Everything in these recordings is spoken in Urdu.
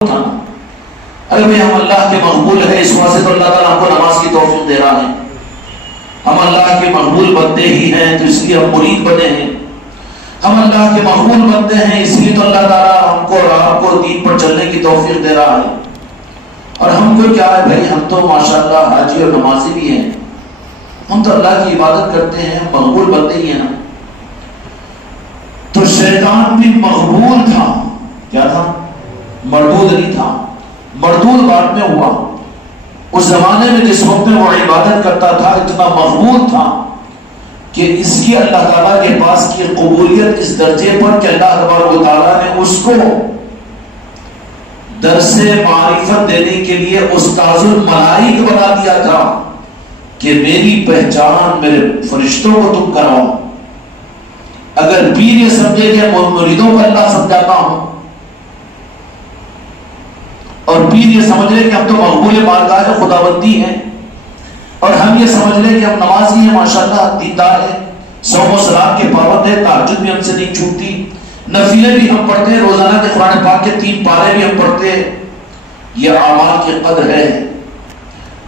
تھا. ارے بھائی ہم اللہ کے مقبول ہے، اس وجہ سے تو اللہ تعالیٰ ہم کو نماز کی توفیق دے رہا ہے. ہم اللہ کے مقبول بندے ہی ہیں تو اس لیے ہم مرید بنے ہیں. ہم اللہ کے مقبول بندے ہیں اس لیے تو اللہ تعالیٰ ہم کو اور آپ کو دین پر چلنے کی توفیق دے رہا ہے. اور ہم کو کیا ہے بھائی، ہم تو ماشاءاللہ حاجی اور نمازی بھی ہیں، ہم تو اللہ کی عبادت کرتے ہیں، مقبول بندے ہی ہیں نا. تو شیطان بھی مقبول تھا، کیا تھا؟ مردود نہیں تھا. مردود بعد میں ہوا. اس زمانے میں جس وقت میں وہ عبادت کرتا تھا اتنا مقبول تھا کہ اس کی اللہ تعالیٰ کے پاس کی قبولیت اس درجے پر کہ اللہ تبارک و تعالیٰ نے اس کو درس معرفت دینے کے لیے استاذ الملائک بنا دیا تھا کہ میری پہچان میرے فرشتوں کو تم کراؤ. اگر پیر یہ سمجھے کہ مریدوں کو اللہ سمجھاتا ہوں اور پیر یہ سمجھ لے کہ ہم تو مقبول بارگاہ خداوندی ہیں اور ہم یہ سمجھ لے کہ ہم نمازی ہیں، ماشاءاللہ دیندار ہیں، صوم و صلات کے پابند ہیں، تہجد بھی ہم سے نہیں چھوٹتی، نفلیں بھی ہم پڑھتے ہیں، روزانہ کے قرآن پاک کے 3 پارے بھی ہم پڑھتے ہیں. یہ اعمال کی قدر ہے،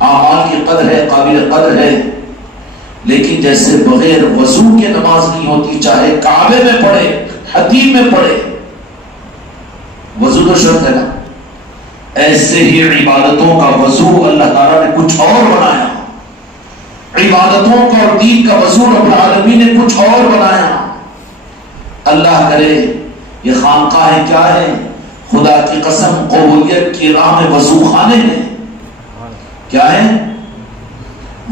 اعمال کی قدر ہے، قابل قدر ہے. لیکن جیسے بغیر وضو کے نماز نہیں ہوتی، چاہے کعبے میں پڑھے حتیم میں پڑھے، وضو تو شرط ہے نا، ایسے ہی عبادتوں کا وضو اللہ تعالیٰ نے کچھ اور بنایا. عبادتوں کا اور دین کا وضو رب العالمین نے کچھ اور بنایا. اللہ کرے یہ خانقاہیں کیا ہے، خدا کی قسم قبولیت کی راہ میں وضو خانے ہیں. کیا ہے؟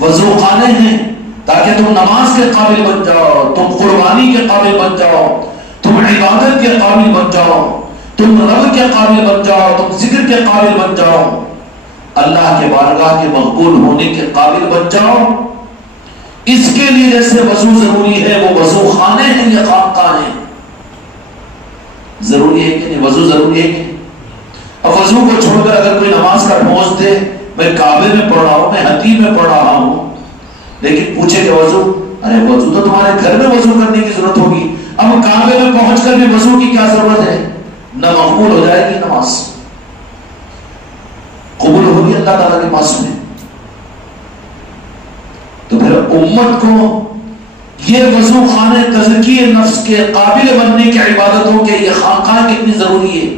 وضو خانے ہیں تاکہ تم نماز کے قابل بن جاؤ، تم قربانی کے قابل بن جاؤ، تم عبادت کے قابل بن جاؤ، تم رب کے قابل بن جاؤ، تم ذکر کے قابل بن جاؤ، اللہ کے بارگاہ کے مقبول ہونے کے قابل بن جاؤ. اس کے لیے جیسے وضو ضروری ہے، وہ وضو خانے ہیں، یہ خانقاہیں ہیں. ضروری ہے کہ نہیں؟ وضو ضروری ہے کہ نہیں؟ اب وضو کو چھوڑ کر اگر کوئی نماز کا پہنچ دے، میں کعبے میں پڑھ رہا ہوں، میں حتیم میں پڑھ رہا ہوں، لیکن پوچھے کہ وضو، ارے وضو تو تمہارے گھر میں وضو کرنے کی ضرورت ہوگی، اب کعبے میں پہنچ کر بھی وضو کی کیا ضرورت ہے؟ نہ مقبول ہو جائے گی نماز، قبول ہوگی اللہ تعالیٰ کے پاس میں. تو پھر امت کو یہ وضو خانے تزکیہ نفس کے قابل بننے کی عبادتوں کے یہ خانقاہ کتنی ضروری ہے،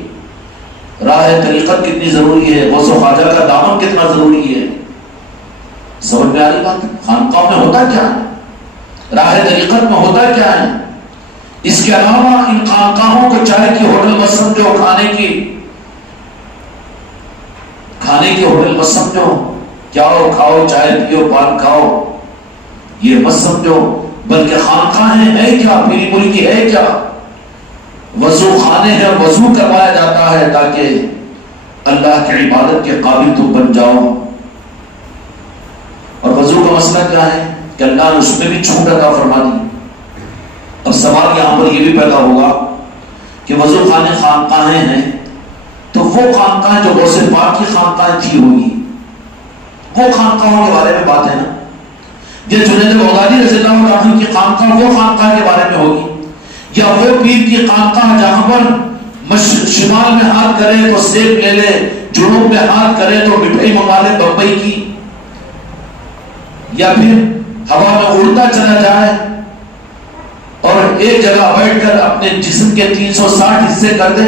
راہ طریقت کتنی ضروری ہے، غوث و خواجہ کا دامن کتنا ضروری ہے. سمجھ میں آ رہی بات؟ خانقاہ میں ہوتا کیا ہے، راہ طریقت میں ہوتا کیا ہے. اس کے علاوہ ان خانقاہوں کو چائے کی ہوٹل مت سمجھو، کھانے کی ہوٹل مت سمجھو، کیاؤ کھاؤ، چائے پیو، پان کھاؤ، یہ مت سمجھو، بلکہ خانقاہیں ہے کیا، پیری پوری کی ہے کیا، وضو خانے ہیں، وضو کروایا جاتا ہے تاکہ اللہ کی عبادت کے قابل تو بن جاؤ. اور وضو کا مسئلہ کیا ہے کہ اللہ نے اس میں بھی چھوٹ عطا فرما دی. اب سوال یہاں پر یہ بھی پیدا ہوگا کہ وضو خانے خانقاہیں ہیں، تو وہ خانقاہیں جو غوث پاک کی خانقاہیں تھی ہوگی، وہ خانقاہوں کے بارے میں بات ہے نا. یہ جنید بغدادی رضی اللہ عنہ کی خانقاہ وہ خانقاہ کے بارے میں ہوگی، یا وہ پیر کی خانقاہ جہاں پر شمال میں ہاتھ کرے تو سیب لے لے، جنوب میں ہاتھ کرے تو مٹھائی منگا لے بمبئی کی، یا پھر ہوا میں اڑتا چلا جائے اور ایک جگہ بیٹھ کر اپنے جسم کے 360 حصے کر دے،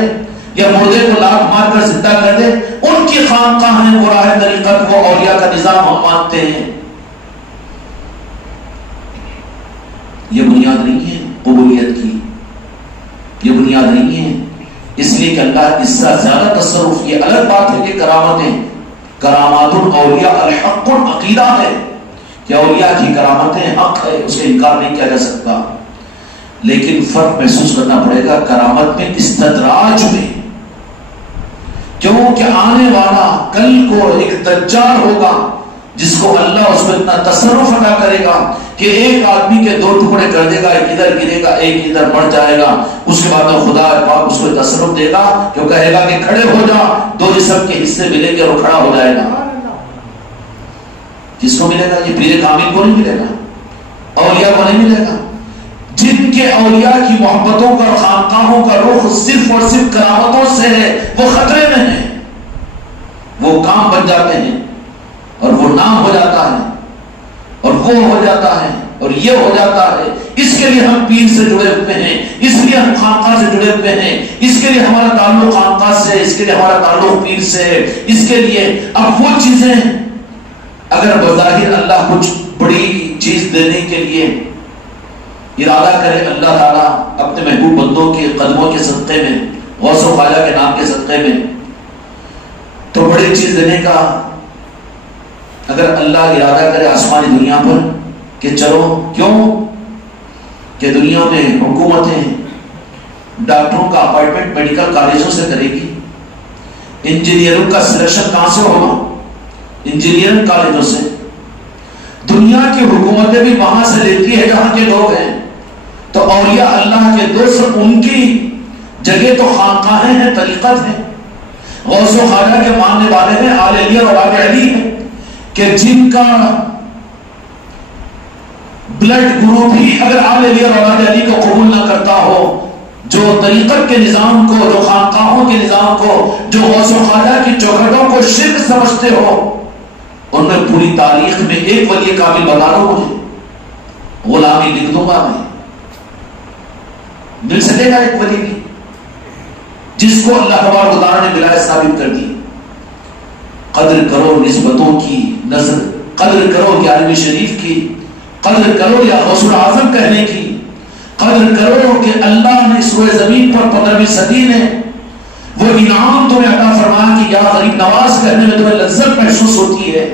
یا مردے کو لاکھ مار کر زندہ کر دے. ان کی خانقاہ ہیں، راہ طریقت، وہ اولیاء کا نظام ہم مانتے ہیں. یہ بنیاد نہیں ہے قبولیت کی، یہ بنیاد نہیں ہے. اس لیے کہ اللہ اس سے زیادہ تصرف، یہ الگ بات ہے کہ کرامات الاولیاء الحق عقیدہ ہے کہ اولیاء کی کرامتیں حق ہے، اس کا انکار نہیں کیا جا سکتا. لیکن فرق محسوس کرنا پڑے گا کرامت میں، استدراج میں، کیونکہ آنے والا کل کو ایک دجال ہوگا جس کو اللہ اس میں اتنا تصرف عطا کرے گا کہ ایک آدمی کے 2 ٹکڑے کر دے گا، ایک ادھر گرے گا، ایک ادھر بڑھ جائے گا. اس کے بعد میں خدا پاک اس کو تصرف دے گا جو کہے گا کہ کھڑے ہو جا، 2 جسم کے حصے ملیں گے اور کھڑا ہو جائے گا. کس کو ملے گا؟ یہ پیر کامل کو نہیں ملے گا، اولیاء کو نہیں ملے گا. جن کے اولیاء کی محبتوں کا، خانقاہوں کا رخ صرف اور صرف کرامتوں سے ہے، وہ خطرے میں ہیں. وہ کام بن جاتے ہیں اور وہ نام ہو جاتا ہے اور وہ ہو جاتا ہے اور یہ ہو جاتا ہے. اس کے لیے ہم پیر سے جڑے ہوئے ہیں, اس لیے ہم خانقاہ سے جڑے ہوئے ہیں, اس کے لیے ہمارا تعلق خانقاہ سے, اس کے لیے ہمارا تعلق پیر سے, اس کے لیے. اب وہ چیزیں اگر بظاہر اللہ کچھ بڑی چیز دینے کے لیے ارادہ کرے اللہ تعالیٰ اپنے محبوب بندوں کے قدموں کے صدقے میں, غوث و خواجہ کے نام کے صدقے میں, تو بڑی چیز دینے کا اگر اللہ ارادہ کرے آسمانی دنیا پر کہ چلو, کیوں کہ دنیا میں حکومتیں ڈاکٹروں کا اپائنٹمنٹ میڈیکل کالجوں سے کرے گی, انجینئروں کا سلیکشن کہاں سے ہوگا؟ انجینئرنگ کالجوں سے. دنیا کی حکومتیں بھی وہاں سے لیتی ہے جہاں کے لوگ ہیں. تو اولیاء اللہ کے دوست ان کی جگہ تو خانقاہیں ہیں, طریقت ہے, غوث و خواجہ کے ماننے والے ہیں, آل علی اور اولاد علی ہیں کہ جن کا بلڈ گروپ ہی اگر آل علی اور اولاد علی کو قبول نہ کرتا ہو, جو طریقت کے نظام کو, جو خانقاہوں کے نظام کو, جو غوث و خواجہ کی چوکھٹوں کو شرک سمجھتے ہو, ان میں پوری تاریخ میں ایک ولی کامل بتا دو مجھے, غلامی لکھ دوں گا میں. مل سکے گا ایک ولی بھی جس کو اللہ تبارک و تعالیٰ نے ولایت ثابت کر دی؟ قدر کرو نسبتوں کی, نظر قدر کرو گیارہویں شریف کی, قدر کرو یا غوث الاعظم کہنے کی, قدر کرو کہ اللہ نے اس روئے زمین پر 15ویں صدی نے وہ انعام تمہیں عطا فرمایا کہ یا غریب نواز کہنے میں تمہیں لذت محسوس ہوتی ہے.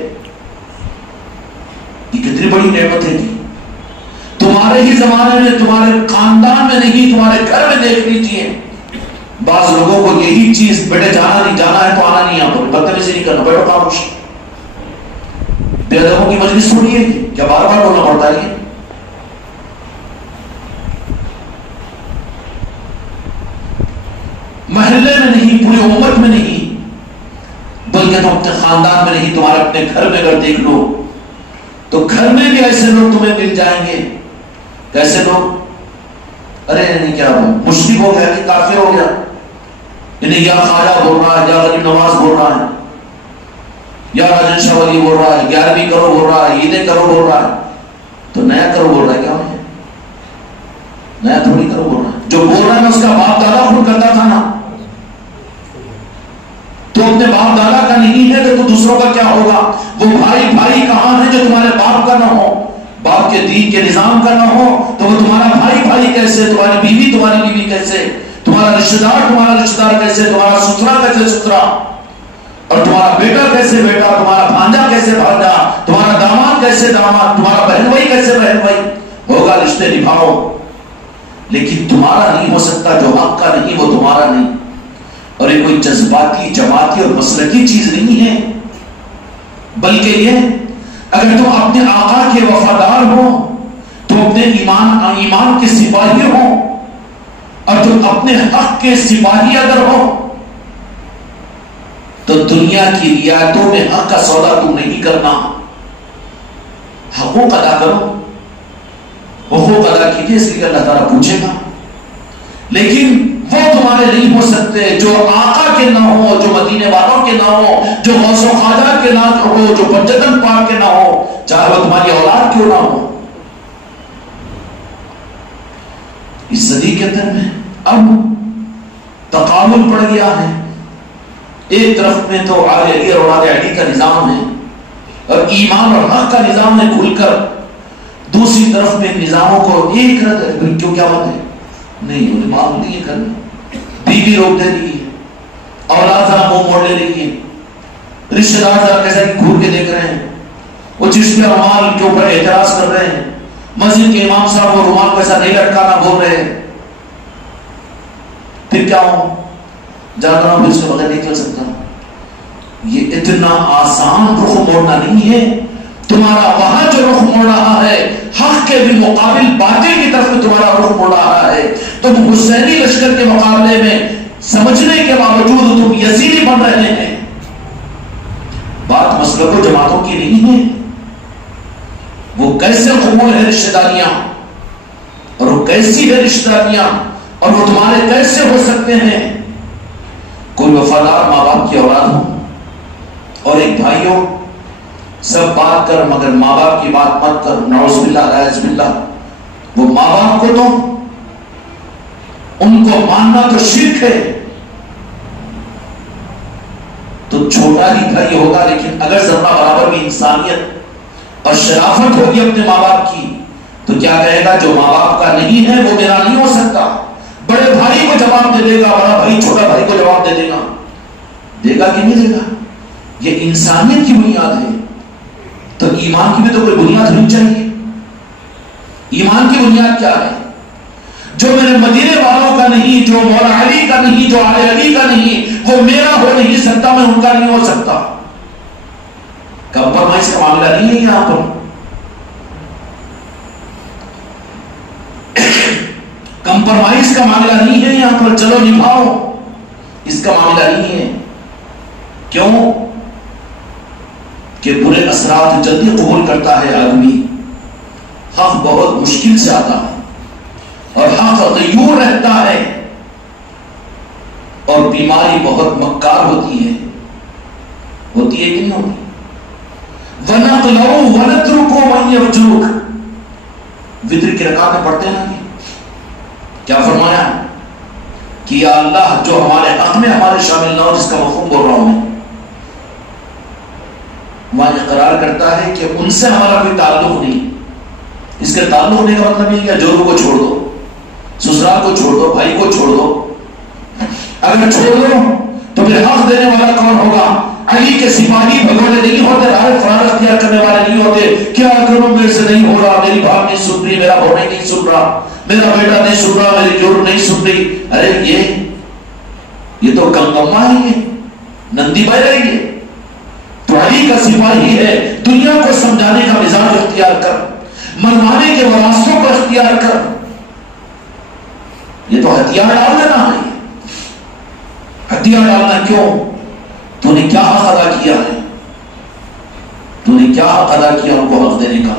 یہ کتنی بڑی نعمت ہے جی. تمہارے ہی زمانے میں, تمہارے خاندان میں نہیں, تمہارے گھر میں دیکھ لیجیے بعض لوگوں کو یہی چیز, بیٹے جانا نہیں, جانا ہے تو آنا نہیں, یہاں پر بدتمیزی نہیں کرنا, بیٹھو خاموش. بے ادبوں کی مجلس تھوڑی ہے کیا بار بار بولنا پڑتا ہے؟ محلے میں نہیں, پوری امت میں نہیں, بلکہ تم اپنے خاندان میں نہیں, تمہارے اپنے گھر میں اگر دیکھ لو تو گھر میں بھی ایسے لوگ تمہیں مل جائیں گے. کیسے لوگ؟ ارے نہیں کیا مشرک ہو گیا کہ کافر ہو گیا, یعنی یا خواجہ بول رہا ہے, یا غریب نواز بول رہا ہے, یا راجن شاہ ولی بول رہا ہے, 11ویں کرو بول رہا ہے, عیدیں کرو بول رہا ہے, تو نیا کرو بول رہا ہے. کیا ہے نیا تھوڑی کرو بول رہا ہے, جو بول رہا ہے اس کا باپ دادا خود کرتا تھا نا. تو اپنے باپ دادا کا نہیں ہے تو دوسروں کا کیا ہوگا؟ وہ بھائی بھائی کہاں ہے جو تمہارے باپ کا نہ ہو, باپ کے دین کے نظام کا نہ ہو, تو وہ تمہارا بھائی بھائی کیسے, تمہاری بیوی کیسے, تمہارا رشتہ دار کیسے, تمہارا ستھرا کیسے ستھرا, اور تمہارا بیٹا کیسے بیٹا, تمہارا بھانجا کیسے بھانجا, تمہارا داماد کیسے داماد, تمہارا بہن بھائی کیسے بہن بھائی. ہوگا رشتے نبھاؤ, لیکن تمہارا نہیں ہو سکتا, جو حق کا نہیں وہ تمہارا نہیں. اور یہ کوئی جذباتی, جماعتی اور مسلکی چیز نہیں ہے, بلکہ یہ اگر تم اپنے آقا کے وفادار ہو, تم اپنے ایمان کے سپاہی ہو, اور تم اپنے حق کے سپاہی اگر ہو, تو دنیا کی رعایتوں میں حق کا سودا تم نہیں کرنا. حقوق ادا کرو, حقوق ادا کیجیے, اس لیے اللہ تعالیٰ پوچھے گا. لیکن وہ تمہارے نہیں ہو سکتے جو آقا کے نہ ہو, جو مدینے والوں کے نہ ہو, جو غوث و خواجہ کے نہ ہو, جو بجدن پاک کے نہ ہو, چاہے وہ تمہاری اولاد کیوں نہ ہو. اس صدی کے اندر میں اب تقابل پڑ گیا ہے. ایک طرف میں تو آل علی اور اولاد علی کا نظام ہے, اور ایمان اور حق کا نظام ہے کھل کر, دوسری طرف میں نظاموں کو ایک رد, کیوں کیا بات ہے نہیں, انہیں معلوم نہیں ہے کرنا, بیوی روک دے رہی ہے, اولاد ذرا منہ موڑ لے رہی ہے, رشتہ دار ذرا کیسے گھور کے دیکھ رہے ہیں, وہ چشتی رومال کے اوپر اعتراض کر رہے ہیں, مسجد کے امام صاحب وہ رومال کو ایسا نہیں لٹکانا بول رہے ہیں. پھر کیا ہو جانا, پھر اس کے بغیر نہیں چل سکتا. یہ اتنا آسان رخ موڑنا نہیں ہے. تمہارا وہاں جو رخ موڑ رہا ہے حق کے بھی مقابل باطل کی طرف تمہارا رخ موڑ رہا ہے. تم حسینی لشکر کے مقابلے میں سمجھنے کے باوجود تم یزیدی بن رہے ہیں. بات مسلک و جماعتوں کی نہیں ہے. وہ کیسے قبول ہے رشتہ داریاں, اور وہ کیسی ہے رشتہ داریاں, اور وہ تمہارے کیسے ہو سکتے ہیں. کوئی وفادار ماں باپ کی اولاد ہو, بھائیوں سب بات کر مگر ماں باپ کی بات مت کر، نعوذ باللہ اعوذ باللہ۔ وہ ماں باپ کو تو ان کو ماننا تو شرک ہے، تو چھوٹا ہی بھائی ہوگا، لیکن اگر ذرہ برابر بھی انسانیت اور شرافت ہوگی اپنے ماں باپ کی تو کیا کہے گا جو ماں باپ کا نہیں ہے وہ میرا نہیں ہو سکتا۔ بڑے بھائی کو جواب دے دے گا، بڑا بھائی چھوٹا بھائی کو جواب دے دے گا، دے گا کہ نہیں دے گا؟ یہ انسانیت کی بنیاد ہے۔ تو ایمان کی بھی تو کوئی بنیاد ہونی چاہیے۔ ایمان کی بنیاد کیا ہے؟ جو میرے مدینے والوں کا نہیں، جو مولا علی کا نہیں، جو آل علی کا نہیں، وہ میرا ہو نہیں سکتا، میں ان کا نہیں ہو سکتا۔ کمپرومائز کا معاملہ نہیں ہے یہاں پر، کمپرومائز کا معاملہ نہیں ہے یہاں پر، چلو نبھاؤ، اس کا معاملہ نہیں ہے۔ کیوں کہ برے اثرات جلدی قبول کرتا ہے آدمی، حق بہت مشکل سے آتا ہے، اور حق غیور رہتا ہے، اور بیماری بہت مکار ہوتی ہے کہ نہیں ہوتی؟ وَنَقْلَوْ وَنَتْرُكُ مَنْ يَرْجُوكَ، وتر کی رکعت میں پڑھتے ہیں کیا فرمایا کہ یا اللہ جو ہمارے حق میں ہمارے شامل نہ ہو، جس کا مفہوم بول رہا ہوں میں، وہاں اقرار کرتا ہے کہ ان سے ہمارا کوئی تعلق نہیں۔ اس کے تعلق ہونے کا مطلب یہ ہے جوروں کو چھوڑ دو، سسرال کو چھوڑ دو، بھائی کو چھوڑ دو۔ اگر چھوڑ دو تو پھر حق دینے والا کون ہوگا؟ علی کے سپاہی بھگونے نہیں ہوتے، رائے فرار اختیار کرنے والے نہیں ہوتے۔ کیا کروں میرے سے نہیں ہو رہا، میری بات نہیں سن رہی، میرا بھائی نہیں سن رہا، میرا بیٹا نہیں سن رہا، میری جور نہیں سن رہی۔ ارے یہ تو گنگما ہے، یہ نندی بھائی رہے گی۔ تو علی کا سپاہی ہے، دنیا کو سمجھانے کا مزاج اختیار کر، منوانے کے راستوں کو اختیار کر۔ یہ تو ہتھیار ڈال دینا ہے، ہتھیار ڈالنا کیوں؟ تو نے کیا حق ادا کیا ہے؟ تو نے کیا حق ادا کیا ان کو حق دینے کا؟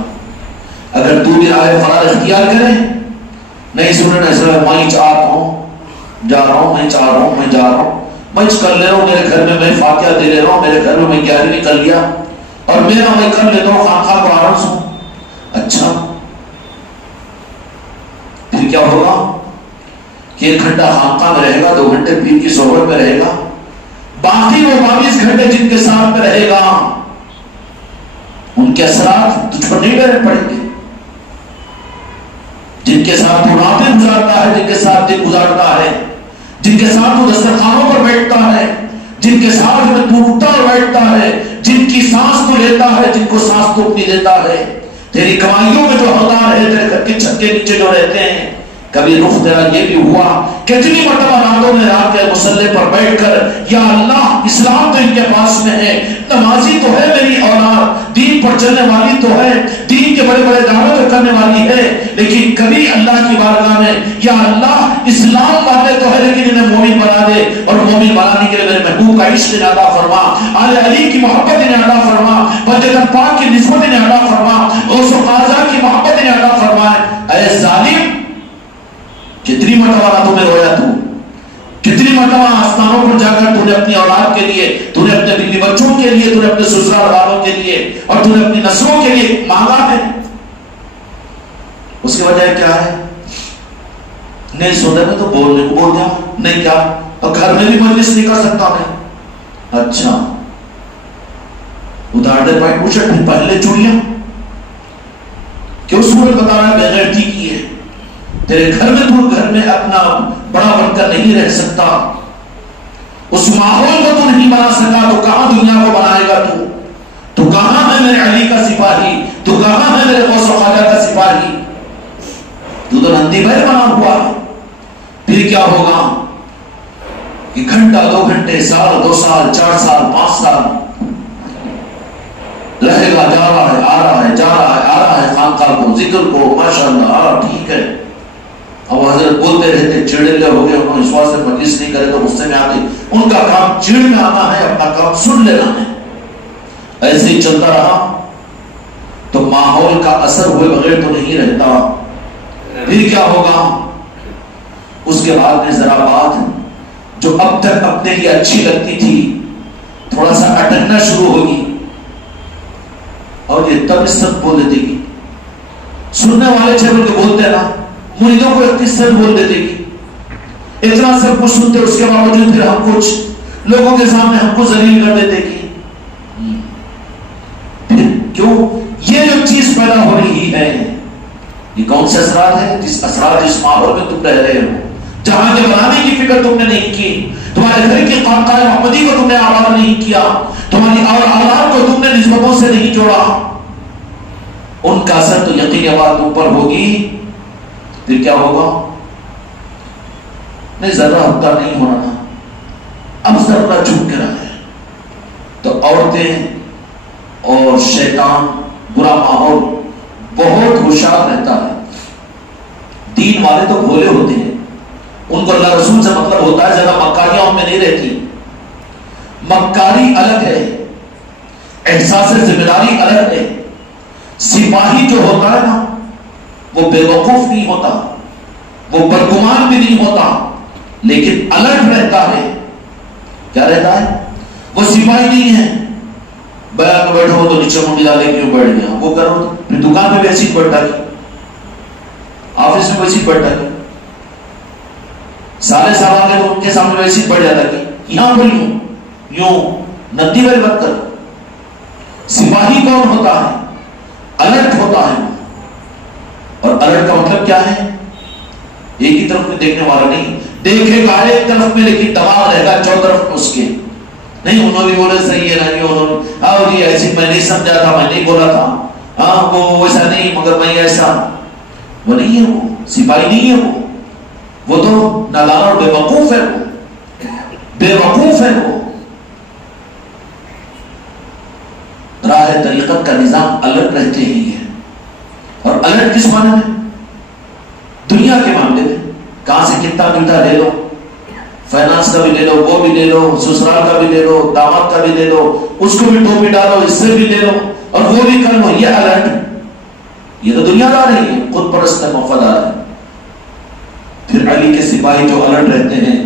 اگر تو بھی رائے فرار اختیار کرے، نہیں سننا میں چاہ رہا ہوں، جا رہا ہوں، میں چاہ رہا ہوں، میں جا رہا ہوں، میں کر لے رہا ہوں، میرے گھر میں میں فاتحہ دے لے رہا ہوں، میرے گھر میں میں 11ویں کر لیا، اور میرا میں کر لیتا ہوں خانقاہ کو آرام سے۔ اچھا پھر کیا ہوگا کہ 1 گھنٹہ خانقاہ میں رہے گا، 2 گھنٹے پیر کی صحبت میں رہے گا، باقی وہ 22 گھنٹے جن کے ساتھ میں رہے گا ان کے اثرات تجھ پر نہیں پڑیں گے۔ جن کے ساتھ وہ راتیں گزارتا ہے، جن کے ساتھ دن گزارتا ہے، جن کے ساتھ وہ دسترخوانوں پر بیٹھتا ہے، جن کے ساتھ وہ ٹوٹتا اور بیٹھتا ہے، جن کی سانس کو لیتا ہے، جن کو سانس کو اپنی دیتا ہے، تیری کمائیوں میں جو حقدار ہے، تیرے گھر کے چھت کے نیچے جو رہتے ہیں، کبھی رخ تیرا یہ بھی ہوا کتنی مرتبہ راتوں میں رات کے مصلے پر بیٹھ کر یا اللہ اسلام تو ان کے پاس میں ہے، نمازی تو ہے میری اولاد، دین پر چلنے والی تو ہے، دین کے بڑے بڑے دعوت کرنے والی ہے، لیکن کبھی اللہ کی بارگاہ میں یا اللہ اسلام والے تو ہے لیکن انہیں مومن بنا دے، اور مومن بنانے کے لیے میرے محبوب کا عشق انہیں عطا فرما، آل علی کی محبت انہیں عطا فرما، وجدن پاک کی نسبت انہیں عطا فرما، غوث و قاضا کی محبت انہیں عطا فرمائے۔ اے ظالم کتنی مرتبہ راتوں میں رویا تو، کتنی مرتبہ آستانوں پر جا کر تو نے اپنی اولاد کے لیے، تو نے اپنے بیوی بچوں کے لیے، تو نے اپنے سسرال والوں کے لیے، اور تو نے اپنی نسلوں کے لیے مانگا ہے۔ اس کی وجہ کیا ہے؟ نہیں سونے میں تو بولنے کو بول دیا، نہیں کیا اور گھر میں بھی مجلس نہیں کر سکتا میں۔ اچھا اتار دے پائٹ پوچھے پہلے چوڑیاں کیوں؟ سورت بتا رہا ہے بغیرتی کی ہے، تیرے گھر میں تو گھر میں اپنا بڑا بن کر نہیں رہ سکتا، اس ماحول کو تو نہیں بنا سکا، تو کہاں دنیا کو بنائے گا تو کہاں ہے میرے علی کا سپاہی، تو کہاں ہے میرے غوث و خواجہ کا سپاہی؟ تو نندی بھائی بنا ہوا ہے۔ پھر کیا ہوگا کہ گھنٹہ 2 گھنٹے، سال 2 سال 4 سال 5 سال رہے گا، جا رہا ہے، آ رہا ہے، جا رہا ہے، آ رہا ہے، خانقاہ کو، ذکر کو، ماشاءاللہ ٹھیک ہے۔ اب حضرت بولتے رہتے، چڑے ہو گئے، انہوں نے اس واسطے مجلس نہیں کرے تو غصے میں آتے، ان کا کام چڑ میں آنا ہے، اپنا کام سن لینا ہے۔ ایسے ہی چلتا رہا تو ماحول کا اثر ہوئے بغیر تو نہیں رہتا۔ پھر کیا ہوگا؟ اس کے بعد میں ذرا بات جو اب تک اپنے لیے اچھی لگتی تھی تھوڑا سا اٹکنا شروع ہوگی، تب سچ بول دیتے گی. سننے والے 6 بول کے بولتے ہیں نا, مریدوں کو 31 سچ بول دیتے گی. اتنا سب کچھ سنتے اس کے باوجود پھر ہم کچھ لوگوں کے سامنے ہم کو ذلیل کر دیتے گی. پھر کیوں یہ جو چیز پیدا ہو رہی ہے, یہ کون سے اثرات ہیں؟ جس ماحول میں تم رہ رہے ہو, جہاں کے بنانے کی فکر تم نے نہیں کی, تمہارے گھر کی خانقاہ محمدی کو تم نے آباد نہیں کیا, تمہاری اولاد کو تم نے نسبتوں سے نہیں جوڑا, ان کا اثر تو یقینی بات اوپر ہوگی. پھر کیا ہوگا؟ نہیں ذرہ ہفتہ نہیں ہونا تھا, اب ذرہ چوک کے رہا ہے. تو عورتیں اور شیطان برا ماحول بہت ہوشیار رہتا ہے. دین والے تو بھولے ہوتے ہیں, ان کو اللہ رسول سے مطلب ہوتا ہے, زیادہ مکاریاں ان میں نہیں رہتی. مکاری الگ ہے, احساس ذمہ داری الگ ہے. سپاہی جو ہوتا ہے نا وہ بے وقوف نہیں ہوتا, وہ بدگمان بھی نہیں ہوتا, لیکن الرٹ رہتا ہے. کیا رہتا ہے؟ وہ سپاہی نہیں ہے بیان میں بیٹھا ہو تو نیچے منڈی ڈالے کیوں بیٹھ گیا, وہ کرو پھر دکان میں ویسی بیٹھا کی, آفس میں ویسی بیٹھا کی, سارے سوال ہے تو ان کے سامنے ویسی بیٹھ جاتا کی, یہاں پر یوں ندی میں بت کر. سپاہی کون ہوتا ہے؟ الرٹ ہوتا ہے. اور الرٹ کا مطلب کیا ہے؟ ایک ہی طرف میں دیکھنے والا نہیں, دیکھے گا ایک طرف میں لیکن دماغ رہے گا 4 طرف اس کے. نہیں انہوں نے بولے صحیح ہے نہیں, انہوں نے جی ایسی میں نہیں سمجھا تھا, میں نہیں بولا تھا, ہاں وہ ویسا نہیں مگر میں ایسا. وہ نہیں ہے, وہ سپاہی نہیں ہے, وہ تو نادان اور بے وقوف ہے, وہ بے وقوف ہے. وہ راہ طریقت کا نظام الرٹ رہتے ہی ہے. اور الرٹ کس معنی میں؟ دنیا کے معاملے میں. کہاں سے کتنا ملتا لے لو, فائنانس کا بھی لے لو, وہ بھی لے لو, سسرال کا بھی لے لو, داماد کا بھی لے لو, اس کو بھی ٹوپی ڈالو, اس سے بھی لے لو اور وہ بھی کر لو. یہ الرٹ, یہ تو دنیا دار ہے, یہ خود پرست ہے, وفادار ہے. پھر علی کے سپاہی جو الرٹ رہتے ہیں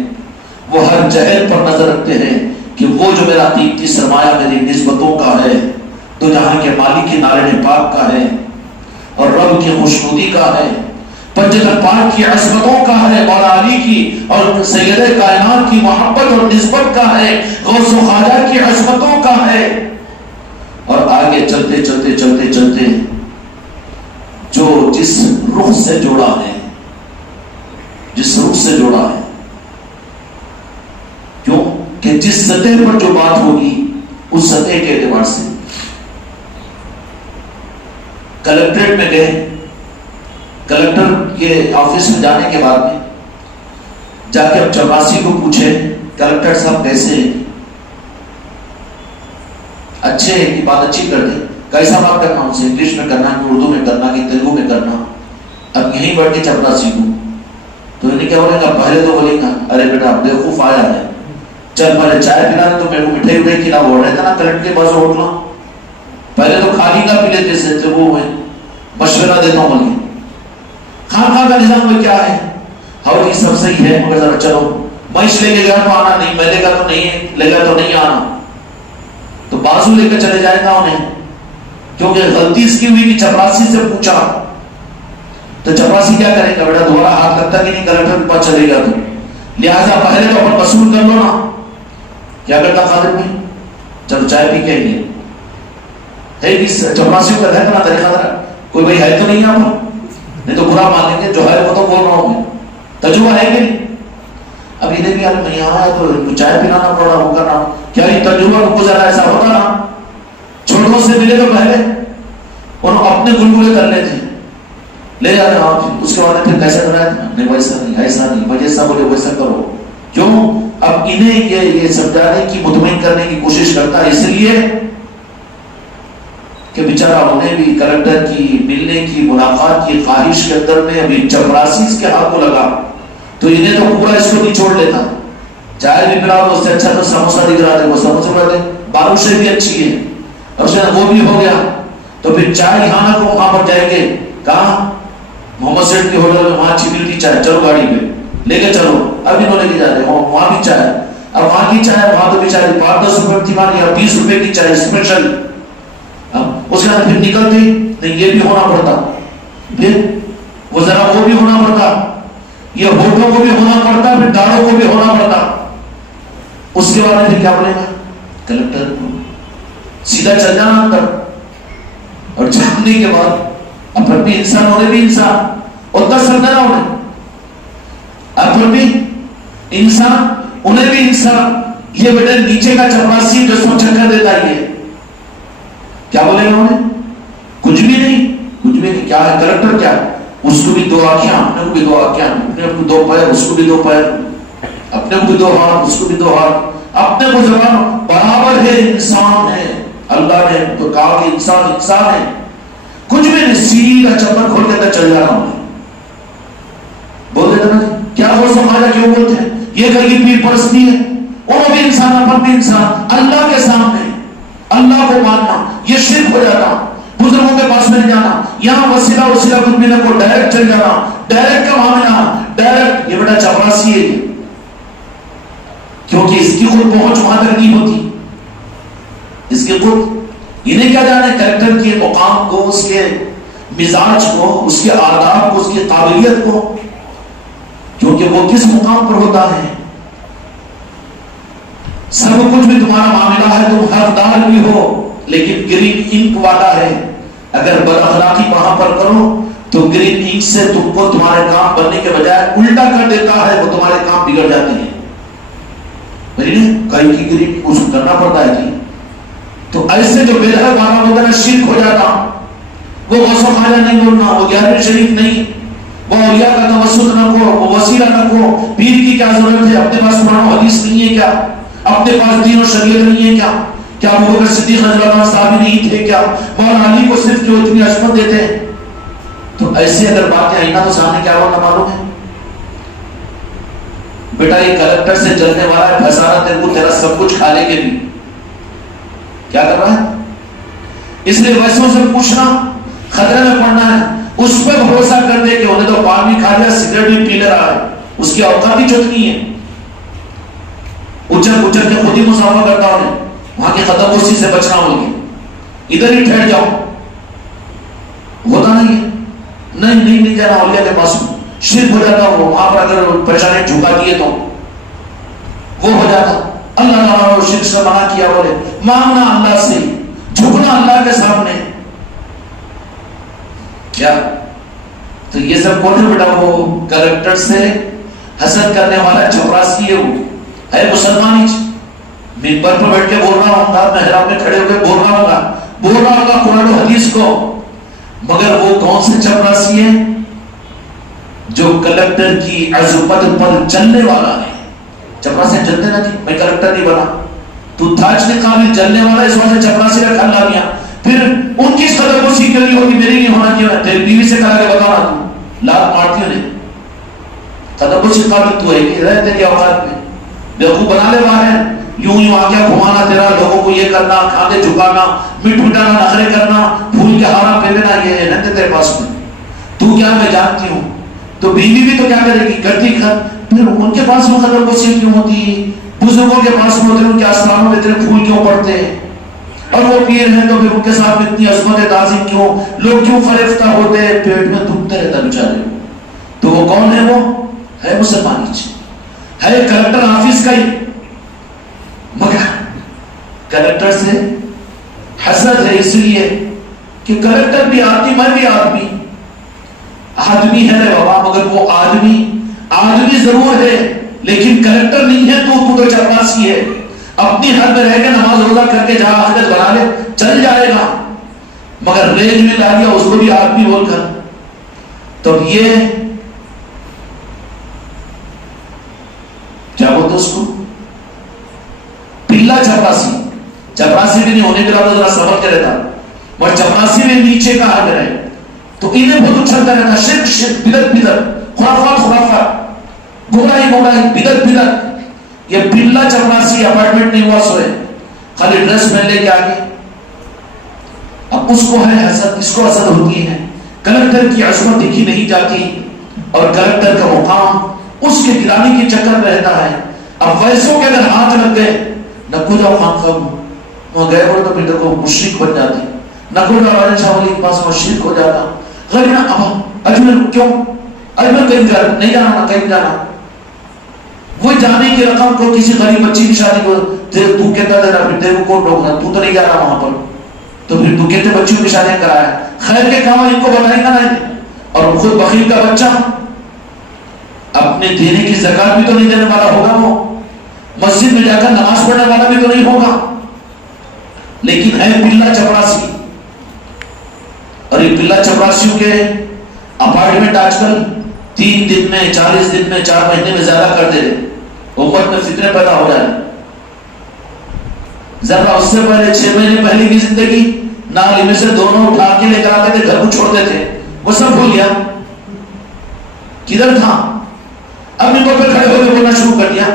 وہ ہر جہل پر نظر رکھتے ہیں کہ وہ جو میرا قیمتی سرمایہ میری نسبتوں کا ہے, تو جہاں کے مالک کی نارین پاک کا ہے اور رب کی خوشنودی کا ہے, پنجتن پاک کی عصمتوں کا ہے, مولا علی کی اور سید کائنات کی محبت اور نسبت کا ہے, غوث و خواجہ کی عصمتوں کا ہے. اور آگے چلتے چلتے چلتے چلتے جو جس رخ سے جوڑا ہے, جس رخ سے جوڑا ہے, کیوں کہ جس سطح پر جو بات ہوگی اس سطح کے اعتبار سے. کلکٹریٹ میں گئے, کلکٹر کے آفس میں جانے کے بعد میں جا کے اب چپراسی کو پوچھے کلکٹر صاحب کیسے ہیں؟ اچھے کی بات اچھی کر دیں. کیسا بات کرنا ان سے؟ انگلش میں کرنا کہ اردو میں کرنا کہ تیلگو میں کرنا؟ اب یہیں بیٹھ کے چپراسی کو تو انہیں کیا بولے گا؟ پہلے تو بولے گا ارے بیٹا بیوقوف آیا ہے, چل پہلے چائے پلانا تو میرے کو مٹھائی اٹھائی کھلا. وہ رہتا نا کلکٹر کے پاس ہوٹل, پہلے تو خالی کا پی لیتے سے, تو وہ میں مشورہ دیتا ہوں بولے خانقاہ کا نظام میں کیا ہے, ہاؤ جی سب صحیح ہے مگر ذرا چلو میں اس لے کے گیا تو آنا نہیں, میں لے گا تو نہیں, لے گا تو نہیں آنا. تو بازو لے کر چلے جائے گا انہیں, کیونکہ غلطی اس کی ہوئی کہ چپراسی سے پوچھا تو چپراسی کیا کرے گا؟ بیٹا دوبارہ ہاتھ لگتا کہ نہیں کلکٹر کے پاس چلے گا, تو لہٰذا پہلے تو اپن وصول کر لو نا. کیا کرتا خادم بھائی؟ چلو چائے پی کے آئیے. چپراسی کو کہتا ہے طریقہ کوئی بھائی ہے تو نہیں یہاں پر, نہیں تو برا مان لیں گے, جو ہے وہ تو بول رہا ہوں میں, تجربہ ہے کہ نہیں. اب انہیں بھی میں یہاں آیا تو چائے پلانا پڑا, وہ کرنا, کیا یہ تجربہ کو ذرا ایسا ہوتا نا, چھوٹوں سے ملے تو پہلے انہوں اپنے گلگلے کر لیتے, لے جا رہے اس کے بعد پھر کیسے کرایا تھا؟ نہیں ویسا نہیں, ایسا نہیں, مجھے ایسا بولے ویسا کرو. کیوں؟ اب انہیں یہ سمجھانے کی, مطمئن کرنے کی کوشش کرتا ہے, اس لیے کہ بیچارہ انہیں بھی کلکٹر کی ملنے کی, ملاقات کی خواہش کے اندر میں ابھی چپراسی اس کے ہاتھ کو لگا تو انہیں تو پورا اس کو نہیں چھوڑ لیتا. چائے بھی پلاؤ تو اس سے اچھا تو سموسا دکھلا دے, وہ سموسے پڑھتے, باروشے بھی اچھی ہے, اور وہ بھی ہو گیا. تو پھر چائے کھانا کو وہاں پر جائیں گے, کہاں؟ محمد سیٹ کی ہوٹل میں, وہاں اچھی ملتی چائے, چلو گاڑی پہ لے کے چلو. اب انہوں لے کے جاتے ہیں وہاں بھی چائے, اب وہاں کی چائے وہاں تو بھی چائے 5-10 روپے کی مانی, 20 روپے کی چائے اسپیشل. اس کے بعد پھر نکلتے نہیں یہ بھی ہونا پڑتا، پھر وہ ذرا وہ بھی ہونا پڑتا، یہ ہونٹوں کو بھی ہونا پڑتا، پھر داڑھوں کو بھی ہونا پڑتا. اس کے بعد پھر کیا بولے گا کلکٹر کو سیدھا چل جانا اندر. اور جاننے کے بعد اپن بھی انسان ہونے بھی انسان اور 10 سمجھنا انہیں اپن بھی انسان انہیں بھی انسان. یہ بیٹے نیچے کا چپراسی جو سو چکر دیتا ہے کیا بولے گا انہیں کچھ بھی نہیں، کچھ بھی نہیں. کیا ہے کلکٹر؟ کیا ہے اس کو بھی 2 آنکھیں، اپنے کو بھی 2 آنکھیں، اپنے کو 2 پیر، اس کو بھی 2 پیر، اپنے کو بھی 2 ہاتھ، اس کو بھی 2 ہاتھ، اپنے کو زبان برابر ہے. انسان ہے، اللہ نے تو کہا کہ انسان انسان ہے. کچھ بھی نہیں، سیدھا چپر کھول کے اندر چل جانا ہوں. بول دیتا نا کیا وہ سماجہ کیوں بولتے ہیں یہ کہیں پیر پرستی ہے. وہ بھی انسان، اپن بھی انسان. اللہ کے سامنے اللہ کو ماننا یہ شرک ہو جاتا. بزرگوں کے پاس نہیں جانا، یہاں وسیلہ وسیلہ کچھ بھی نہ کو ڈائریکٹ چل جانا، ڈائریکٹ کا معاملہ ڈائریکٹ. یہ بیٹا چپراسی ہے کیونکہ اس کی خود پہنچ وہاں تک نہیں ہوتی. اس کے خود انہیں کیا جانے کریکٹر کے مقام کو، اس کے مزاج کو، اس کے آداب کو، اس کی قابلیت کو، کیونکہ وہ کس مقام پر ہوتا ہے. سب کچھ بھی تمہارا معاملہ ہے، تم حقدار بھی ہو، لیکن گرین انک والا ہے. اگر بد اخلاقی وہاں پر کرو تو گرین انک سے تم کو تمہارے کام بننے کے بجائے الٹا کر دیتا ہے، وہ تمہارے کام بگڑ جاتے ہیں. کئی کی گرین کچھ کرنا پڑتا ہے جی. تو ایسے جو بے دخل کام ہوتا ہے شرک ہو جاتا. وہ غوث و خواجہ نہیں بولنا، وہ 11ویں شریف نہیں، وہ اولیاء کا توسط نہ کو، وہ وسیلہ نہ کو. پیر کی کیا ضرورت ہے؟ اپنے پاس قرآن و حدیث نہیں ہے کیا؟ اپنے پاس دین و شریعت نہیں ہے کیا؟ کیا ابو بکر صدیق رضی اللہ عنہ صحابی نہیں تھے کیا؟ مولانا علی کو صرف جو اتنی عظمت دیتے ہیں. تو ایسے اگر باتیں آئی نا تو سامنے کیا ہونا معلوم ہے بیٹا یہ کلکٹر سے جلنے والا ہے، پھنسانا تیرے کو، تیرا سب کچھ کھا لے کے بھی کیا کر رہا ہے. اس لیے ویسوں سے پوچھنا خطرے میں پڑنا ہے. اس پہ بھروسہ کر دے کہ انہیں تو پانی کھا لیا، سگریٹ بھی پی لے رہا ہے، اس کی اوقات ہی چتنی ہے. اچھل اچھل کے خود ہی مسافر کرتا ہوں، وہاں کی قدم اسی سے بچنا ہوگی. ادھر ہی ٹھہر جاؤ، ہوتا نہیں ہے. نہیں جانا اولیاء کے پاس، شرک ہو جاتا. وہ وہاں پر اگر پریشانی جھکا دیے تو وہ ہو جاتا. اللہ تعالیٰ نے شرک سے منع کیا، بولے مانگنا اللہ سے، جھکنا اللہ کے سامنے. کیا تو یہ سب کون ہے بیٹا؟ وہ کریکٹر سے حسد کرنے والا چپراسی ہے. وہ ہے مسلمان ہی، منبر پر بیٹھ کے بول رہا ہوں گا، محراب میں کھڑے ہو کے بول رہا ہوگا قرآن و حدیث کو، مگر وہ کون سے چپراسی ہے؟ جو کلکٹر کی عظمت پر چلنے والا ہے. چپراسی چلتے نا جی، میں کلکٹر نہیں بنا، تو تاج کے قابل چلنے والا، اس وجہ سے چپراسی رکھا لا دیا. پھر ان کی قدر کو سیکھ کری ہوگی، میری نہیں ہونا کیوں ہے؟ تیری بیوی سے کرا کے بتانا، تو لات مارتی انہیں قدر کو سیکھ قابل تو ہے کہ رہتے کے اوقات میں بیوقوف بنا لے باہر. یوں آگیا گھمانا تیرا، لوگوں کو یہ کرنا، کھانے جھکانا، مٹ مٹانا، نخرے کرنا، پھول کے ہارا پہ لینا، یہ ہے تیرے پاس میں. تو کیا میں جانتی ہوں. تو بیوی بھی تو کیا کرے گی؟ کرتی کر. پھر ان کے پاس وہ قدر کو سیکھ کیوں ہوتی؟ بزرگوں کے پاس میں ہوتے، ان کے آستانوں میں اتنے پھول کیوں پڑتے ہیں؟ اور وہ پیر ہیں تو پھر ان کے ساتھ اتنی عظمت تعظیم کیوں؟ لوگ کیوں فریفتہ ہوتے ہیں؟ پیٹ میں دکھتے رہتا بیچارے. تو وہ کون ہے؟ وہ ہے مسلمان ہی، ہے کلکٹر آفس کا ہی، مگر کلکٹر سے حسد ہے اس لیے کہ کلکٹر بھی آدمی، میں بھی آدمی ہے رے بابا، مگر وہ آدمی ضرور ہے لیکن کلکٹر نہیں ہے. تو چپراسی ہے. اپنی حد میں رہ کے نماز روزہ کر کے جہاں حدت بنا لے چل جائے گا، مگر ریج میں لا دیا اس کو بھی آدمی بول کر. تو یہ کیا بولتے اس کو؟ پلا چپراسی بھی نہیں ہونے کے بعد ذرا سبق کے رہتا، اور چپراسی میں نیچے کا حق رہے تو انہیں بہت اچھلتا رہتا. شرک بدت خرافات، گمراہی بدت. یہ پلا چپراسی اپارٹمنٹ نہیں ہوا سوئے، خالی ڈریس پہن لے کے آگے. اب اس کو ہے حسد، اس کو حسد ہوتی ہے. کلکٹر کی عظمت دیکھی نہیں جاتی، اور کلکٹر کا مقام اس کے گرانے کے چکر رہتا ہے. اب ویسوں کے اگر ہاتھ لگ گئے، نکو جاؤ خان صاحب وہاں گئے بولے تو پھر دیکھو مشرک بن جاتے. نقول راجن شاہ ولی کے پاس وہ شرک ہو جاتا. غریب اب اجمیر کیوں؟ اجمیر کہیں نہیں جانا، نہ کہیں جانا. وہ جانے کی رقم کو کسی غریب بچی کی شادی کو تو کہتا تھا پھر تیرے کو کون روکنا، تو نہیں جا رہا وہاں پر، تو پھر تو کہتے بچیوں کی شادیاں کرایا. خیر کے کام ان کو بتائیں گا نہیں. اور خود بخیل کا بچہ اپنے دینے کی زکات بھی تو نہیں دینے والا ہوگا، وہ مسجد میں جا کر نماز پڑھنے والا بھی تو نہیں ہوگا، لیکن ہے بلا چپراسی. اور یہ بلا چپراسیوں کے اپارٹمنٹ آج کل 3 دن میں 40 دن میں 4 مہینے میں زیادہ کر دے رہے. امت میں فتنے پیدا ہو جائے. ذرا اس سے پہلے 6 مہینے پہلے کی زندگی نالی میں سے دونوں اٹھا کے لے کر آتے تھے، گھر کو چھوڑتے تھے، وہ سب بھول گیا کدھر تھا. اب ان کو پھر کھڑے ہو کے بولنا شروع کر دیا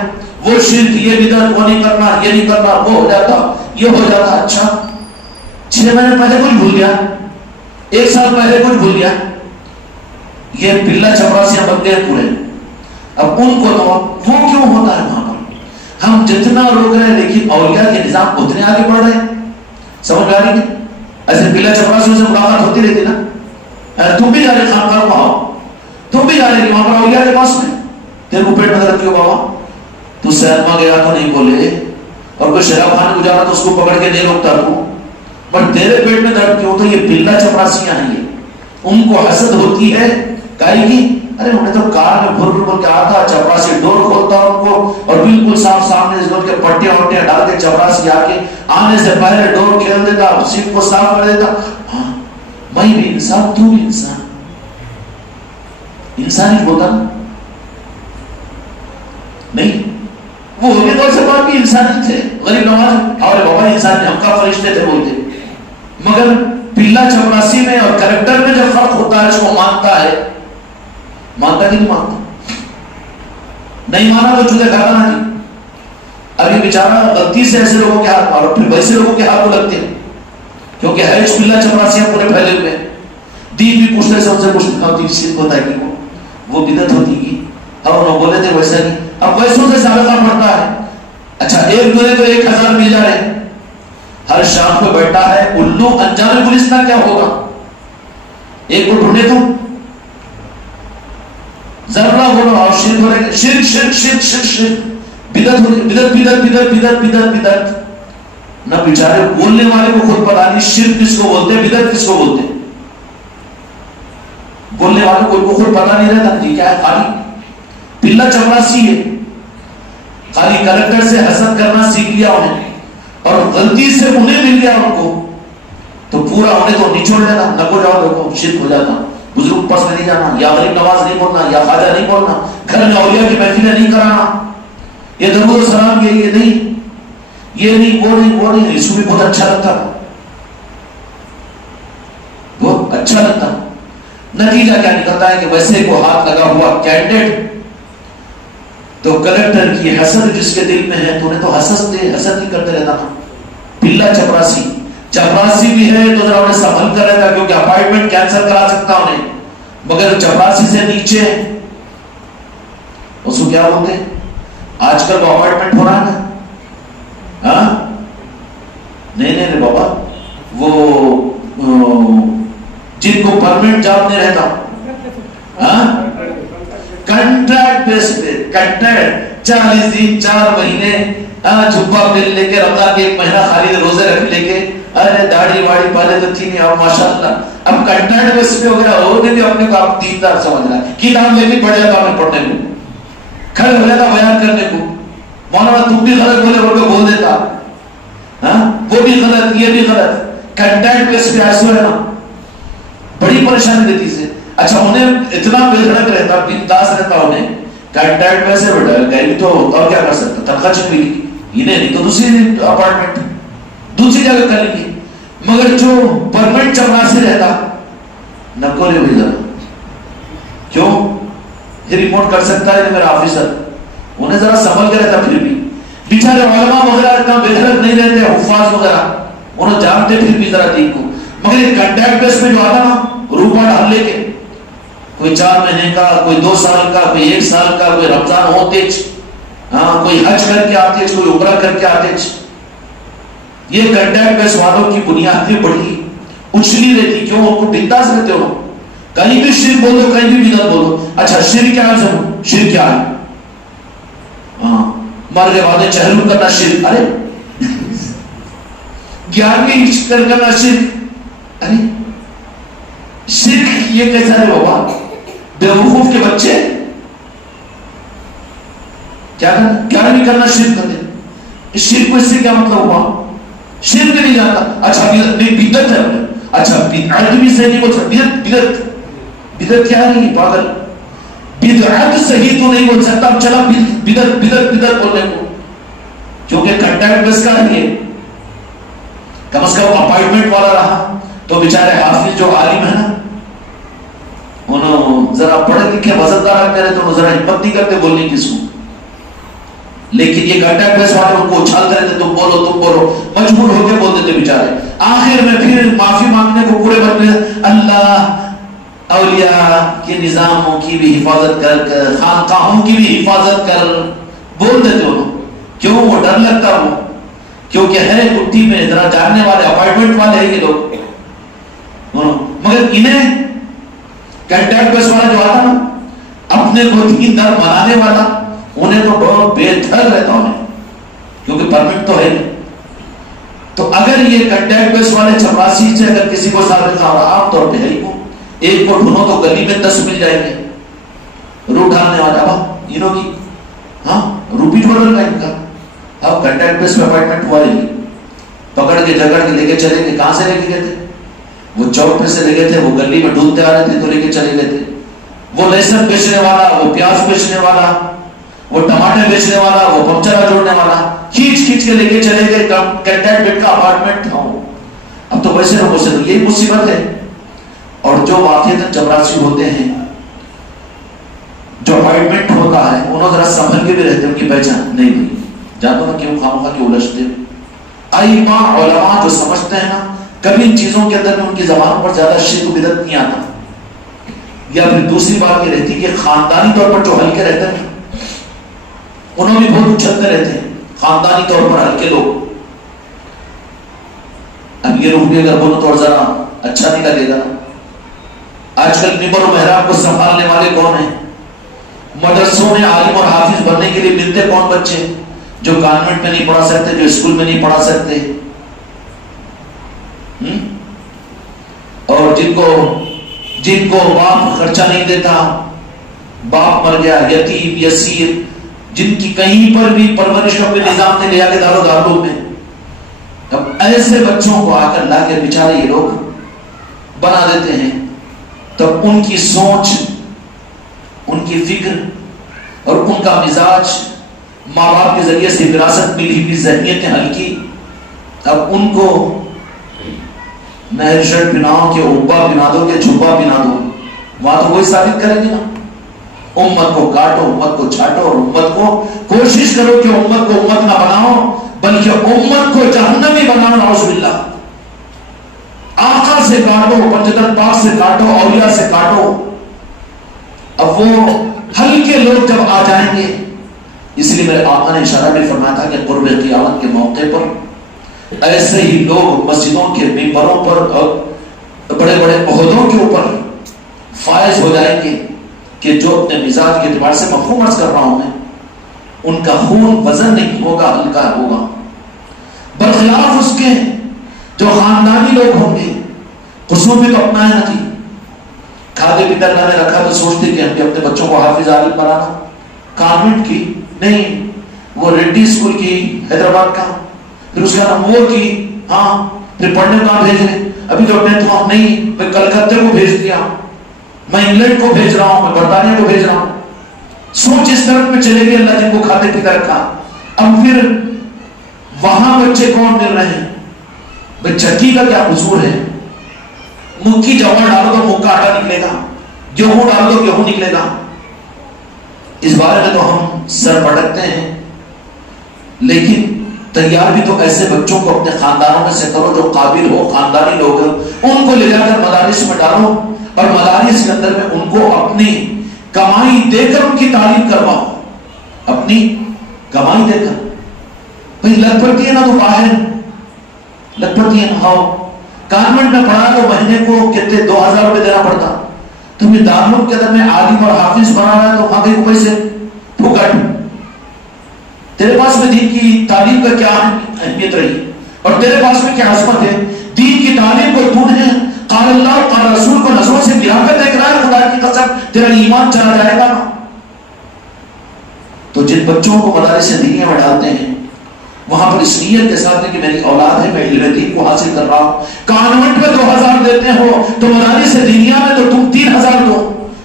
وہ شرک، یہ بدعت، وہ نہیں کرنا، یہ نہیں کرنا، وہ ہو جاتا، یہ ہو جاتا. اچھا 6 مہینے پہلے کچھ بھول گیا، 1 سال پہلے کچھ بھول گیا. یہ بلا چپراسیاں بن گئے پورے. اب ان کو تو وہ کیوں ہوتا ہے وہاں پر؟ ہم جتنا روک رہے ہیں لیکن اولیاء کے نظام اتنے آگے بڑھ رہے ہیں. سمجھ میں آ رہی ہے؟ ایسے بلا چپراسیوں سے ملاقات ہوتی رہتی نا. تم بھی جا رہے خانقاہ کو، آؤ تم بھی جا رہے وہاں پر اولیاء کے پاس میں. تیرے کو پیٹ میں درد کیوں بابا؟ تو صحت مند گیا تو نہیں بولے، اور کوئی شراب خانے کو جا رہا تو اس کو پکڑ کے نہیں روکتا تو. پر تیرے پیٹ میں درد کیوں؟ تو یہ بلا چپراسیاں ہیں. یہ ان کو حسد ہوتی ہے کائی کی. ارے انہیں تو کار میں بھر بھر کے آتا، چپراسی ڈور کھولتا ان کو اور بالکل صاف سامنے اس کے پٹے وٹے ڈال کے چپراسی آ کے آنے سے پہلے ڈور کھیل دیتا، سیٹ کو صاف کر دیتا. ہاں میں بھی انسان، تو بھی انسان، انسان ہی ہوتا نہیں. وہ ہونے دور سے بعد بھی انسان ہی تھے. غریب نواز اور بابا انسان ہم کا فرشتے تھے بولتے. مگر پلا چپراسی میں اور کریکٹر میں جب فرق ہوتا ہے اس کو مانتا ہے. مانتا کہ نہیں مانتا؟ نہیں مانا تو چودے کھاتا نا جی. ابھی بیچارہ غلطی سے ایسے لوگوں کے ہاتھ اور پھر ویسے لوگوں کے ہاتھ کو لگتے ہیں کیونکہ ہے پلا چپراسیاں پورے پھیلے ہوئے. دین بھی پوچھتے سے ان سے پوچھتے دین شرک ہوتا ہے کہ وہ بدعت ہوتی کی. اور وہ بولے تھے ویسا نہیں. اب ویسوں سے سابقہ پڑتا ہے. اچھا ایک دورے تو 1000 مل جا رہے. ہر شام کو بیٹھا ہے الو انجام پولیس کا کیا ہوگا؟ ایک کو ڈھونڈے تو ذرا بولو اور شرک ہو رہے، شرک شرک شرک شرک شرک، بدعت ہو رہی، بدعت بدعت بدعت بدعت بدعت بدعت. نہ بیچارے بولنے والے کو خود پتا نہیں شرک کس کو بولتے ہیں، بدعت کس کو بولتے ہیں. بولنے والے کو خود پتا نہیں رہتا جی کیا ہے. خالی پلا چپراسی ہے، خالی کریکٹر سے حسد کرنا سیکھ لیا انہیں اور غلطی سے انہیں مل گیا ان کو تو پورا انہیں تو نچوڑ لینا. نہ کو جاؤ دیکھو شرک ہو جاتا. بزرگ پاس میں نہیں جانا، یا غریب نواز نہیں بولنا، یا خواجہ نہیں بولنا، گھر میں اولیاء کی محفلیں نہیں کرانا، یہ درود و سلام کے یہ نہیں، یہ نہیں، وہ نہیں، وہ نہیں. اس کو بھی بہت اچھا لگتا، بہت اچھا لگتا. نتیجہ کیا نکلتا ہے کہ ویسے کو ہاتھ لگا ہوا کینڈیڈیٹ تو کلیکٹر کی حسد جس کے دل میں ہے تو انہیں تو حسد ہی کرتے رہتا نا. پلا چپراسی چپراسی بھی ہے تو ذرا انہیں سنبھل کر رہتا کیونکہ اپارٹمنٹ کینسل کرا سکتا انہیں. مگر چپراسی سے نیچے اس کو کیا بولتے ہیں آج کل وہ اپارٹمنٹ ہو رہا ہے. ہاں نہیں بابا، وہ جن کو پرمنٹ جاب نہیں رہتا، کنٹریکٹ بیس پہ، کنٹریکٹ 40 دن 4 مہینے جھبا پہن لے کے، رمضان کے 1 مہینہ خالی روزے رکھ لے کے، ارے داڑھی واڑی پہلے تو تھی نہیں، اب ماشاءاللہ اب کنٹریکٹ بیس پہ ہو گیا. وہ بھی اپنے کو آپ دیندار سمجھ رہا ہے، کتاب لے کے پڑھ جاتا ہمیں پڑھنے کو، کھڑے ہو جاتا بیان کرنے کو. مولانا تم بھی غلط بولے بول دیتا، وہ بھی غلط، یہ بھی غلط. کنٹریکٹ بیس پہ ایسے ہے نا، بڑی پریشانی دیتی سے. اچھا انہیں اتنا بے دھڑک رہتا، بنداس رہتا انہیں. کنٹریکٹ پیسے بیٹھا گئی تو اور کیا کر سکتا، تنخواہ چھن ملی، انہیں نہیں تو دوسری اپارٹمنٹ دوسری جگہ کر لیں گے. مگر جو پرمنٹ چپراسی رہتا نکو لے بھیجا کیوں یہ رپورٹ کر سکتا ہے میرا آفیسر، انہیں ذرا سنبھل کے رہتا. پھر بھی بیچارے علماء وغیرہ اتنا بے دھڑک نہیں رہتے، حفاظ وغیرہ انہیں جانتے پھر بھی ذرا دین کو. مگر یہ کنٹریکٹ بیس پہ جو آتا نا روپا ڈال لے کے، کوئی 4 مہینے کا، کوئی 2 سال کا، کوئی 1 سال کا، کوئی رمضان ہوتے، کوئی حج کر کے آتے، کوئی عمرہ کر کے آتے. یہ کنٹریکٹ بیس والوں کی بنیاد بھی بڑی اچھلی رہتی. کیوں؟ ان کو بنداس رہتے ہو, کہیں بھی شرک بول دو, کہیں بھی بدعت بول دو. اچھا شرک کیا ہے؟ شرک کیا ہے؟ ہاں, مر کے بعد چہل کرنا شرک. ارے 11ویں کرنا شرک. ارے شرک یہ کیسا ہے بابا؟ بیوقوف کے بچے کیا کرنا؟ 11ویں کرنا شرک کر دے. شرک کو اس سے کیا مطلب ہوا؟ شرک نہیں جاتا. اچھا بدعت ہے. اچھا بدعت بھی صحیح نہیں بول سکتا. بدعت کیا نہیں پاگل؟ بدعت صحیح تو نہیں بول سکتا. اب چلا بدعت بولنے کو, کیونکہ کنٹیکٹ بس کا نہیں ہے. کم از کم اپائنٹمنٹ والا رہا تو بیچارے حافظ جو عالم ہے نا, انہوں ذرا پڑھے لکھے وزردار کرے تو ذرا ہمت نہیں کرتے بولنے کس کو. لیکن یہ کنٹیکٹ بیس والے ان کو اچھال کرتے, تم بولو, مجبور ہو کے بول دیتے بیچارے. آخر میں پھر معافی مانگنے کو پورے بننے, اللہ اولیاء کے نظاموں کی بھی حفاظت کر, خانقاہوں کی بھی حفاظت کر, بول دیتے ہو. کیوں؟ وہ ڈر لگتا ہو, کیونکہ ہے کٹھی میں ذرا جاننے والے, اپائنٹمنٹ والے ہیں یہ لوگ. مگر انہیں کنٹیکٹ بیس والا جو آتا نا, اپنے کو دین دار بنانے والا, انہیں تو بہت بے دھر رہتا ہوں, کیونکہ پرمٹ تو ہے. تو اگر یہ کنٹیکٹ بیس والے چپراسی سے اگر کسی کو ثابت نہ ہو, عام طور پہ ہے ایک کو ڈھونڈو تو گلی میں 10 مل جائیں گے. روح ڈالنے والا انہوں کی, ہاں روپی ڈھونڈ رہا ان کا. اب کنٹیکٹ بیس پہ اپائنٹمنٹ ہوا ہی, پکڑ کے جگڑ کے لے کے چلے گئے. کہاں سے لے کے گئے تھے؟ وہ چوک پہ سے لے گئے تھے, وہ گلی میں ڈھونڈتے آ رہے تھے تو لے کے چلے گئے تھے. وہ لہسن بیچنے والا, وہ پیاز بیچنے والا, وہ ٹماٹر بیچنے والا, وہ پنچرا جوڑنے والا, کھینچ کے لے کے چلے گئے. کنٹیکٹ بیٹ کا اپارٹمنٹ تھا. اب تو ویسے نہ ویسے یہی مصیبت ہے. اور جو واقعات چپراسی ہوتے ہیں, جو اپائنٹمنٹ ہوتا ہے, انہوں ذرا سنبھل کے بھی رہتے ہیں, ان کی پہچان نہیں ہوئی. جانو نا کیوں خامخواہ کیوں الجھتے. ائمہ علماء جو سمجھتے ہیں نا, کبھی ان چیزوں کے اندر میں ان کی زبان پر زیادہ شرک و بدعت نہیں آتا. یا پھر دوسری بات یہ رہتی کہ خاندانی طور پر جو ہلکے رہتے ہیں انہوں بھی بہت اچھلتے رہتے ہیں, خاندانی طور پر ہلکے لوگ. اب یہ روح بھی اگر بولو تو ذرا اچھا نہیں لگے گا. آج کل ممبر و محراب کو سنبھالنے والے کون ہیں؟ مدرسوں میں عالم اور حافظ بننے کے لیے ملتے کون بچے؟ جو کانوینٹ میں نہیں پڑھا سکتے, جو اسکول میں نہیں پڑھا سکتے, اور جن کو باپ خرچہ نہیں دیتا, باپ مر گیا, یتیم یسیر, جن کی کہیں پر بھی پرورش کا کوئی نظام نہیں لیا کے دارالعلوم میں. اب ایسے بچوں کو آ کر لا کے بیچارے یہ لوگ بنا دیتے ہیں. تب ان کی سوچ, ان کی فکر اور ان کا مزاج ماں باپ کے ذریعے سے وراثت ملی ہوئی ذہنیتیں ہلکی. اب ان کو نہر شرٹ پہناؤ کہ اوبا پہنا دو کہ جھبا پہنا دو, وہاں تو وہی ثابت کریں گے نا. امت کو کاٹو, امت کو چھاٹو, اور امت کو کوشش کرو کہ امت کو امت نہ بناؤ بلکہ امت کو جہنمی بناؤ. نعوذ باللہ. آقا سے کاٹو, پنجتن پاک سے کاٹو, اولیاء سے کاٹو. اب وہ ہلکے لوگ جب آ جائیں گے, اس لیے میرے آقا نے اشارہ بھی فرمایا تھا کہ قرب قیامت کے موقع پر ایسے ہی لوگ مسجدوں کے ممبروں پر اور بڑے بڑے عہدوں کے اوپر فائز ہو جائیں گے کہ جو اپنے مزاج کے اعتبار سے مفہوم عرض کر رہا ہوں میں, ان کا خون وزن نہیں ہوگا, ہلکا ہوگا. برخلاف اس کے جو خاندانی لوگ ہوں گے, قصور بھی تو اپنا ہے نا جی. کھاتے پیتے اللہ نے رکھا تو سوچتے کہ ہم بھی اپنے بچوں کو حافظ عالم بنانا. کانوینٹ کی نہیں, وہ ریڈی اسکول کی حیدرآباد کا, پھر اس کا نام وہ کی, ہاں پھر پڑھنے کہاں بھیج رہے, ابھی تو ٹینتھ نہیں, میں کلکتے کو بھیج دیا, میں انگلینڈ کو بھیج رہا ہوں, میں برطانیہ کو بھیج رہا ہوں. سوچ اس طرف میں چلے گی اللہ جن کو کھاتے پیتے رکھا. اب پھر وہاں بچے کون مل رہے ہیں؟ بھائی چکی کا کیا قصور ہے؟ مکھی جوان ڈالو تو مکھ کا آٹا نکلے گا, گیہوں ڈالو تو گیہوں نکلے گا. اس بارے میں تو ہم سر پٹکتے ہیں, لیکن تیار بھی تو ایسے بچوں کو اپنے خاندانوں میں سے کرو جو قابل ہو, خاندانی لوگ ہو, ان کو لے جا کر مدارس میں ڈالو, اور مدارس کے اندر میں ان کو اپنی کمائی دے کر ان کی تعلیم کرواؤ. اپنی کمائی دے کر. بھائی لگ پڑتی ہے نا تو باہر لگ پڑتی ہے نا, کانوینٹ میں پڑھا تو مہینے کو کتنے 2000 روپے دینا پڑتا. تم یہ دارالعلوم کے اندر میں عالم اور حافظ بنا رہا ہے تو وہاں کے پیسے پھوکٹ. تیرے پاس میں دین کی تعلیم کا کیا اہمیت رہی اور تیرے پاس میں کیا عظمت ہے. دین کی تعلیم کو تو نے قال اللہ قال رسول کو نظروں سے گرا کر دیکھ رہا ہے, خدا کی قسم تیرا ایمان چلا جائے گا. تو جن بچوں کو مدارس دینیہ میں ڈالتے ہیں وہاں پر اس نیت کے ساتھ کہ میری اولاد ہے, میں علم دین کو حاصل کر رہا ہوں. کانوینٹ میں 2000 دیتے ہو تو مدارس دینیہ میں تو تم 3000 دو.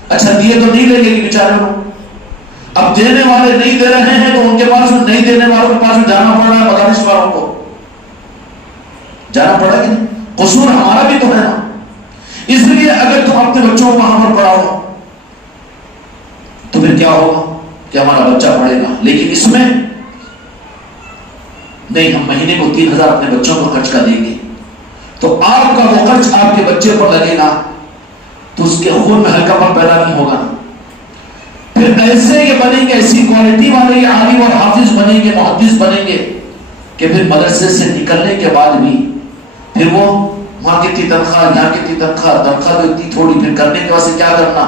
اچھا دیے تو نہیں لیں گے بیچارے لوگ. اب دینے والے نہیں دے رہے ہیں تو ان کے پاس نہیں دینے والوں کے پاس جانا پڑ رہا ہے. مدارس والوں کو جانا پڑا کہ نہیں؟ قصور ہمارا بھی تو ہے نا. اس لیے اگر تم اپنے بچوں کو وہاں پر پڑھاؤ تو پھر کیا ہوگا کہ ہمارا بچہ پڑھے گا, لیکن اس میں نہیں, ہم مہینے کو 3000 اپنے بچوں کو خرچ کر دیں گے تو آپ کا وہ خرچ آپ کے بچے پر لگے گا تو اس کے خون میں ہلکا پن پیدا نہیں ہوگا. پھر ایسے یہ بنیں گے, ایسی کوالٹی والے یہ عالم اور حافظ بنیں گے, محدث بنیں گے کہ پھر مدرسے سے نکلنے کے بعد بھی پھر وہ وہاں کتنی تنخواہ, یہاں کتنی تنخواہ تو اتنی تھوڑی, پھر کرنے کے واسطے کیا کرنا.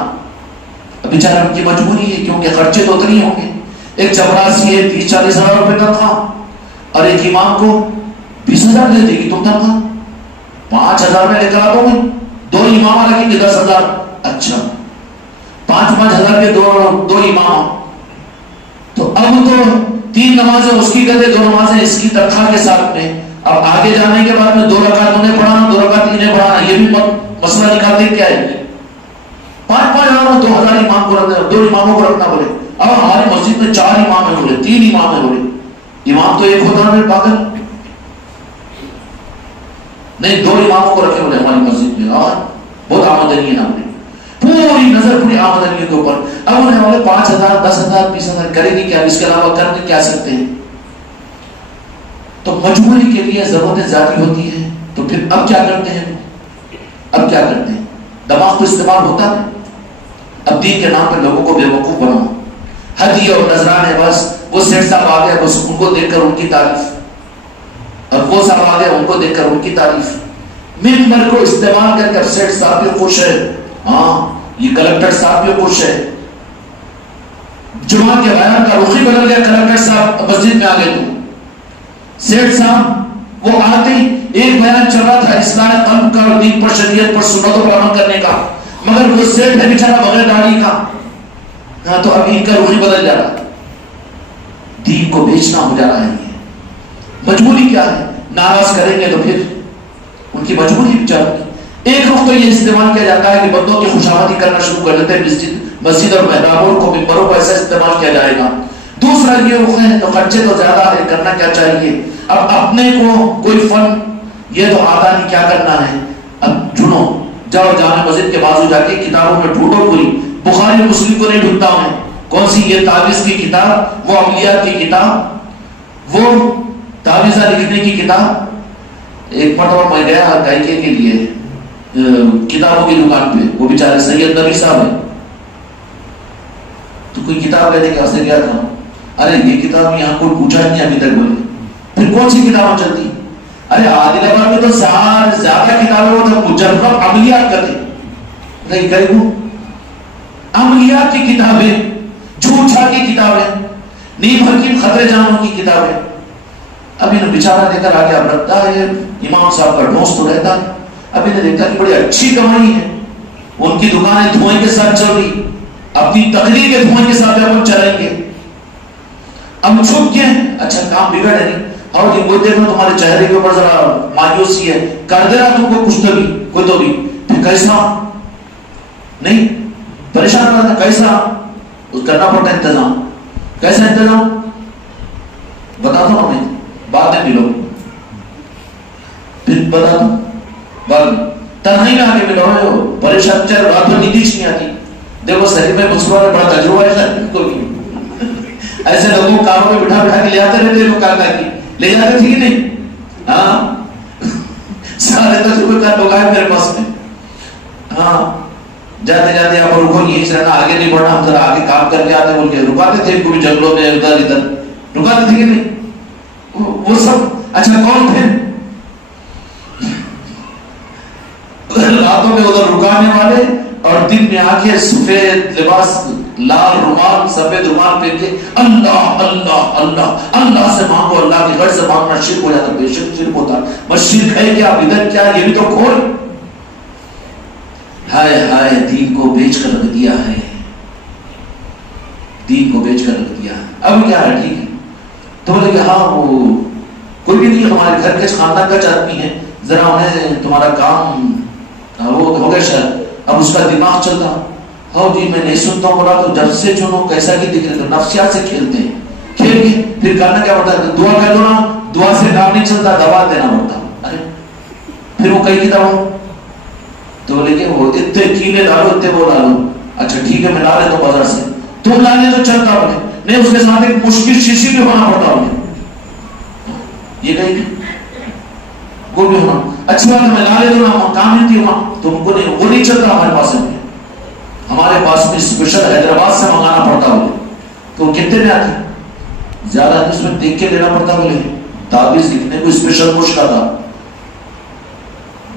اب بیچارے ان کی مجبوری ہے کیونکہ خرچے تو اتنے ہوں گے. ایک چپراسی ہے 30-40 ہزار روپے تنخواہ اور ایک امام کو 20,000 دے دے گی تم تنخواہ, 5,000 میں لے کر آ دو گے. 2 امام لگیں گے 10,000. اچھا 5-5 ہزار کے دو امام, تو اب تو 3 نمازیں اس کی کہتے, 2 نمازیں اس کی تنخواہ کے ساتھ میں. اب آگے جانے کے بعد میں 2 رکعت انہیں پڑھانا, 2 رکعت انہیں پڑھانا, یہ بھی مسئلہ نکالتے کیا ہے. 5-5 ہزار 2,000 امام کو رکھنا, 2 اماموں کو رکھنا بولے. اب ہماری مسجد میں 4 امام ہیں بولے, 3 امام ہیں بولے. امام تو ایک ہوتا ہے پاگل نہیں, 2 اماموں کو رکھے بولے ہماری مسجد میں, اور بہت آمدنی ہے نا, پوری نظر پوری آمدنی کے اوپر. اب انہیں بولے 5,000 10,000 20,000 کرے گی کیا, اس کے علاوہ کر کے کیا سکتے ہیں. تو مجبوری کے لیے ضرورتیں ذاتی ہوتی ہیں. تو پھر اب کیا کرتے ہیں, اب کیا کرتے ہیں, دماغ تو استعمال ہوتا ہے. اب دین کے نام پر لوگوں کو بے وقوف بناؤ. ہدیہ اور نذران ہے, بس وہ سیٹ صاحب آ گئے, بس ان کو دیکھ کر ان کی تعریف, اور وہ صاحب آ گئے ان کو دیکھ کر ان کی تعریف. ممبر کو استعمال کر کر سیٹ صاحب بھی خوش ہے, ہاں یہ کلکٹر صاحب بھی خوش ہے. جمعہ کے بیان کا رخ ہی بدل گیا, کلکٹر صاحب مسجد میں آ گئے. تو سیٹ صاحب وہ آتے ہی ایک بیان چل رہا تھا اصلاح قلب کا اور دین پر, شریعت پر, سنتوں پر عمل کرنے کا, مگر وہ سیٹ ہے بیچارہ بغیر داڑھی کا. ہاں تو اب ان کا رخ ہی بدل جا رہا, دین کو بیچنا ہو جا رہا ہے. یہ مجبوری کیا ہے, ناراض کریں گے تو پھر ان کی مجبوری بھی چاہیے. ایک رخ تو یہ استعمال کیا جاتا ہے کہ بندوں کی خوشامدی کرنا شروع کر دیتے ہیں, مسجد اور محرابوں کو, ممبروں کو ایسا استعمال کیا جائے گا. دوسرا یہ رخ ہے تو خرچے تو زیادہ ہے, کرنا کیا چاہیے. اب اپنے کو کوئی فن یہ تو آتا نہیں, کیا کرنا ہے. اب چنو, جاؤ جامع مسجد کے بازو جا کے کتابوں میں ڈھونڈو, کوئی بخاری مسلم کو نہیں ڈھونڈتا ہوں میں, کون سی یہ تعویذ کی کتاب, وہ عملیات کی کتاب, وہ تعویذہ لکھنے کی کتاب. ایک مرتبہ میں گیا گائکے کے لیے کتابوں کی دکان پہ, وہ بیچارے سید نبی صاحب ہیں, تو کوئی کتاب لینے کے واسطے گیا تھا. ارے یہ کتاب یہاں کوئی پوچھا نہیں ابھی تک. بولے پھر کون سی کتابیں چلتی, ارے عادل آباد میں تو زیادہ کتابیں وہ مجرب عملیات کرتے, عملیات کی کتابیں, جھوٹ چھاٹ کی کتابیں, نیم حکیم خطرے جانوں کی کتابیں. اب انہیں بیچارہ لے کر آگے اب رکھتا ہے, امام صاحب کا ڈھونس تو رہتا ہے. اب انہیں دیکھتا کہ بڑی اچھی کمائی ہے, ان کی دکانیں دھوئیں کے ساتھ چل رہی, اپنی تقریر کے دھوئیں کے ساتھ اپن چلیں گے. اب چھپ کے اچھا کام بگڑ ہے نہیں, اور جی کوئی دیکھو تمہارے چہرے کے اوپر ذرا مایوسی ہے, کر دینا تم کو کچھ تو بھی, کوئی تو بھی. پھر کیسا نہیں پریشان رہتا, کیسا کرنا پڑتا انتظام. کیسا انتظام بتا دو ہمیں, بعد میں ملو, پھر بتا دو بعد میں. تنہائی میں آگے ملو, جو پریشان چل رات میں نیند نہیں آتی. دیکھو شہر میں مسلمان بڑا تجربہ ہے شاید کو بھی, ایسے لوگوں کو کاروں میں بٹھا بٹھا کے لے آتے رہتے ہیں, کار کی لے جاتے تھے کہ نہیں. ہاں سارے تجربے کار لوگ آئے میرے پاس میں. ہاں جاتے جاتے آپ رکو, یہی سے آگے نہیں بڑھنا, ہم ذرا آگے کام کر کے آتے بول کے رکاتے تھے. کوئی جنگلوں میں ادھر ادھر رکاتے تھے کہ نہیں. وہ سب اچھا کون تھے, راتوں میں ادھر رکانے والے اور دن میں آ کے سفید لباس لال رومال سفید رومال پہن کے اللہ اللہ اللہ اللہ سے مانگو، اللہ کے گھر سے مانگنا شرک ہو جاتا، بے شک شرک ہوتا، بس شرک ہے کیا بدعت کیا یہ بھی تو کھول. ہائے ہائے دین کو بیچ کر رکھ دیا ہے، دین کو بیچ کر رکھ دیا. اب کیا ہے ٹھیک ہے تو بولے کہ ہاں وہ کوئی بھی نہیں ہمارے گھر کے خاندان کا آدمی ہے، ذرا انہیں تمہارا کام وہ ہو گیا شاید، اب اس کا دماغ چلتا ہو جی میں نہیں سنتا ہوں، بولا تو جب سے جو کیسا کی دکھ رہے نفسیات سے کھیلتے ہیں، کھیل کے پھر کرنا کیا پڑتا ہے، دعا کر دو نا، دعا سے کام نہیں چلتا، دوا دینا پڑتا. ارے پھر وہ کہیں کی دوا تو بولے کہ وہ اتنے کیلے ڈالو اتنے وہ ڈالو، اچھا ٹھیک ہے میں لا لیتا ہوں بازار سے، تم لا لے تو چلتا بولے نہیں، اس کے ساتھ ایک مشکل شیشی بھی ہونا پڑتا بولے یہ کہیں وہ بھی ہونا. اچھی بات ہے میں لا لیتا ہوں کام نہیں تھی وہاں تم کو نہیں، وہ نہیں چلتا ہمارے پاس میں، ہمارے پاس میں اسپیشل حیدرآباد سے منگانا پڑتا بولے. تو کتنے میں آتے زیادہ اس میں دیکھ کے لینا پڑتا بولے. تعویذ لکھنے کو اسپیشل مشکل تھا.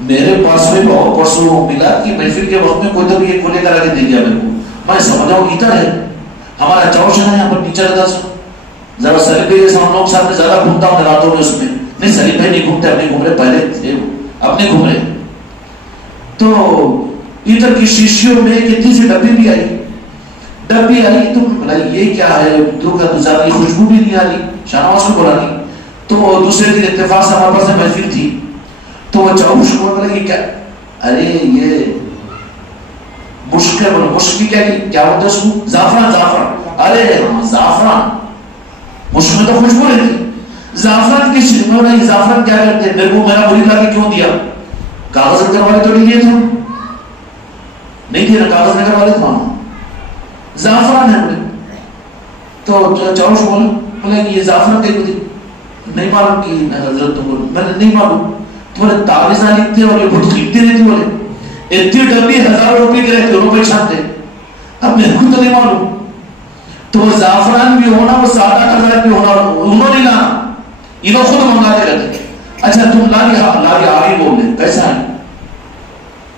میرے پاس میں بہت پرسوں ملا کہ محفل کے وقت میں کوئی تو یہ کھولے کرا کے دے دیا میرے کو. میں سمجھا ہوں ادھر ہے ہمارا چوش ہے یہاں پر نیچے رہتا سو ذرا سلیب بھائی جیسے ہم لوگ ساتھ میں زیادہ گھومتا ہوں راتوں میں، اس میں نہیں سلیب بھائی نہیں گھومتے، اپنے گھوم رہے پہلے تھے اپنے گھوم رہے. تو ادھر کی شیشیوں میں کتنی سی ڈبی بھی آئی، ڈبی آئی تو بولا یہ کیا ہے، دو کا دوسرا کی خوشبو بھی نہیں آ رہی، شاہنواز کو بولا نہیں. تو دوسرے دن اتفاق سے ہمارے پاس محفل تھی تو وہ چاوش کو بولا یہ کیا، ارے یہ مشک ہے، بولا مشک کیا کیا ہوتا ہے اس کو، زعفران زعفران. ارے زعفران مشک میں تو خوشبو رہتی، زعفران کی شکلوں نے زعفران کیا کرتے ہیں، میرے کو میرا بری لا کے کیوں دیا، کاغذ رکھنے والے تو نہیں لیے تھے، نہیں دیا نا کاغذ نگر والے تھے، زعفران ہے بولے. تو چاوش بولا کہ یہ زعفران کہیں کو نہیں معلوم کہ حضرت تو بولے میں نہیں معلوم، تو بولے تعویذ نہ لکھتے اور یہ بہت قیمتی رہتی، بولے اتنی ڈبی 1000 روپے کے رہتے دونوں پہچانتے، اب میرے کو تو نہیں معلوم. تو وہ زعفران بھی ہونا وہ 7-8 بھی ہونا انہوں نے لانا، انہوں خود منگاتے رہتے. اچھا تم لا لیا آگے بول لے کیسا ہے،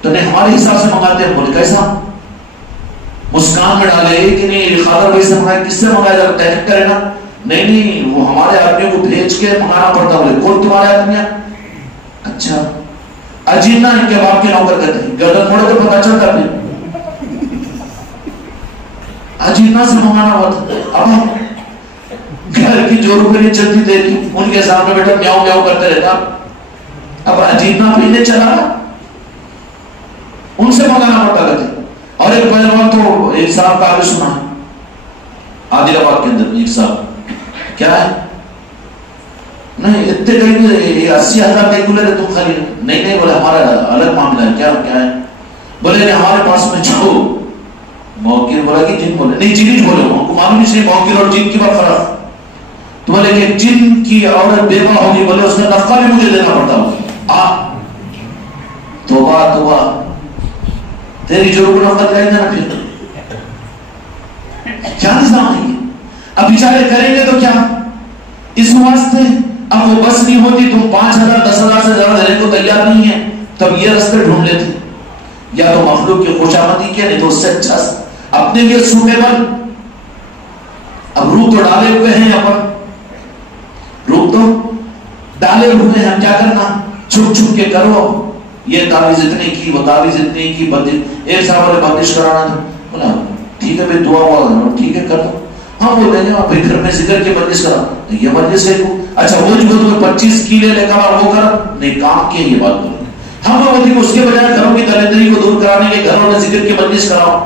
تو نہیں ہمارے حساب سے منگاتے ہیں، بولے کیسا، مسکان میں ڈالے کہ نہیں خاطر بھائی سے منگائے، کس سے منگایا جب تحقیق کرے نا، نہیں وہ ہمارے آدمیوں کو بھیج کے منگانا پڑتا. بولے کون تمہارے آدمی ہے، اچھا اجینا ان کے باپ کے نوکر کہتے ہیں، گردن موڑے تو پتا چلتا پھر اجینا سے منگانا ہوا تھا. اب گھر کی جو روپے نہیں چلتی تھے ان کے سامنے بیٹا میاؤ میاؤ کرتے رہتا، اب اجینا پینے چلا ان سے منگانا پڑتا کہتے. اور ایک پہلوان تو ایک صاحب کا آگے سنا ہے عادل آباد کے اندر، ایک صاحب کیا ہے نہیں اتنے کہیں 80,000 کہیں کھلے رہے تم خالی نہیں بولے ہمارا الگ معاملہ ہے. کیا ہے بولے نہیں ہمارے پاس میں جو موکل بولا کہ جن بولے نہیں جن بولے ان کو معلوم نہیں موکل اور جن کی بات فرق. تو بولے کہ جن کی عورت بیوہ ہوگی بولے اس میں نفقہ بھی مجھے دینا پڑتا ہوگا. توبہ توبہ تیری جو روح نفقہ دلائی دینا پھر کیا نظام ہے. اب بیچارے کریں گے تو کیا اس واسطے اب وہ بس نہیں ہوتی تم 5,000 10,000 سے زیادہ دینے کو تیار نہیں ہے، تب یہ راستے ڈھونڈ لیتے یا تو مخلوق کی خوشامدی کیا نہیں تو اس سے اچھا اپنے لیے سوٹیبل. اب روح تو ڈالے ہوئے ہیں، اپن روح تو ڈالے ہوئے ہیں، ہم کیا کرنا چھپ چھپ کے کرو. یہ تعویذ اتنے کی وہ تعویذ اتنے کی بندش. ایک صاحب نے بندش کرانا تھا، بولا ٹھیک ہے بھائی دعا ہوا ٹھیک ہے کر دو. ہم بولتے ہیں پھر گھر میں ذکر کی بندش کرا تو یہ بندش ہے. اچھا وہ جو تمہیں 25 کیلے لے کر وہ کر نہیں کام کیا یہ بات بولے. ہم لوگ بولتے ہیں اس کے بجائے گھروں کی دلندری کو دور کرانے کے گھروں میں ذکر کی مجلس کراؤ.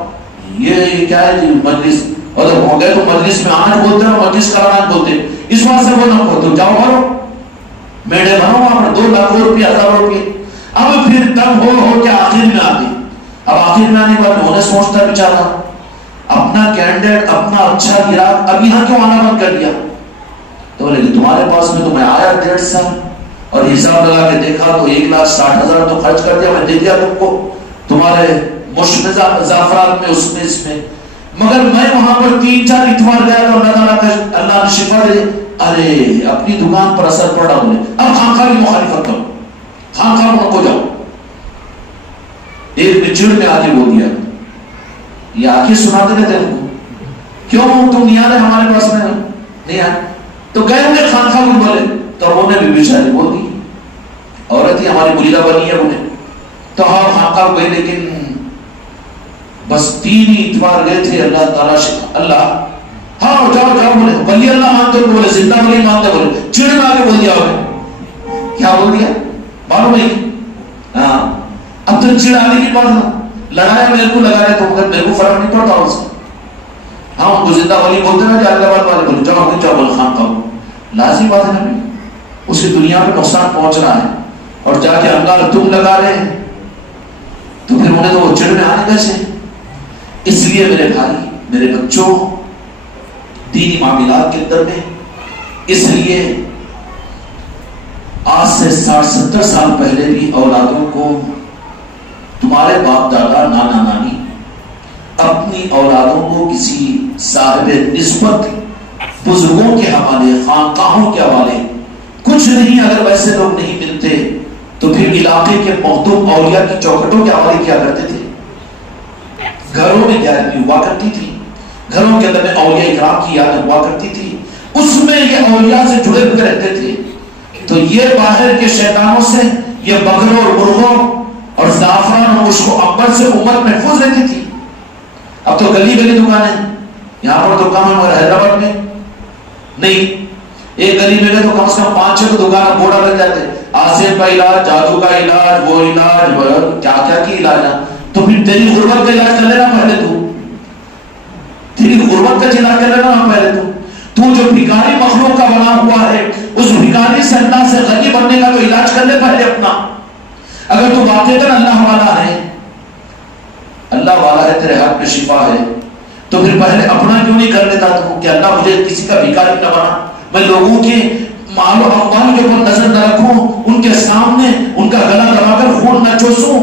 یہ کیا ہے جی مجلس، اور جب ہو گئے تو مجلس میں آنا بولتے ہیں اور مجلس کرانا بولتے ہیں. اس واسطے وہ نہ بولتے جاؤ بھرو میڈے بھرو وہاں پر 2 لاکھ روپیہ 1000 روپیے. اب پھر تب ہو کہ آخر میں آتی. اب آخر میں آنے کے بعد انہیں سوچتا بیچارہ اپنا کینڈیڈیٹ اپنا اچھا گراہک اب یہاں کیوں آنا بند کر دیا. تو بولے تمہارے پاس میں تو میں آیا 1.5 سال اور حساب لگا کے دیکھا تو 1,60,000 تو خرچ کر دیا، میں دے دیا تم کو تمہارے مشک زعفران میں اس میں مگر میں وہاں پر 3-4 اتوار گیا تو اللہ نے شفا دے. ارے اپنی دکان پر اثر پڑا. بولے اب خانقاہ کی مخالفت کرو، خانقاہ کو جاؤ. پھر چڑ میں آگے بول دیا یہ آگے سناتے رہتے ان کو کیوں تم نہیں آ رہے ہمارے پاس میں نہیں آئے تو گئے ہوں گے خانقاہ کو بولے تو انہوں نے بھی بیچاری بول دی عورت ہی ہماری مریدہ بنی ہے انہیں تو ہاں خانقاہ گئے لیکن بس 3 ہی اتوار گئے تھے اللہ تعالیٰ اللہ ہاں جاؤ جاؤ بولے ولی اللہ مانتے ہو بولے زندہ ولی مانتے بولے چڑ میں آگے بول دیا ہوگا کیا بول دیا معلوم نہیں ہاں اب تو چڑ آنے کی بات لڑایا میرے کو لگا رہے تو مگر میرے کو فرق نہیں پڑتا اس سے ہاں ان کو زندہ ولی بولتے نا جا اللہ والے بولے جاؤ نہیں جاؤ بول خان کا لازمی بات ہے نا اس کی دنیا میں نقصان پہنچ رہا ہے اور جا کے اللہ تم لگا رہے ہیں تو پھر انہیں تو وہ چڑ میں آنے کیسے اس لیے میرے بھائی میرے بچوں دینی معاملات کے اندر میں اس لیے آج سے 60-70 سال پہلے بھی اولادوں کو تمہارے باپ دادا نانا نانی اپنی اولادوں کو کسی صاحب نسبت بزرگوں کے حوالے خانقاہوں کے حوالے کچھ نہیں اگر ویسے لوگ نہیں ملتے تو پھر علاقے کے محتوم اولیاء کی چوکھٹوں کے حوالے کیا کرتے تھے گھروں میں گیارہویں ہوا کرتی تھی گھروں کے اندر میں اولیاء اکرام کی یاد ہوا کرتی تھی اس میں یہ اولیاء سے جڑے ہوئے رہتے تھے تو یہ باہر کے شیطانوں سے یہ بکروں اور مرغوں اور زعفران اور مشک و عنبر سے امت محفوظ رہتی تھی اب تو گلی گلی دکانیں یہاں پر تو کم ہے مگر حیدرآباد میں نہیں ایک گلی میں تو کم سے کم 5-6 دکان بورڈ لگ جاتے آسف کا علاج جادو کا علاج وہ علاج کیا کیا کی علاج تو پھر تیری غربت کا علاج کر لینا پہلے تیری غربت کا علاج کر لینا پہلے تو جو بھکاری مخلوق کا بنا ہوا ہے اس بھکاری سے اللہ سے غنی بننے کا تو علاج کر لے پہلے اپنا اگر تو واقعی اللہ والا ہے اللہ والا ہے تیرے حق میں شفا ہے تو پھر پہلے اپنا کیوں نہیں کر لیتا تو کہ اللہ مجھے کسی کا بھکاری نہ بنا میں لوگوں کے مال و اموال کے اوپر نظر نہ رکھوں ان کے سامنے ان کا گلا دبا کر خون نہ چوسوں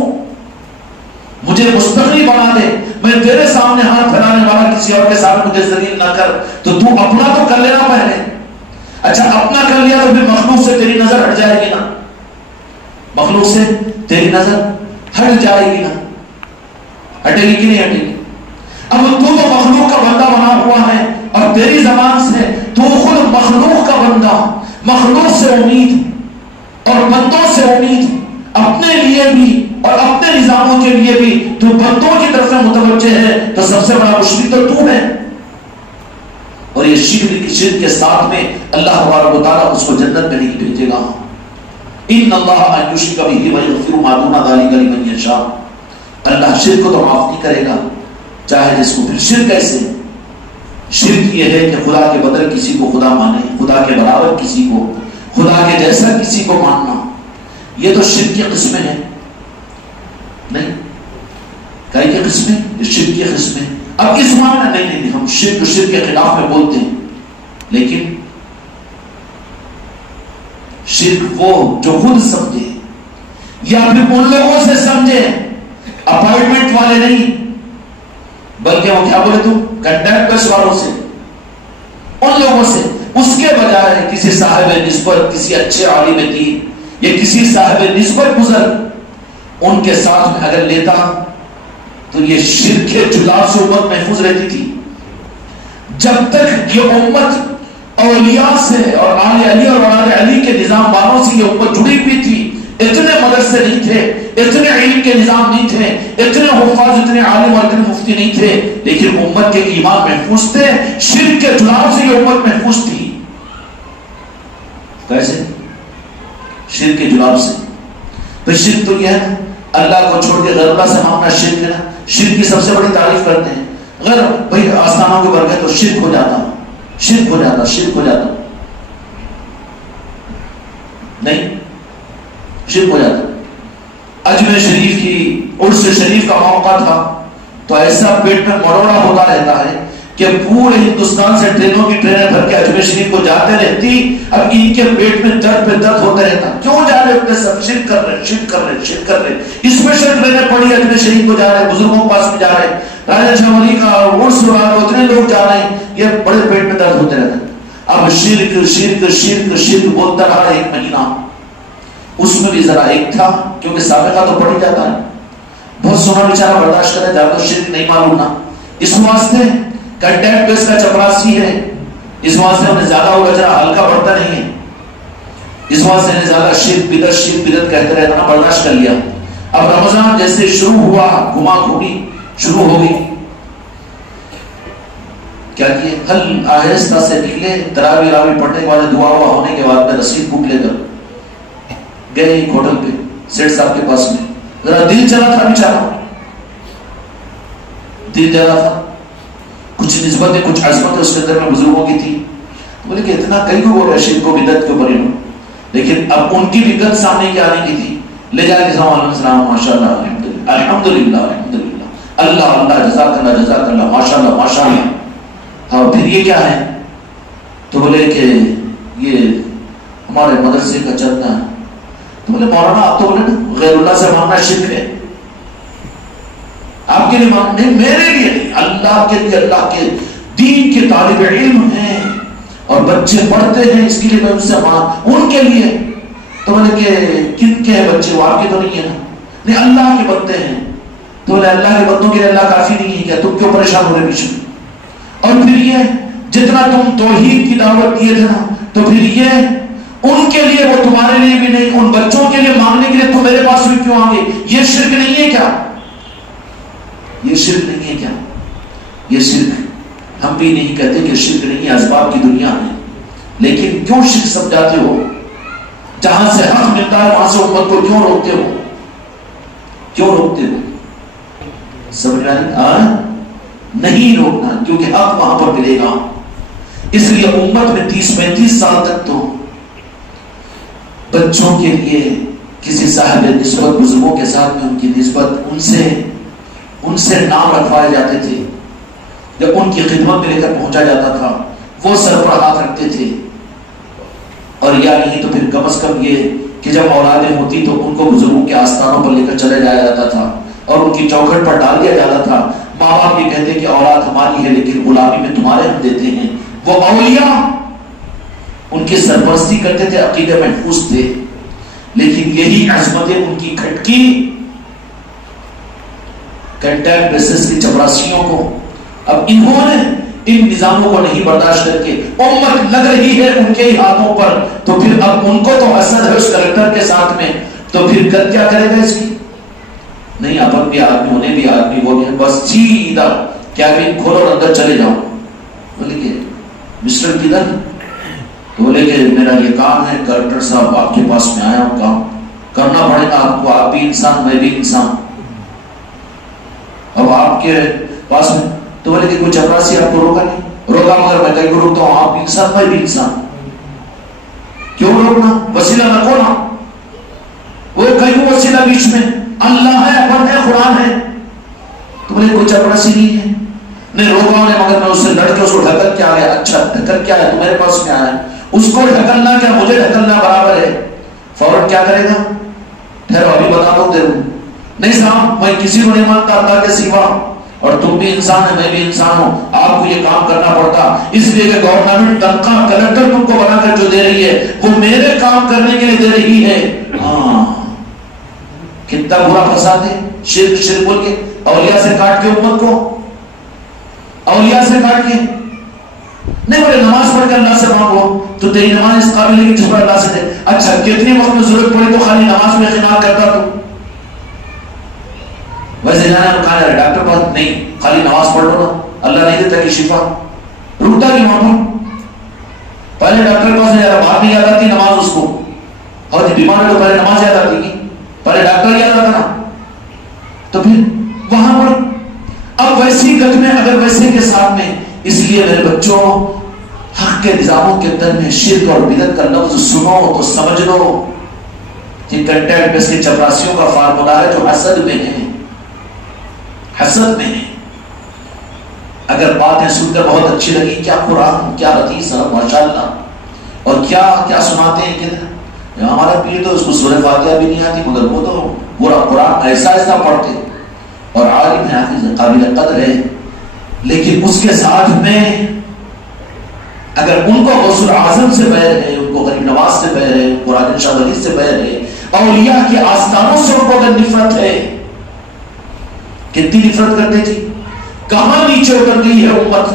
مجھے مستقلی بنا دے میں تیرے سامنے ہاتھ پھیلانے والا کسی اور کے سامنے مجھے ذلیل نہ کر تو تو اپنا تو کر لینا پہلے اچھا اپنا کر لیا تو پھر مخلوق سے تیری نظر ہٹ جائے گی نا مخلوق سے تیری نظر ہٹ جائے گی نا ہٹے گی کہ نہیں ہٹے گی اب تو مخلوق کا بندہ بنا ہوا ہے اور تیری زبان سے تو خود مخلوق کا بندہ مخلوق سے امید اور بندوں سے امید اپنے لیے بھی اور اپنے نظاموں کے لیے بھی تو بندوں کی طرف متوجہ ہے تو سب سے بڑا مشرک تو ہے اور یہ شرک کے ساتھ میں اللہ تبارک و تعالیٰ اس کو جنت میں نہیں بھیجے گا ان اللہ ان یشرک بہ ویغفر ما دون ذلک لمن یشاء اللہ شرک کو تو معاف نہیں کرے گا چاہے جس کو پھر شرک کیسے شرک یہ ہے کہ خدا کے بدل کسی کو خدا مانے خدا کے برابر کسی کو خدا کے جیسا کسی کو ماننا یہ تو شرک کی قسمیں ہیں نہیں کئی کی قسمیں یہ شرک کی قسمیں اب اس معنی نہیں ہم شرک کے خلاف میں بولتے ہیں لیکن شرک وہ جو خود سمجھے یا پھر ان لوگوں سے سمجھے اپارٹمنٹ والے نہیں بلکہ وہ کیا بولے تم کنٹیکٹ بس والوں سے ان لوگوں سے اس کے بجائے کسی صاحب نسبت کسی اچھے عالم دین یا کسی صاحب نسبت بزرگ ان کے ساتھ میں اگر لیتا تو یہ شرک کے جلال سے امت محفوظ رہتی تھی جب تک یہ امت اولیاء سے اور آل علی اور اولاد علی کے نظام والوں سے یہ امت جڑی ہوئی تھی اتنے مدرسے نہیں تھے اتنے علم کے نظام نہیں تھے اتنے حفاظ اتنے عالم اور اتنے مفتی نہیں تھے لیکن امت کے ایمان محفوظ تھے شرک کے جلال سے یہ امت محفوظ تھی کیسے شرک کے جلال سے تو شرک تو یہ ہے اللہ کو چھوڑ کے غیر اللہ سے مانگنا شرک ہے شرک کی سب سے بڑی تعریف کرتے ہیں اگر بھائی آستانوں کے بڑھ گئے تو شرک ہو جاتا شرک ہو جاتا شرک ہو جاتا نہیں شرک ہو جاتا اجمیر شریف کی عرس شریف کا موقع تھا تو ایسا پیٹ میں مروڑا ہوتا رہتا ہے کہ پورے ہندوستان سے ٹرینوں کی ٹرینیں بھر کے اجمیر شریف کو جاتے رہتی اب ان کے پیٹ میں درد پہ درد ہوتا رہتا کیوں جا رہے ہوتے سب شرک کر رہے شرک کر رہے شرک کر رہے اسپیشل ٹرینیں پڑی اجمیر شریف کو جا رہے بزرگوں کے پاس میں جا رہے راجا شاہ کا عرس ہو رہا ہے اتنے لوگ جا رہے ہیں یہ بڑے پیٹ میں درد ہوتے رہتے اب شرک شرک شرک شرک بولتا رہا ایک مہینہ اس میں بھی ذرا ایک تھا کیونکہ سابقہ تو پڑھ ہی جاتا ہے بہت سونا بیچارہ برداشت کرے، درد و شرک نہیں معلوم نا، اس واسطے کنٹیکٹ بیس کا چپراسی ہے، اس واسطے ہم نے زیادہ وہ بچارہ ہلکا پڑتا نہیں ہے، اس واسطے نے زیادہ شرک بدعت کہتے رہتا نا، برداشت کر لیا۔ اب رمضان جیسے شروع ہوا، گھما گھومی شروع ہو گئی، کیا کیے؟ کل آہستہ سے نکلے، تراویح پڑھنے کے بعد دعا ہوا ہونے کے بعد میں رسید بک لے کر گئے ایک ہوٹل پہ سیٹ صاحب کے پاس میں، ذرا دل چلا تھا بیچارہ، دل چلا تھا، کچھ نسبتیں کچھ عظمت اس کے اندر میں بزرگوں کی تھی، بولے کہ اتنا کئی کو بول رہے شرک کو بدعت کے اوپر، لیکن اب ان کی بدعت سامنے کی آنے کی تھی، لے جا کے السلام ماشاء اللہ الحمدللہ الحمدللہ اللہ اللہ جزاک اللہ ماشاء اللہ، اور پھر یہ کیا ہے؟ تو بولے کہ یہ ہمارے مدرسے کا چندہ ہے، تو بولے مولانا آپ تو بولے نا غیر اللہ سے مانگنا شرک ہے، آپ کے لیے مانگنا نہیں، میرے لیے نہیں، اللہ کے لیے، اللہ کے دین کے طالب علم ہیں اور بچے پڑھتے ہیں، اس کے لیے میں ان سے ان کے لیے، تو بولے کہ کن کے ہیں بچے؟ وہ آپ کے تو نہیں ہے نا، نہیں اللہ کے بندے ہیں، تو بولے اللہ کے بندوں کے لیے اللہ کافی نہیں ہے کیا؟ تم کیوں پریشان ہو رہے پیچھے؟ اور پھر یہ جتنا تم توحید کی دعوت دیے تھے نا، تو پھر یہ ان کے لیے، وہ تمہارے لیے بھی نہیں، ان بچوں کے لیے مانگنے کے لیے تم میرے پاس بھی کیوں آگے؟ یہ شرک نہیں ہے کیا؟ یہ شرک نہیں ہے کیا؟ یہ شرک ہم بھی نہیں کہتے کہ شرک نہیں ہے، اسباب کی دنیا ہے، لیکن کیوں شرک سمجھاتے ہو؟ جہاں سے حق ملتا ہے وہاں سے امت کو کیوں روکتے ہو؟ کیوں روکتے ہو؟ سمجھ رہے نہیں روکنا، کیونکہ حق وہاں پر ملے گا، اس لیے امت میں 30-35 سال تک تو بچوں کے لیے کسی صاحب نسبت بزرگوں کے ساتھ میں ان کی نسبت ان سے نام رکھوائے جاتے تھے، جب ان کی خدمت میں لے کر پہنچا جاتا تھا وہ سر پر ہاتھ رکھتے تھے، اور یا نہیں تو پھر کم از کم یہ کہ جب اولادیں ہوتی تو ان کو بزرگوں کے آستانوں پر لے کر چلے جایا جاتا تھا اور ان کی چوکھٹ پر ڈال دیا جاتا تھا۔ ماں باپ یہ کہتے کہ اولاد ہماری ہے لیکن غلامی میں تمہارے ہم دیتے ہیں، وہ اولیاء ان کی سرپرستی کرتے تھے، عقیدے محفوظ تھے، لیکن یہی عظمتیں ان کی کھٹکی کنٹیکٹ بیسس کی چپراسیوں کو، اب انہوں نے ان نظاموں کو نہیں برداشت کر کے امت لگ رہی ہے ان کے ہی ہاتھوں پر، تو پھر اب ان کو تو حسد ہے اس کلیکٹر کے ساتھ میں، تو پھر کر کیا کرے گا اس کی؟ نہیں، اپن بھی آدمی، انہیں بھی آدمی، وہ بھی بس سیدھا کیا کہ کھولو اور اندر چلے جاؤ۔ بولے کہ مسٹر کدھر؟ تو بولے کہ میرا یہ کام ہے کلیکٹر صاحب، آپ کے پاس میں آیا ہوں، کام کرنا پڑے گا آپ کو، آپ بھی انسان میں بھی انسان، اب آپ کے پاس میں۔ تو بولے کہ کوئی چپراسی آپ کو روکا نہیں؟ روکا، مگر میں کہیں کو روکتا ہوں، آپ بھی انسان میں بھی انسان، کیوں روکنا؟ وسیلہ رکھو نا، وہ کہیں وسیلہ بیچ میں، اللہ ہے، اپن ہے، قرآن ہے۔ تو بولے کوئی چپراسی نہیں ہے، نہیں روکا انہیں، مگر میں اس سے لڑ کے اس کو ڈھکل کیا گیا، اچھا ڈھکل کیا ہے تو میرے پاس میں آیا، اس کو ڈھکلنا کیا مجھے ڈھکلنا برابر ہے، فوراً کیا کرے گا؟ ٹھہرو ابھی بتا دو، دے دوں، نہیں صاحب میں کسی کو نہیں مانتا اللہ کے سوا، اور تم بھی انسان ہے میں بھی انسان ہوں، آپ کو یہ کام کرنا پڑتا، اس لیے کہ گورنمنٹ تنخواہ کلیکٹر تم کو بنا کر جو دے رہی ہے وہ میرے کام کرنے کے لیے دے رہی ہے۔ ہاں، کتنا برا فساد ہے، شرک شرک بول کے، اولیاء سے کاٹ کے امت کو، اولیاء سے کاٹ کے، نہیں بولے نماز پڑھ کے اللہ سے مانگو تو تیری نماز اس قابل ہے کہ جھپڑ اللہ سے دے، اچھا کتنے وقت میں ضرورت پڑی تو خالی نماز میں خیانت کرتا تو، ویسے جانا کہا جا رہا ہے ڈاکٹر پاس نہیں، خالی نماز پڑھ لو نا، اللہ نہیں دیتا کہ شفا، رکتا کہ وہاں پر پہلے ڈاکٹر پاس نہیں جا رہا، بعد میں یاد آتی نماز اس کو، اور بیمار ہے تو پہلے نماز یاد آتی کی، پہلے ڈاکٹر یاد آتا نا، تو پھر وہاں پر اب ویسی گت میں اگر ویسے کے ساتھ میں، اس لیے میرے بچوں حق کے نظاموں کے اندر میں شرک اور بدعت کا لفظ سنو تو سمجھ لو کہ کنٹیکٹ بیس کے چپراسیوں کا فارمولا ہے جو حسد میں ہے، حسد میں ہے۔ اگر باتیں سن کر بہت اچھی لگی، کیا قرآن، کیا حدیث، ماشاءاللہ، اور کیا کیا سناتے ہیں کہ ہمارا پیر تو اس کو سورہ فاتحہ بھی نہیں آتی، مگر وہ تو پورا قرآن ایسا ایسا پڑھتے اور عالم ہے، حافظ قابل قدر ہے، لیکن اس کے ساتھ میں اگر ان کو غوث اعظم سے بیر ہے، ان کو غریب نواز سے بیر ہے، قرآن شاہ ولی سے بیر ہے، اولیاء کے آستانوں سے ان کو اگر نفرت ہے، کتنی نفرت کرتے تھی. کہاں نیچے اتر گئی ہے امت.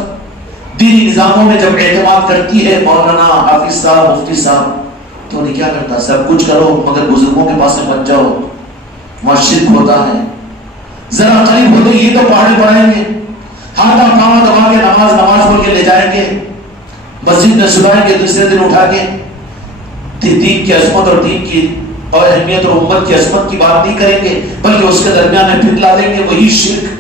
دینی نظاموں میں جب اعتماد کرتی ہے مولانا حافظ صاحب مفتی صاحب تو انہیں کیا کرتا, سب کچھ کرو مگر بزرگوں کے پاس میں مت جاؤ, وہاں شرک ہوتا ہے. ذرا قریب ہوتے یہ تو پہاڑے پڑھائیں گے, ہاتھ پاؤں دبا کے نماز پڑھ کے لے جائیں گے, مسجد میں سلائیں گے, دوسرے دن اٹھا کے دین کی عظمت اور دین کی اور اہمیت اور امت کی عظمت کی بات نہیں کریں گے, بلکہ اس کے درمیان میں پھر لا دیں گے وہی شرک.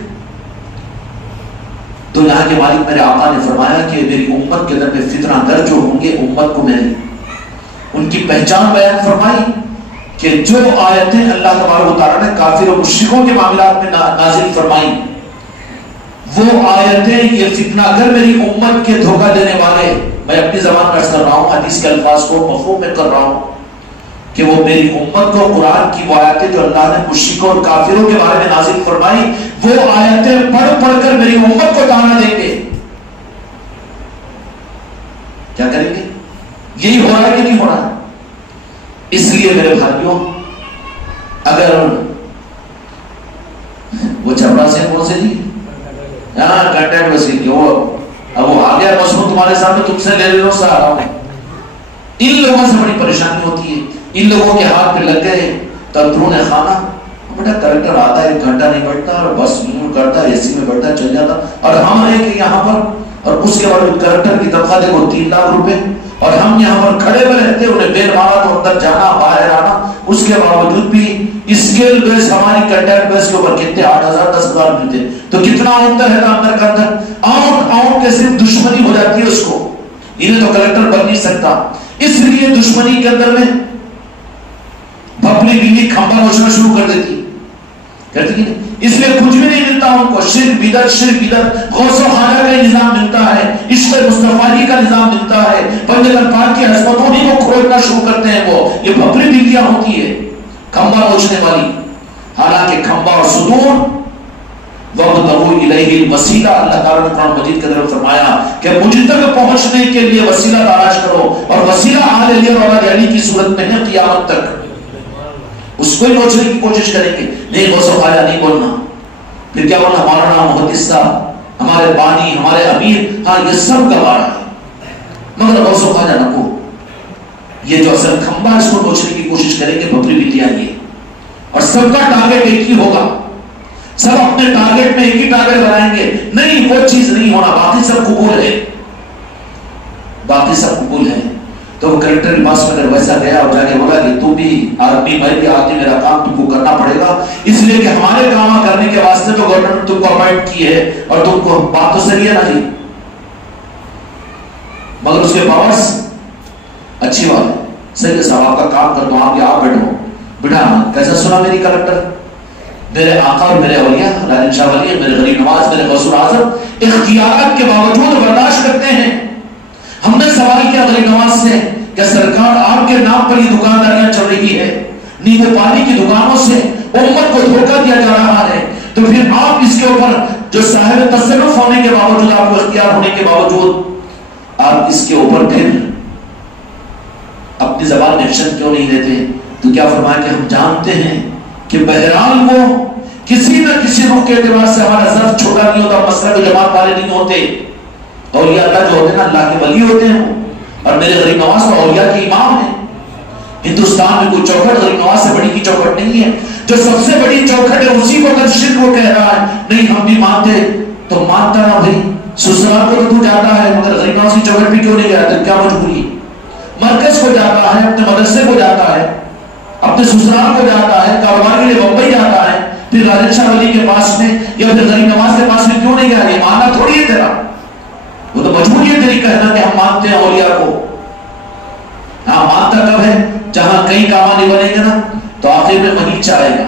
تو یہاں کے مالک میرے آقا نے فرمایا کہ میری امت کے اندر میں فتنہ گر جو ہوں گے, امت کو میں نے ان کی پہچان بیان فرمائی کہ جو آیتیں اللہ تبارک و تعالیٰ نے کافر و مشرکوں کے معاملات میں نازل فرمائی, وہ آیتیں یہ فتنہ گر میری امت کے دھوکہ دینے والے, میں اپنی زبان میں عرض کر رہا ہوں, حدیث کے الفاظ کو مفہوم میں کر رہا ہوں کہ وہ میری امت کو قرآن کی وہ آیتیں جو اللہ نے مشرکوں اور کافروں کے بارے میں نازل فرمائی, وہ آیتیں پڑھ پڑھ کر میری امت کو تانا دیں گے. کیا کریں گے؟ یہی ہو رہا ہے کہ نہیں ہو رہا ہے؟ اس لیے میرے بھائیوں, اگر وہ چھپڑا سے کون سے جی ہاں کنٹینٹ وسیع کی اب وہ آ گیا مسئلہ تمہارے سامنے, تم سے لے لو سارا میں, ان لوگوں سے بڑی پریشانی ہوتی ہے. ان لوگوں کے ہاتھ پہ لگ گئے تنتروں نے خانہ, بیٹا کریکٹر آتا ہے 1 گھنٹہ نہیں بیٹھتا اور بس یوں کرتا ہے, اے سی میں بیٹھتا چل جاتا, اور ہم رہے کہ یہاں پر, اور اس کے بعد کریکٹر کی تنخواہ دیکھو 3 لاکھ روپے, اور ہم یہاں پر کھڑے ہوئے رہتے, انہیں بیل مارا تو اندر جانا باہر آنا, اس کے باوجود بھی اسکیل بیس ہماری کنٹینٹ بیس کے اوپر کتنے 8,000 10,000 ملتے, تو کتنا انتر ہے اندر کا اندر. آؤٹ کے صرف دشمنی ہو جاتی ہے اس کو, انہیں تو کریکٹر بن نہیں سکتا. اس لیے دشمنی کے اندر میں بھپلی بلی کھمبا نوچنا شروع کر دیتی کہتی ہے, اس لیے کچھ بھی نہیں ملتا ان کو. شرک بدعت غوث و خواجہ کا نظام ملتا ہے, عشق مصطفی کا نظام ملتا ہے, بندگان پاک کی عظمتوں ہی کو کھوجنا شروع کرتے ہیں. وہ یہ بھپلی بلیاں ہوتی ہے کھمبا نوچنے والی. حالانکہ کھمبا اور ستون وَابْتَغُوا إِلَيْهِ الْوَسِيلَةَ, اللہ تعالیٰ نے قرآن مجید کے اندر فرمایا کہ مجھ تک پہنچنے کے لیے وسیلہ تلاش کرو, اور وسیلہ آل علی اور اولاد علی کی صورت میں ہے قیامت تک. اس کو ہی نوچنے کی کوشش کریں گے, نہیں غوث و خواجہ نہیں بولنا, پھر کیا بولنا ہمارا نام محدث صاحب, ہمارے بانی, ہمارے امیر, ہاں یہ سب گوارا ہے, مگر غوث و خواجہ نہ کو. یہ جو اصل کھمبا اس کو نوچنے کی کوشش کریں گے بکری بٹیا یہ, اور سب کا ٹارگیٹ ایک ہی ہوگا, سب اپنے ٹارگیٹ میں ایک ہی ٹارگیٹ بنائیں گے. نہیں وہ چیز نہیں ہونا, باقی سب قبول ہے, باقی سب قبول ہے. تو وہ کریکٹر کے پاس میں ویسا گیا اور جا کے بولا کہ تو بھی آدمی, میں بھی آدمی, میرا کام تم کو کرنا پڑے گا, اس لیے کہ ہمارے کام کرنے کے واسطے تو گورنمنٹ تم کو اپائنٹ کی ہے, اور تم کو بات تو صحیح ہے نا جی, مگر اس کے پاورز اچھی بات ہے, صحیح ہے صاحب آپ کا کام کر دو, آپ یہاں بیٹھو. بیٹا کیسا سنا میری کریکٹر, میرے آقا اور میرے اولیاء لالن شاہ ولی, میرے غریب نواز, میرے غوث اعظم اختیارات کے باوجود برداشت کرتے ہیں. ہم نے سوال کیا غریب نواز سے کہ سرکار آپ کے نام پر یہ دکانداریاں چل رہی ہے, نیمبو پانی کی دکانوں سے امت کو دھوکہ دیا جا رہا ہے, تو پھر آپ اس کے اوپر جو صاحب تصرف ہونے کے باوجود, آپ کو اختیار ہونے کے باوجود, آپ اس کے اوپر پھر اپنی زبان میں ایکشن کیوں نہیں لیتے؟ تو کیا فرمایا کہ ہم جانتے ہیں کہ بہرحال وہ کسی نہ کسی رخ کے اعتبار سے ہمارا ظرف چھوٹا نہیں ہوتا, مسئلہ کو جماعت والے نہیں ہوتے, اولیاء اللہ جو ہوتے ہیں نا اللہ کے ولی ہوتے ہیں, اور میرے غریب نواز تو اولیاء کے امام ہیں. ہندوستان میں کوئی چوکھٹ غریب نواز سے بڑی کی چوکھٹ نہیں ہے, جو سب سے بڑی چوکھٹ ہے اسی کو اگر شرک وہ کہہ رہا ہے نہیں ہم بھی مانتے, تو مانتا نا بھائی, سسرال کو تو جاتا ہے مگر غریب نواز کی چوکھٹ بھی کیوں نہیں گیا, تو کیا مجبوری, مرکز کو جاتا ہے, اپنے مدرسے کو جاتا ہے, اپنے سسرال کو جاتا ہے, کاروبار کے لیے بمبئی جاتا ہے, پھر لالن شاہ ولی کے پاس میں یا پھر غریب نواز کے پاس میں کیوں نہیں گیا؟ یہ ماننا تھوڑی ہے تیرا, وہ تو مجبوری ہے تیری کہنا کہ ہم مانتے ہیں اولیاء کو. ہاں مانتا کب ہے؟ جہاں کئی کام نہیں بنے گا نا تو آخر میں مریچہ آئے گا,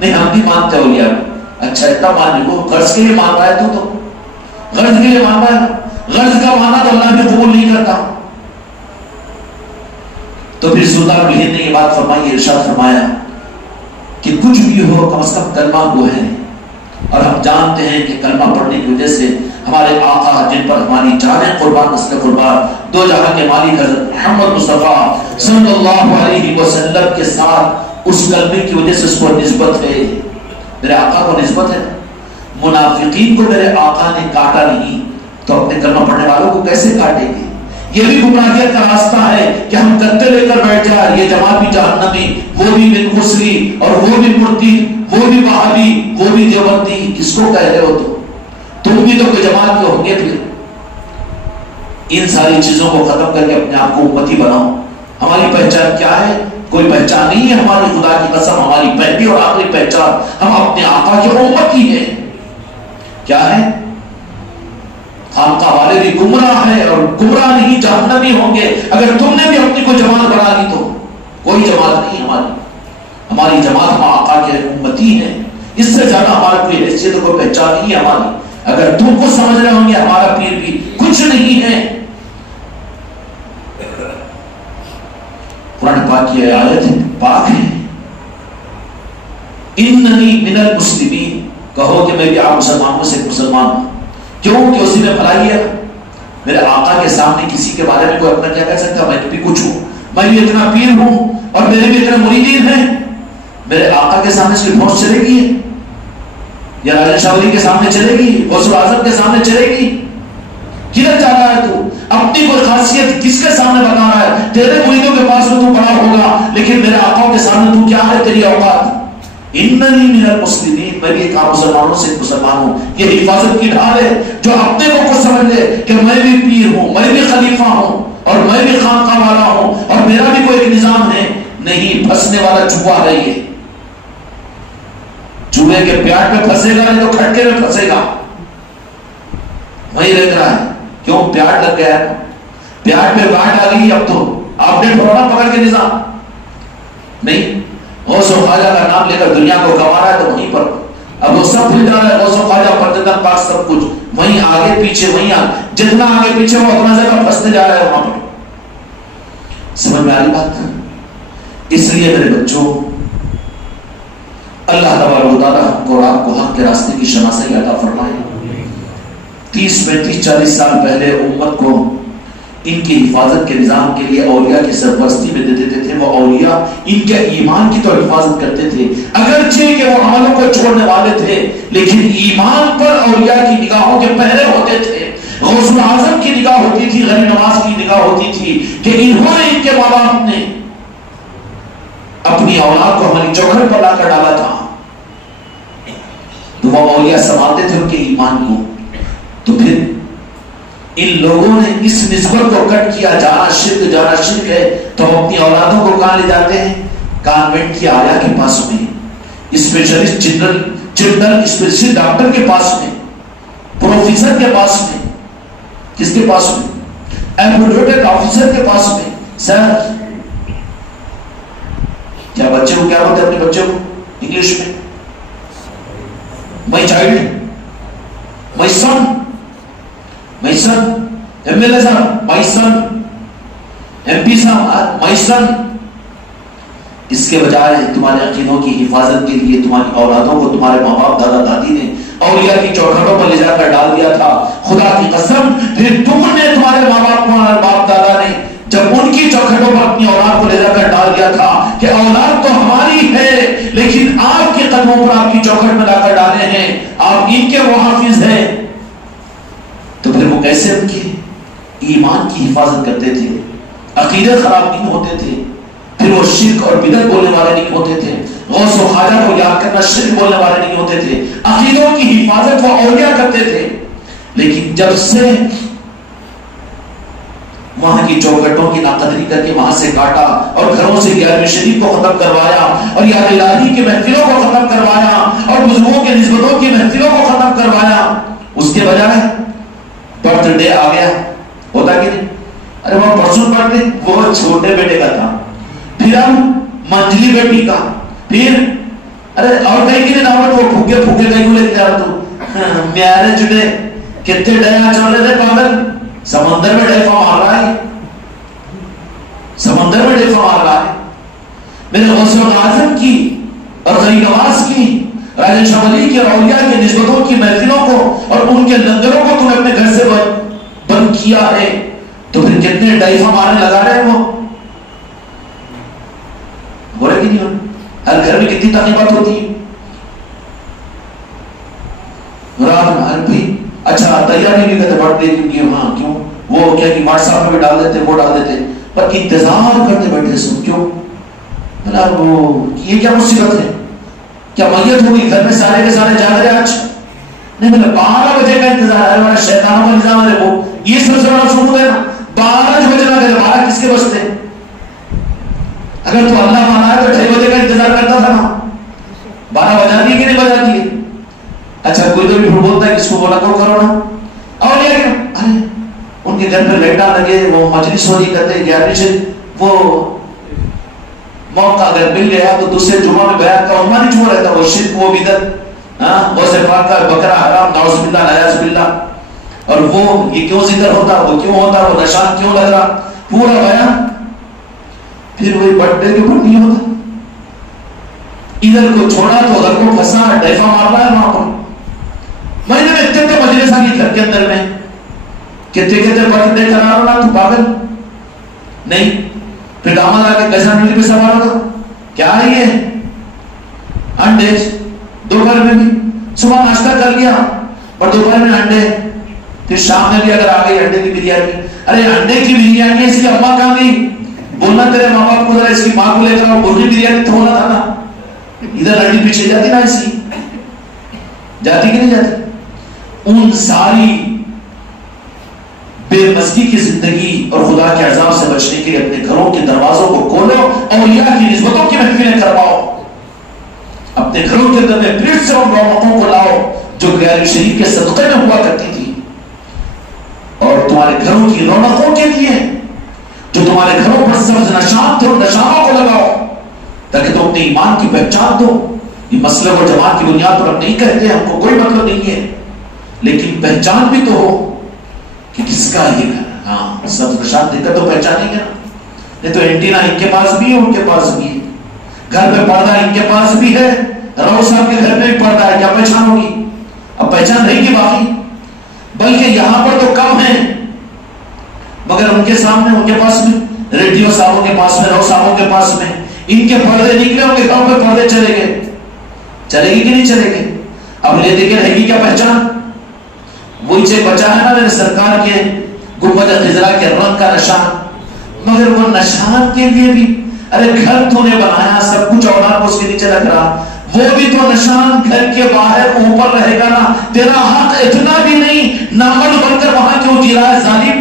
نہیں ہم بھی مانتے ہیں اولیاء کو. اچھا اتنا ماننے کو غرض کے لیے مانتا ہے, تو غرض کے لیے مانتا ہے, غرض کا ماننا تو اللہ بھی قبول نہیں کرتا. تو پھر سلطان الہند نے یہ بات فرمائی, ارشاد فرمایا کہ کچھ بھی ہو کم از کم کلمہ گو ہے, اور ہم جانتے ہیں کہ کلمہ پڑھنے کی وجہ سے ہمارے آقا جن پر ہماری جانیں قربان نسل قربان, دو جہاں کے مالک حضرت محمد مصطفیٰ صلی اللہ علیہ وسلم کے ساتھ اس کلمے کی وجہ سے اس کو نسبت ہے, میرے آقا کو نسبت ہے. منافقین کو میرے آقا نے کاٹا نہیں تو اپنے کلمہ پڑھنے والوں کو کیسے کاٹیں گے؟ یہ بھی گمراہیت کا راستہ ہے کہ ہم گتے لے کر بیٹھ جائیں، یہ جماعت بھی جہنمی، وہ بھی منقصری، اور وہ بھی مرتی، وہ بھی وہابی، وہ بھی دیوبندی. کس کو کہہ رہے ہو تم بھی تو کوئی جماعت کے ہوں گے. پھر ان ساری چیزوں کو ختم کر کے اپنے آپ کو امتی بناؤ. ہماری پہچان کیا ہے؟ کوئی پہچان نہیں ہے ہماری، خدا کی قسم. ہماری پہلی اور آخری پہچان ہم اپنے آقا کے امتی ہیں. کیا ہے؟ خانقاہ والے بھی گمراہ ہیں اور گمراہ نہیں جہنمی ہوں گے. اگر تم نے بھی اپنی کوئی جماعت بنا لی تو کوئی جماعت نہیں ہماری جماعت ہم آقا کے امتی ہیں. اس سے زیادہ ہمارا کوئی حیثیت کوئی پہچان نہیں ہے ہماری. اگر تم کو سمجھ رہے ہوں گے ہمارا پیر بھی کچھ نہیں ہے. قرآن پاک کی آیت پاک ہے، اننی من المسلمین، کہو کہ میں بھی آپ مسلمانوں سے مسلمان ہوں. کیوں کہ اسی میں بھلائی ہے. میرے آقا کے سامنے کسی کے بارے میں کوئی اپنا کیا کہہ سکتا؟ میں بھی کچھ ہوں، میں بھی اتنا پیر ہوں اور میرے بھی اتنے مریدین ہیں. میرے آقا کے سامنے اس کی پہنچ چلے گی یا راجہ شاہ ولی کے سامنے چلے گی؟ غوث اعظم کے سامنے چلے گی؟ کدھر جا رہا ہے تو؟ اپنی کوئی خاصیت کس کے سامنے بتا رہا ہے؟ تیرے مریدوں کے پاس میں تو بڑا ہوگا، لیکن میرے آقا کے سامنے تو کیا ہے تیری اوقات؟ اننی من المسلمین، میں بھی ایک مسلمانوں سے مسلمان ہوں. یہ حفاظت کی ڈھال ہے. جو اپنے کو کچھ سمجھ لے کہ میں بھی پیر ہوں، میں بھی خلیفہ ہوں اور میں بھی خانقاہ والا ہوں اور میرا بھی کوئی ایک نظام ہے، نہیں. پھنسنے والا چوہا ہے. یہ چوہے کے پیاٹ میں پھنسے گا نہیں تو کھٹکے میں پھنسے گا. وہی رہ رہا ہے. کیوں؟ پیاٹ لگ گیا ہے. پیاٹ میں گاٹ آ گئی. اب تو آپ نے تھوڑا پکڑ کے نظام نہیں. غوث و خواجہ کا نام لے کر دنیا کو گوا رہا ہے تو وہیں پر اب وہ سب بھول جا رہا ہے. غوث و خواجہ پردگان پاک سب کچھ وہیں آگے پیچھے وہیں جتنا آگے پیچھے وہ اتنا جگہ پھنستے جا رہا ہے وہاں پر. سمجھ میں آ رہی بات؟ اس لیے میرے بچوں، اللہ تبارک و تعالیٰ ہم کو اور آپ کو حق کے راستے کی شناسی عطا فرمائے. 30 35 40 سال پہلے امت کو ان کی حفاظت کے نظام کے لیے اولیاء کی سرپرستی میں دے دیتے تھے. وہ اولیاء ان کے ایمان کی تو حفاظت کرتے تھے، اگرچہ کہ وہ عملوں کو چھوڑنے والے تھے، لیکن ایمان پر اولیاء کی نگاہوں کے پہرے ہوتے تھے. غوث اعظم کی نگاہ ہوتی تھی، غنی نواز کی نگاہ ہوتی تھی کہ انہوں نے، ان کے ماں باپ نے اپنی اولاد کو ہماری چوکھٹ پر لا کر ڈالا تھا تو وہ اولیاء سنبھالتے تھے ان کے ایمان کو. تو پھر ان لوگوں نے اس نسبت کو کٹ کیا، جانا شرک ہے. تو ہم اپنی اولادوں کو کہاں لے جاتے ہیں؟ کانوینٹ کی آیا کے پاس میں، اسپیشلسٹ چلڈرن اسپیشلسٹ ڈاکٹر کے پاس میں، پروفیسر کے پاس میں. کس کے پاس میں؟ ایڈوکیٹ آفیسر کے پاس میں. سر کیا بچے کو کیا بولتے ہیں اپنے بچے کو انگلش میں؟ My child, my son, my son. M L A صاحب مائی سن، ایم پی صاحب مائی سن. اس کے بجائے تمہارے عقیدوں کی حفاظت کے لیے تمہاری اولادوں کو تمہارے ماں باپ دادا دادی نے اولیاء کی چوکھٹوں پر لے جا کر ڈال دیا تھا. خدا کی قسم پھر تم نے، تمہارے ماں باپ تمہارے باپ دادا نے جب ان کی چوکھٹوں پر اپنی اولاد کو لے جا کر ڈال دیا تھا کہ اولاد تو ہماری ہے لیکن آپ کے قدموں پر آپ کی چوکھٹ میں لا کر ڈالے ہیں، آپ ان کے وہ حافظ ہیں، تو پھر وہ کیسے ان کے ایمان کی حفاظت کرتے تھے، عقیدے خراب نہیں ہوتے تھے، پھر وہ شرک اور بدعت بولنے والے نہیں ہوتے تھے، غوث و خواجہ کو یاد کرنا شرک بولنے والے نہیں ہوتے تھے، عقیدوں کی حفاظت وہ اولیاء کرتے تھے. لیکن جب سے وہاں کی چوکھٹوں کی ناقدری کر کے وہاں سے کاٹا اور گھروں سے 11ویں شریف کو ختم کروایا اور یاد الہی کی محفلوں کو ختم کروایا اور بزرگوں کے نسبتوں کی محفلوں کو ختم کروایا، اس کے بجائے برتھ ڈے آ گیا. ہوتا کہ نہیں؟ ارے وہ پرسوں برتھ ڈے وہ چھوٹے بیٹے کا تھا، پھر ہم منجلی بیٹی کا، پھر ارے اور کہیں کی دعوت وہ پھوکے کہیں کو لے کے جا رہا تو میرے ڈے کتنے ڈیا چل رہے تھے پاگل. سمندر میں ڈیفا مار رہا ہے، سمندر میں ڈیفا مار رہا ہے. میرے غوث اعظم کی اور غنی نواز کی، راجہ شاہ ولی کی اور اولیاء کے نسبتوں کی محفلوں کو اور ان کے لنگروں کو تم نے اپنے گھر سے بند کیا ہے، تو پھر کتنے ڈیفا مارنے لگا رہے ہیں. وہ ہو رہے کہ نہیں؟ ہر گھر میں کتنی تقریبات ہوتی ہیں. رات میں بھائی اچھا تیاری نہیں کرتے پڑھ لیکن ہاں کیوں وہ کیا کہ واٹس ایپ میں ڈال دیتے وہ ڈال دیتے پر انتظار کرتے بیٹھے سن کیوں وہ یہ کیا مصیبت ہے کیا میت ہوئی گھر میں سارے کے سارے جاگ رہے آج نہیں مطلب 12 بجے کا انتظار ہے والا شیطانوں کا نظام ہے وہ یہ سب سے بڑا شروع ہے نا 12 بجے نہ کرے 12 کس کے بستے اگر تو اللہ مانا ہے تو 6 بجے کا انتظار کرتا تھا نا 12 بجا دی کہ نہیں بجا دی اچھا کوئی تو بھی بولتا ہے کس کو بولا کرو نا اور یہ ارے ان کے گھر پہ لیٹا لگے وہ مجلس ہو رہی کرتے 11 سے وہ موقع اگر مل گیا تو دوسرے جمعہ میں بیان کا عنوان ہی چھوڑ رہتا وہ شرک وہ بدعت وہ سے پاک کا بکرا حرام نعوذ باللہ نعوذ باللہ اور وہ یہ کیوں ذکر ہوتا وہ کیوں ہوتا وہ نشان کیوں لگ رہا پورا بیان پھر وہی برتھ ڈے کے اوپر نہیں ہوتا ادھر کو چھوڑا تو ادھر کو پھنسا ڈیفا مار رہا ہے وہاں پر مہینے میں کتنے مجلس آ گئی گھر کے اندر میں کتنے برتھ ڈے کرا رہا تو پاگل نہیں پھر داماد آ کے کیسا ملی پہ سوال ہوگا کیا ہے یہ انڈے دوپہر میں بھی صبح ناشتہ کر لیا اور دوپہر میں انڈے پھر شام میں بھی اگر آ گئی انڈے کی بریانی ارے انڈے کی بریانی اس کی اماں کہاں گئی بولنا تیرے ماں باپ کو ذرا اس کی ماں کو لے کر مرغی بریانی تو ہونا تھا نا ادھر ہڈی پیچھے جاتی نا اس کی جاتی کہ نہیں جاتی ان ساری بے مزگی کی زندگی اور خدا کے عذاب سے بچنے کے لیے اپنے گھروں کے دروازوں کو کھولو اولیاء کی نسبتوں کی محفلیں کرواؤ اپنے گھروں کے اندر میں پھر سے ان رونقوں کو لاؤ جو غیر شریف کے صدقے میں ہوا کرتی تھی اور تمہارے گھروں کی رونقوں کے لیے جو تمہارے گھروں پر سبز نشان تھے ان نشانوں کو لگاؤ تاکہ تم اپنے ایمان کی پہچان دو یہ مسلک اور جماعت کی بنیاد پر ہم نہیں کہتے ہم کو کوئی مطلب نہیں ہے لیکن پہچان بھی تو ہو کہ کس کا یہ گھر ہاں سب نشان دے کر تو پہچانیں گے نا نہیں تو اینٹینا ان کے پاس بھی ہے ان کے پاس بھی ہے گھر میں پردہ ان کے پاس بھی ہے رو صاحب کے گھر میں بھی پردہ ہے کیا پہچان ہوگی اب پہچان رہے گی باقی بلکہ یہاں پر تو کم ہے مگر ان کے سامنے ان کے پاس میں ریڈیو صاحبوں کے پاس میں رو صاحبوں کے پاس میں ان کے پردے نکلے ہوں گے گھروں پہ پردے چلے گئے چلے گی کہ نہیں چلے گے اب لے دے کے رہے گی کیا پہچان وہی سے بچا ہے نا میرے سرکار کے گنبد خضرا کے رنگ کا نشان مگر وہ نشان کے لیے بھی ارے گھر تو نے بنایا سب کچھ اولاد اس کے نیچے رکھ رہا وہ بھی تو نشان گھر کے باہر اوپر رہے گا نا تیرا حق اتنا بھی نہیں نامرد بن کر وہاں کیوں جی رہا ہے ظالم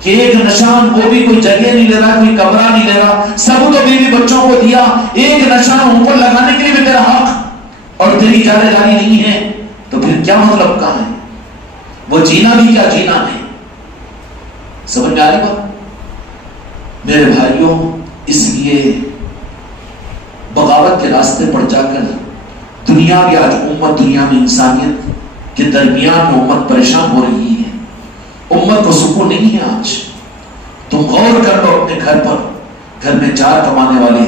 کہ ایک نشان وہ بھی کوئی جگہ نہیں لے رہا کوئی کمرہ نہیں لے رہا سب تو بیوی بچوں کو دیا ایک نشان اوپر لگانے کے لیے بھی تیرا حق اور تیری جانے داری نہیں ہے تو پھر کیا مطلب کا ہے وہ جینا بھی کیا جینا ہے سمجھ میں آ رہی بات میرے بھائیوں اس لیے بغاوت کے راستے پر جا کر دنیا بھی آج امت دنیا میں انسانیت کے درمیان میں امت پریشان ہو رہی ہے امت کو سکون نہیں ہے آج تم غور کر لو اپنے گھر پر گھر میں 4 کمانے والے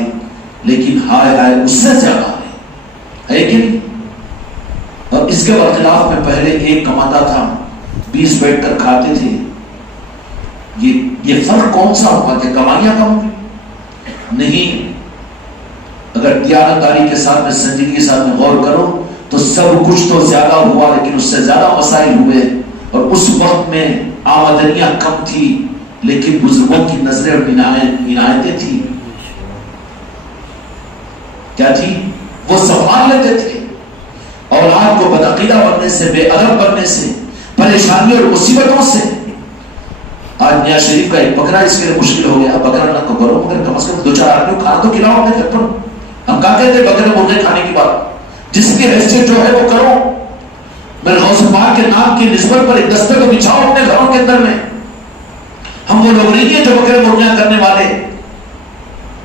لیکن ہائے ہائے اس سے زیادہ ہے کہ نہیں اور اس کے برخلاف میں پہلے ایک کماتا تھا 20 بیٹھ کر کھاتے تھے یہ فرق کون سا ہوگا کہ کمائیاں کم ہوگی نہیں اگر دیانتداری کے ساتھ میں سنجیدگی کے ساتھ میں غور کرو تو سب کچھ تو زیادہ ہوا لیکن اس سے زیادہ مسائل ہوئے اور اس وقت میں آمدنیاں کم تھی لیکن بزرگوں کی نظریں اور عنایتیں تھی کیا تھی وہ سنبھال لیتے تھے اولاد کو بدعقیدہ بننے سے بے ادب بننے سے پریشانی اور مصیبتوں سے آج نیا شریف کا ایک بکرا اس کے لیے مشکل ہو گیا بکرا نہ تو کرو مگر کم از کم 2-4 آدمی کو کھانا تو کھلاؤ اپنے گھر پر ہم کہا کہتے بکرے مرغے کھانے کی بات جس کی حیثیت جو ہے وہ کرو میرے غوث پاک کے نام کی نسبت پر ایک دستے کو بچھاؤ اپنے گھروں کے اندر میں ہم وہ لوگ نہیں ہیں جو بکرے مرغیاں کرنے والے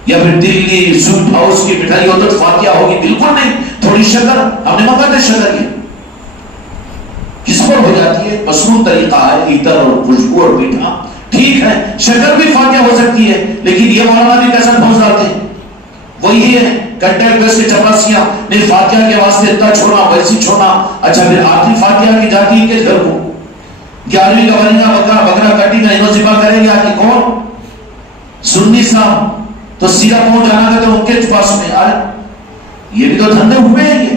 یا پھر دلی سویٹ ہاؤس کی مٹھائی ہو تو فاتحہ ہوگی بالکل نہیں تھوڑی شکر ہم نے منگا دے شکر یہ کس پر ہو جاتی ہے مصنوع طریقہ ہے عطر اور خوشبو اور میٹھا ٹھیک ہے شکر بھی فاتحہ ہو سکتی ہے لیکن یہ مولانا بھی کیسا پہنچ جاتے ہیں وہی ہے کنٹیکٹ بیس کی چپراسیاں نہیں فاتحہ کے واسطے اتنا چھوڑنا ویسی چھوڑنا اچھا پھر آخری فاتحہ کی جاتی ہے کس گھر کو 11ویں کا بنینا بکرا کٹی کا انہوں ذبح کرے گا کہ کون سنی صاحب تو سیدھا پہنچ جانا کہ تو ان کے پاس میں آئے یہ بھی تو دھندے ہوئے ہیں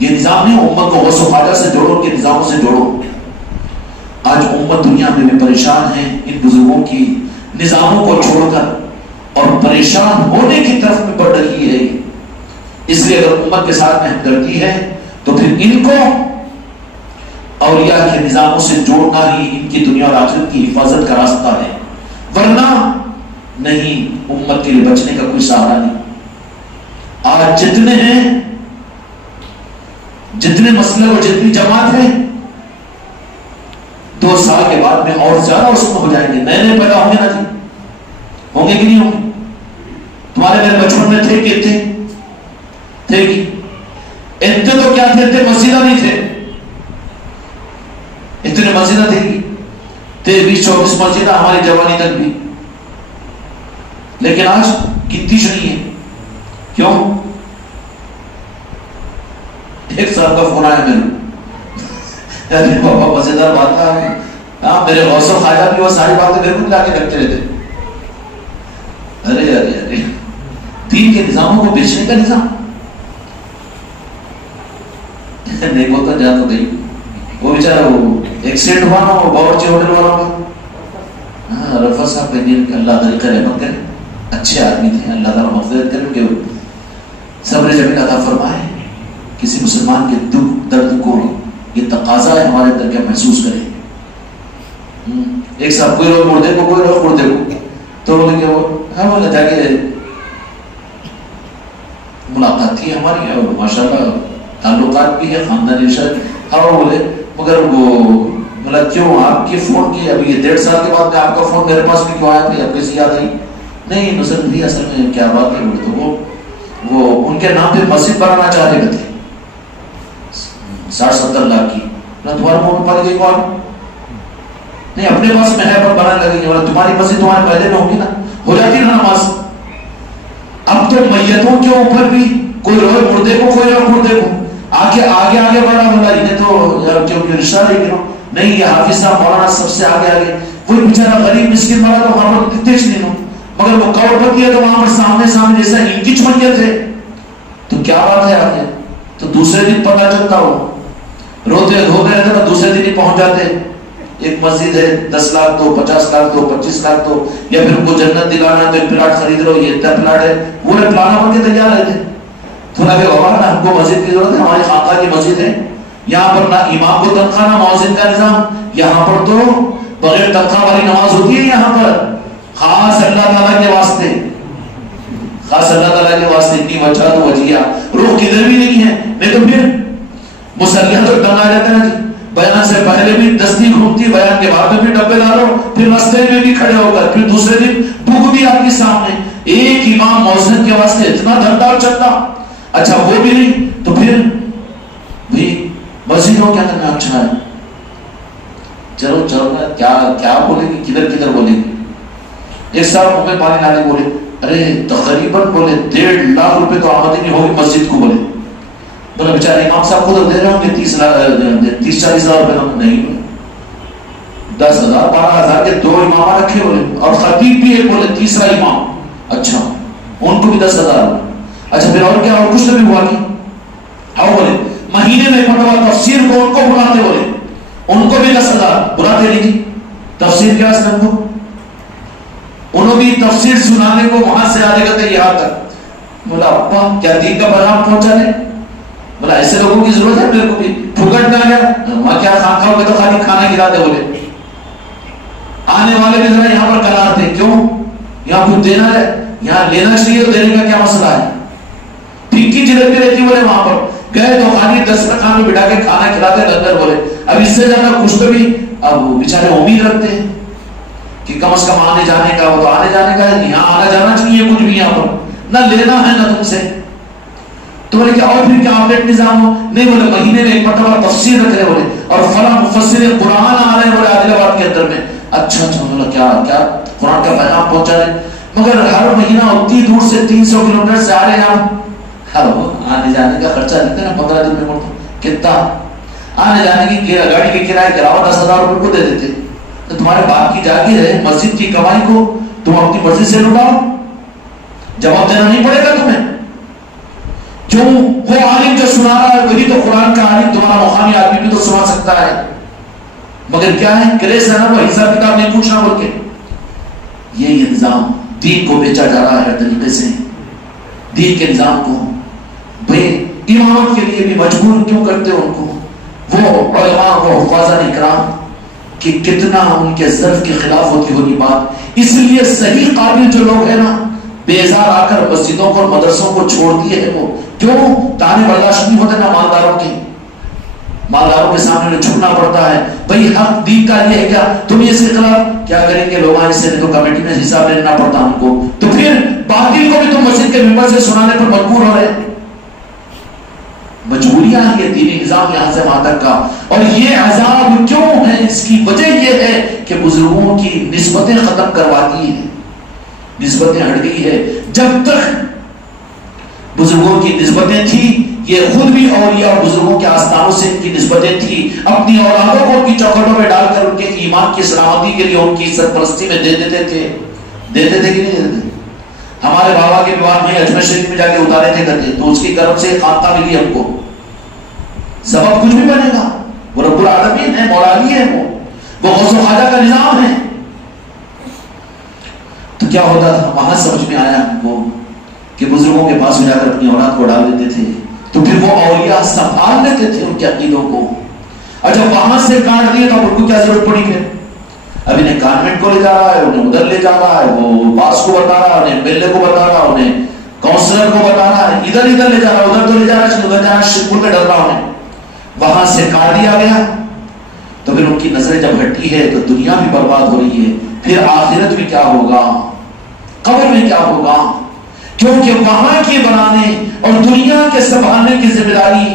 یہ نظام نہیں امت کو غوث و خواجہ سے جوڑو، کے نظاموں سے جوڑو. آج امت دنیا میں بھی پریشان ہے ان بزرگوں کی نظاموں کو چھوڑ کر، اور پریشان ہونے کی طرف میں بڑھ رہی ہے. اس لیے اگر امت کے ساتھ میں ہمدردی ہے تو پھر ان کو اولیاء کے نظاموں سے جوڑنا ہی ان کی دنیا اور آخرت کی حفاظت کا راستہ ہے، ورنہ نہیں، امت کے لیے بچنے کا کوئی سہارا نہیں. آج جتنے ہیں، جتنے مسئلے اور جتنی جماعت ہیں، 2 سال کے بعد میں اور زیادہ اس میں ہو جائیں گے. نئے نئے پیدا ہوں گے نا جی، ہوں گے کہ نہیں ہوں گے؟ تمہارے میرے بچپن میں تھے کہ تھے کہ اتنے تو کیا تھے، اتنے مسجدہ نہیں تھے، اتنے مسجدہ تھے کہ 23-24 مسجدہ ہماری جوانی تک بھی. لیکن آج گنتی نہیں ہے. کیوں؟ ایک صاحب کا فون آیا میرے، ارے بابا مزیدار بات ہے، ہاں میرے غوث و خواجہ بھی وہ ساری باتیں میرے کو لا کے رکھتے رہتے. ارے ارے ارے دین کے نظاموں کو بیچنے کا نظام نہیں بولتا جا تو گئی. وہ بیچارہ وہ ایکسیڈنٹ ہوا نا وہ باورچی ہوٹل والوں کا، ہاں رفع صاحب کہ اللہ طریقہ رحمت کرے، اچھے آدمی تھے، اللہ تعالیٰ مغفرت کرے، کہ صبر جمیل عطا فرمائے. کسی مسلمان کے دکھ درد کو یہ تقاضا ہے ہمارے اندر کیا محسوس کرے. ایک صاحب کوئی لوگ مردے کو، کوئی لوگ مردے کو، تو بولے کہ وہ ہاں بولے جا کے ملاقات تھی ہماری اور ماشاءاللہ تعلقات بھی ہے، خاندانی شاید. اور بولے مگر وہ بولا کیوں آپ کے فون کی ابھی یہ 1.5 سال کے بعد میں آپ کا فون میرے پاس بھی کیوں آیا تھا، اب کیسی یاد آئی؟ نہیں نصرت بھی اصل میں کیا بات ہے، تو وہ ان کے نام پہ مسجد بنانا چاہتے تھے 60-70 لاکھ کی. تمہارے منہ میں پڑ گئی کون؟ نہیں اپنے پاس میں ہے پر بنانے لگے گی. تمہاری مسجد تمہارے پہلے میں ہوگی نا، ہو جاتی نا نماز. اب تو میتوں کے اوپر بھی کوئی روئے مردے کو، کوئی روئے مردے کو، آگے آگے آگے بڑھا بولا انہیں تو رشتہ لے گی. نہیں یہ حافظ صاحب مولانا سب سے آگے آگے، کوئی بیچارہ غریب مسکین والا تو وہاں پر کتنے نہیں ہو، مگر وہ کروڑپتی ہے تو وہاں پر سامنے سامنے جیسا ان کی چمنیت ہے. تو کیا بات ہے آگے؟ تو دوسرے دن پتہ چلتا ہو، روتے دھوتے رہتے تو دوسرے دن ہی پہنچ جاتے. ایک مسجد ہے 10 لاکھ دو، 50 لاکھ دو، 25 لاکھ دو، یا پھر ان کو جنت دلانا تو ایک پلاٹ خرید لو، یہ اتنا پلاٹ ہے، پورے پلانا بن کے تیار رہتے. تو نہ کہ بابا نا ہم کو مسجد کی ضرورت ہے، ہماری خانقاہ کی مسجد ہے، یہاں پر نہ امام کو تنخواہ نہ مؤذن کا نظام، یہاں پر تو بغیر تنخواہ والی نماز ہوتی ہے، یہاں پر خاص اللہ تعالیٰ کے واسطے، خاص اللہ تعالیٰ کے واسطے. اتنی وجہ تو وجیہ روح کدھر بھی نہیں ہے. نہیں تو پھر مسلیہ تو ٹنگا جاتا ہے جی، بیان سے پہلے بھی دستی گھومتی، بیان کے بعد میں بھی ڈبے ڈالو، پھر رستے میں بھی کھڑے ہو کر، پھر دوسرے دن بھوک بھی آپ کے سامنے. ایک امام مؤذن کے واسطے اتنا دھڑدار چلتا. اچھا وہ بھی نہیں تو پھر بھی مسجد ہو کیا کرنا اچھا ہے. چلو چلو کیا بولے گی، کدھر کدھر بولے گی. ایک صاحب ہمیں پانی لانے بولے، ارے تقریباً بولے 1.5 لاکھ روپے تو آمدنی ہوگی مسجد کو. بولے بولے بیچارے امام صاحب کو تو دے رہے ہوں گے 30-40 ہزار روپے. نہیں 10,000 12,000 کے 2 امام رکھے بولے، اور خطیب بھی ہے بولے تیسرا امام. اچھا ان کو بھی 10,000. اچھا پھر اور کیا، اور کچھ تو بھی ہوا نہیں. آؤ بولے مہینے میں فتوا تفسیر کو ان کو بلاتے، بولے ان کو بھی 10,000 بلاتے نہیں جی تفسیر کے واسطے. ان کو انہوں بھی تفسیر سنانے کو وہاں سے آنے کا یہاں تک. بولا ابا کیا دین کا پیغام پہنچا دے. بولا ایسے لوگوں کی ضرورت ہے میرے کو بھی. پھکٹ نہ گیا وہاں کیا خانقاہ ہو کے تو خالی کھانا کھلاتے. بولے آنے والے بھی ذرا یہاں پر قرار تھے، کیوں یہاں کچھ دینا ہے، یہاں لینا چاہیے تو دینے کا کیا مسئلہ ہے. پھینکی جلتی رہتی. بولے وہاں پر گئے تو خالی 10 رکعت میں بٹھا کے کھانا کھلاتے لنگر. بولے اب اس سے زیادہ کچھ تو بھی اب بیچارے امید رکھتے ہیں کہ کم از کم آنے جانے کا، وہ تو آنے جانے کا ہے، یہاں آنا جانا چاہیے کچھ بھی، یہاں پر نہ لینا ہے نہ تم سے. تو بولے کہ اور پھر کیا اپڈیٹ نظام ہو. نہیں بولے مہینے میں ایک مرتبہ تفسیر رکھ رہے. بولے اور فلاں مفسر قرآن آ رہے ہیں بولے عادل آباد کے اندر میں. اچھا بولا کیا قرآن کا پیغام پہنچا رہے. مگر ہر مہینہ اتنی دور سے 300 کلومیٹر سے آ رہے ہیں آپ. آنے جانے کا خرچہ دیتے نا 15 دن میں کتنا آنے جانے کی گاڑی کے کرایے کے علاوہ 10,000 روپے کو دے دیتے. تو تمہارے باپ کی جاگیر ہے، مسجد کی کمائی کو تم اپنی مسجد سے لٹاؤ، جواب دینا نہیں پڑے گا تمہیں. کیوں؟ وہ عالم جو سنا رہا ہے وہی تو قرآن کا عالم تمہارا مخانی آدمی بھی تو سنا سکتا ہے، مگر کیا ہے کریز ہے نا، وہ حساب کتاب نہیں پوچھنا بول کے. یہ نظام دین کو بیچا جا رہا ہے ہر طریقے سے. دین کے نظام کو بھائی امامت کے لیے بھی مجبور کیوں کرتے ہو ان کو؟ وہ علماء وہ حفاظہ اکرام کہ کتنا ان کے ظرف کے خلاف ہوتی ہوگی بات. اس لیے صحیح قابل جو لوگ ہیں نا بیزار آ کر مسجدوں کو اور مدرسوں کو چھوڑ دیے ہیں. وہ کیوں؟ تانے برداشت نہیں ہوتے نا مالداروں کی، مالداروں کے سامنے میں جھکنا پڑتا ہے. بھائی حق دین کا یہ ہے کیا تم اس کے خلاف کیا کریں گے؟ لوگ اس سے تو کمیٹی میں حصہ لینا پڑتا ان کو، تو پھر باطل کو بھی تم مسجد کے ممبر سے سنانے پر مجبور ہو رہے ہیں. مجبوریاں یہ دینی نظام یہاں سے وہاں تک کا. اور یہ عذاب کیوں ہے؟ اس کی وجہ یہ ہے کہ بزرگوں کی نسبتیں ختم کرواتی ہیں، نسبتیں ہٹ گئی ہے. جب تک بزرگوں کی نسبتیں تھی، یہ خود بھی اولیاء اور بزرگوں کے آستانوں سے ان کی نسبتیں تھی، اپنی اولادوں کو ان کی چوکھٹوں میں ڈال کر ان کے ایمان کی سلامتی کے لیے ان کی عزت پرستی میں دے دیتے تھے. دیتے تھے کہ نہیں دیتے تھے؟ ہمارے بابا کے بعد میں اجمیر شریف میں جا کے اتارے تھے کرتے، تو اس کی کرم سے خانقاہ ملی ہم کو. سبب کچھ بھی بنے گا، وہ رب العالمین ہے، مولا علی ہے، وہ غوث و خواجہ کا نظام ہے. تو کیا ہوتا تھا؟ وہاں سمجھ میں آیا ہم کو کہ بزرگوں کے پاس جا کر اپنی اولاد کو ڈال دیتے تھے، تو پھر وہ اولیاء سنبھال لیتے تھے ان کے عقیدوں کو. اور جب وہاں سے کاٹ دیے تو ان کو کیا ضرورت پڑی پھر؟ اب انہیں کانوینٹ کو لے جا رہا ہے، انہیں ادھر لے جا رہا ہے، وہ باس کو بتا رہا ہے، انہیں میلے کو بتا رہا ہے، انہیں کاؤنسلر کو بتا رہا ہے، ادھر ادھر لے جا رہا ہے، ادھر تو لے جا رہا ہے، ادھر جانا شرک میں ڈر رہا انہیں. وہاں سے کاٹ دیا گیا تو پھر ان کی نظریں جب ہٹی ہے تو دنیا بھی برباد ہو رہی ہے. پھر آخرت میں کیا ہوگا، قبر میں کیا ہوگا؟ کیونکہ وہاں کے بنانے اور دنیا کے سنبھالنے کی ذمہ داری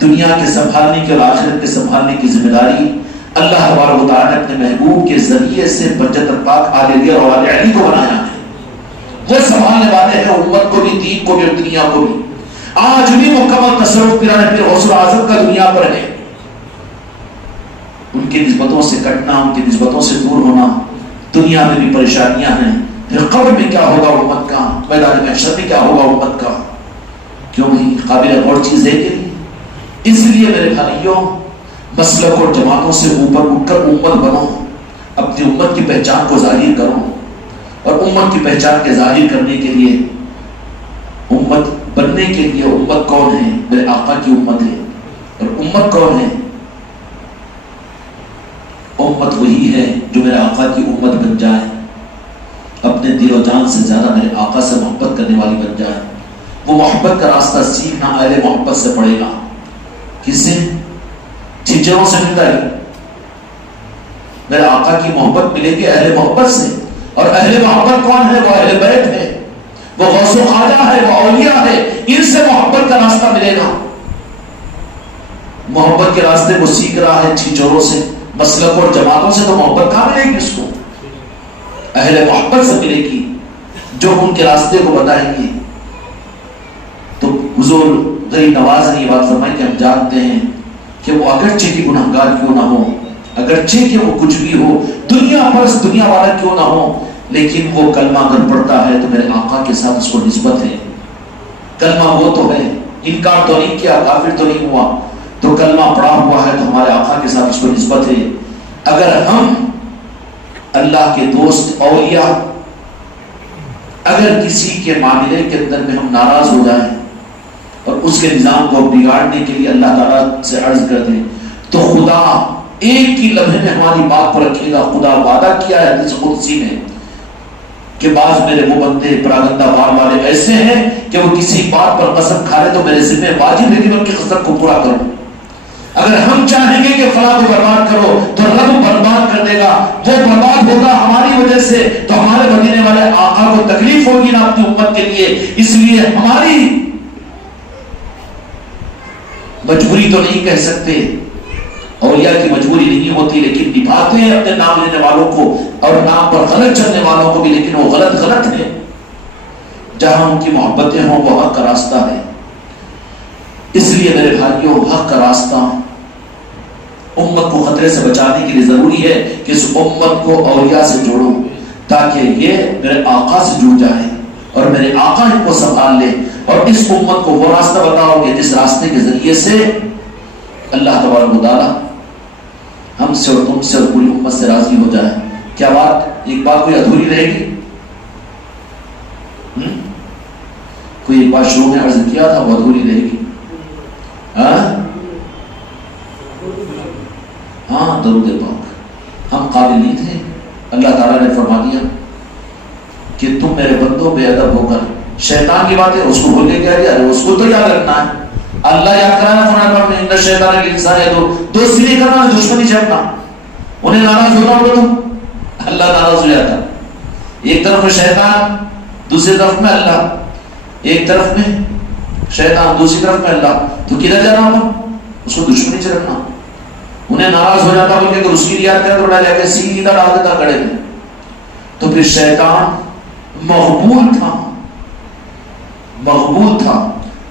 دنیا کے سنبھالنے کی اور آخرت کے سنبھالنے کی ذمہ داری اللہ تبارک و تعالیٰ نے اپنے محبوب کے ذریعے سے بجت پاک آل علی اور آل علی کو بنایا ہے. وہ سنبھالنے والے ہیں امت کو بھی، دین کو بھی اور دنیا کو بھی. آج بھی مکمل تصرف پیرانے پیر غوث اعظم کا دنیا پر ہے. ان کی نسبتوں سے کٹنا، ان کی نسبتوں سے دور ہونا، دنیا میں بھی پریشانیاں ہیں. پھر قبر میں کیا ہوگا امت کا، میدان محشر میں کیا ہوگا امت کا؟ کیوں نہیں قابل غور چیز ہے کہ نہیں؟ اس لیے میرے بھائیوں مسلک اور جماعتوں سے اوپر اٹھ کر امت بنو، اپنی امت کی پہچان کو ظاہر کرو. اور امت کی پہچان کے ظاہر کرنے کے لیے، امت بننے کے لیے، امت کون ہے؟ میرے آقا کی امت ہے. اور امت کون ہے؟ امت وہی ہے جو میرے آقا کی امت بن جائے، اپنے دل و جان سے زیادہ میرے آقا سے محبت کرنے والی بن جائے. وہ محبت کا راستہ سیکھنا اہل محبت سے پڑے گا. کس سے؟ ٹیچروں سے ملتا ہے. میرے آقا کی محبت ملے گی اہل محبت سے. اور اہل محبت کون ہے؟ وہ اہل بیت ہے، وہ غوث و خواجہ ہے، وہ اولیاء ہے. ان سے محبت کا راستہ ملے گا. محبت کے راستے کو سیکھ رہا ہے ٹیچروں سے، مسلک اور جماعتوں سے، تو محبت کہاں ملے گی اس کو؟ اہل محبت سے ملے گی جو ان کے راستے کو بتائیں گے. تو حضور غریب نواز نے یہ بات فرمائی کہ ہم جانتے ہیں کہ وہ اگرچہ کہ گنہگار کیوں نہ ہو، اگرچہ کہ وہ کچھ بھی ہو، دنیا پرست دنیا والا کیوں نہ ہو، لیکن وہ کلمہ اگر پڑھتا ہے تو میرے آقا کے ساتھ اس کو نسبت ہے. کلمہ وہ تو ہے، انکار تو نہیں کیا، کافر تو نہیں ہوا، تو کلمہ پڑھا ہوا ہے تو ہمارے آقا کے ساتھ اس کو نسبت ہے. اگر ہم اللہ کے دوست اولیاء اگر کسی کے معاملے کے اندر میں ہم ناراض ہو جائیں اور اس کے نظام کو بگاڑنے کے لیے اللہ تعالیٰ سے عرض کر دیں تو خدا ایک ہی لمحے میں ہماری بات پر رکھے گا. خدا وعدہ کیا ہے حدیث قدسی میں کہ بعض میرے وہ بندے پراگندہ بار والے ایسے ہیں کہ وہ کسی بات پر قسم کھا لے تو میرے ذمہ واجب ہے کہ میں ان کی قسم کو پورا کروں. اگر ہم چاہیں گے کہ فلاں کو برباد کرو تو رب برباد کر دے گا. وہ برباد ہوگا ہماری وجہ سے تو ہمارے مدینے والے آقا کو تکلیف ہوگی نا اپنی امت کے لیے. اس لیے ہماری مجبوری تو نہیں کہہ سکتے، اولیاء کی مجبوری نہیں ہوتی، لیکن نبھاتے ہیں اپنے نام لینے والوں کو اور نام پر غلط چلنے والوں کو بھی، لیکن وہ غلط ہے. جہاں ان کی محبتیں ہوں وہ حق کا راستہ ہے. اس لیے میرے بھائیوں حق کا راستہ امت کو خطرے سے بچانے کے لیے ضروری ہے کہ اس امت کو اولیاء سے جوڑو تاکہ یہ میرے آقا سے جڑ جائے اور میرے آقا ان کو سنبھال لے اور اس امت کو وہ راستہ بتاؤ کہ جس راستے کے ذریعے سے اللہ تبارک و تعالیٰ ہم سے اور تم سے اور پوری امت سے راضی ہو جائے. کیا بات ایک بات کوئی ادھوری رہے گی؟ کوئی ایک بات شروع میں عرض کیا تھا وہ ادھوری رہے گی؟ ہاں درود پاک. ہم قابل نہیں تھے. اللہ تعالیٰ نے فرما دیا کہ تم میرے بندوں بے ادب ہو کر شیطان کی بات ہے اس کو بھول کے کیا دیا اس کو تو یاد رکھنا ہے. اللہ یاد کرانا فرمایا نے ان شیطان کے انسان ہے تو دوستی نہیں کرنا دشمنی چھپنا. انہیں ناراض ہونا ہوگا تم اللہ ناراض ہو جاتا. ایک طرف میں شیطان دوسری طرف میں اللہ. ایک طرف میں شیطان دوسری طرف میں اللہ تو کدھر جانا ہوگا اس کو دشمنی سے رکھنا. انہیں ناراض ہو جاتا بلکہ اگر اس کی یاد کرے تو ڈال جا کے سیدھا ڈال دیتا کڑے میں. تو پھر شیطان مقبول تھا مقبول تھا.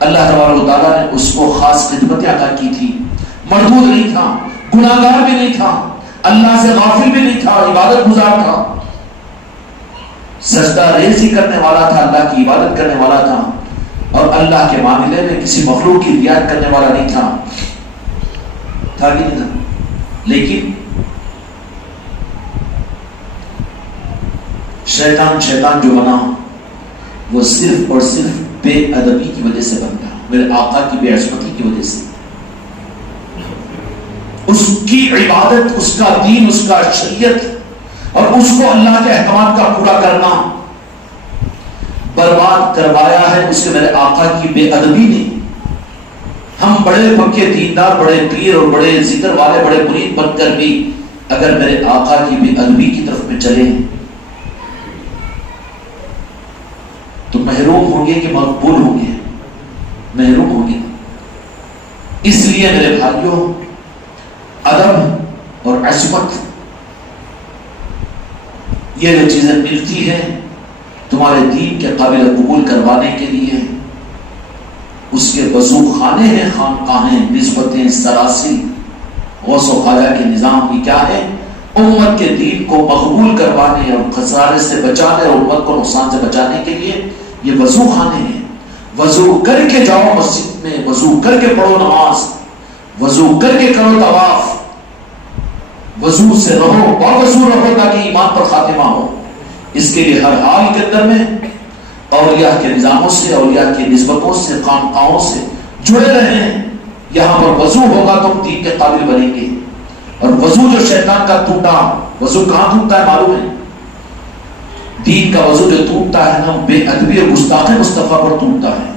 اللہ تبارک و تعالیٰ نے اس کو خاص خدمتیں عطا کی تھی. مردود نہیں تھا گناہگار بھی نہیں تھا اللہ سے غافل بھی نہیں تھا عبادت گزار تھا. سجدہ ریزی کرنے والا تھا اللہ کی عبادت کرنے والا تھا اور اللہ کے معاملے میں کسی مخلوق کی رعایت کرنے والا نہیں تھا. تھا کہ نہیں تھا؟ لیکن شیطان جو بنا وہ صرف اور صرف بے ادبی کی وجہ سے بنتا میرے آقا کی بے عصمتی کی وجہ سے. اس کی عبادت اس کا دین اس کا شریعت اور اس کو اللہ کے احکامات کا پورا کرنا برباد کروایا ہے اس کے میرے آقا کی بے ادبی نے. ہم بڑے پکے دیندار بڑے پیر اور بڑے ذکر والے بڑے مرید بن کر بھی اگر میرے آقا کی بے ادبی کی طرف میں چلے تو محروم ہوں گے کہ مقبول ہوں گے؟ محروم ہوں گے. اس لیے میرے بھائیوں ادب اور عصمت یہ جو چیزیں ملتی ہیں تمہارے دین کے قابل قبول کروانے کے لیے اس کے وضو خانے ہیں خانقاہیں نسبتیں سراسل غوث و خواجہ کے نظام کی کیا ہے امت کے دین کو مقبول کروانے اور خسارے سے بچانے اور امت کو نقصان سے بچانے کے لیے یہ وضو خانے ہیں. وضو کر کے جاؤ مسجد میں وضو کر کے پڑھو نماز وضو کر کے کرو طواف وضو سے رہو باوضو رہو تاکہ ایمان پر خاتمہ ہو. اس کے لیے ہر حال کے اندر میں اولیاء کے نظاموں سے اولیاء کی نسبتوں سے خانقاہوں سے جڑے رہیں. یہاں پر وضو ہوگا تو ہم دین کے قابل بنیں گے. اور وضو جو شیطان کا ٹوٹا وضو کہاں ٹوٹتا ہے معلوم ہے؟ دین کا وضو جو ٹوٹتا ہے نا بے ادبی اور گستاخی مصطفیٰ پر ٹوٹتا ہے.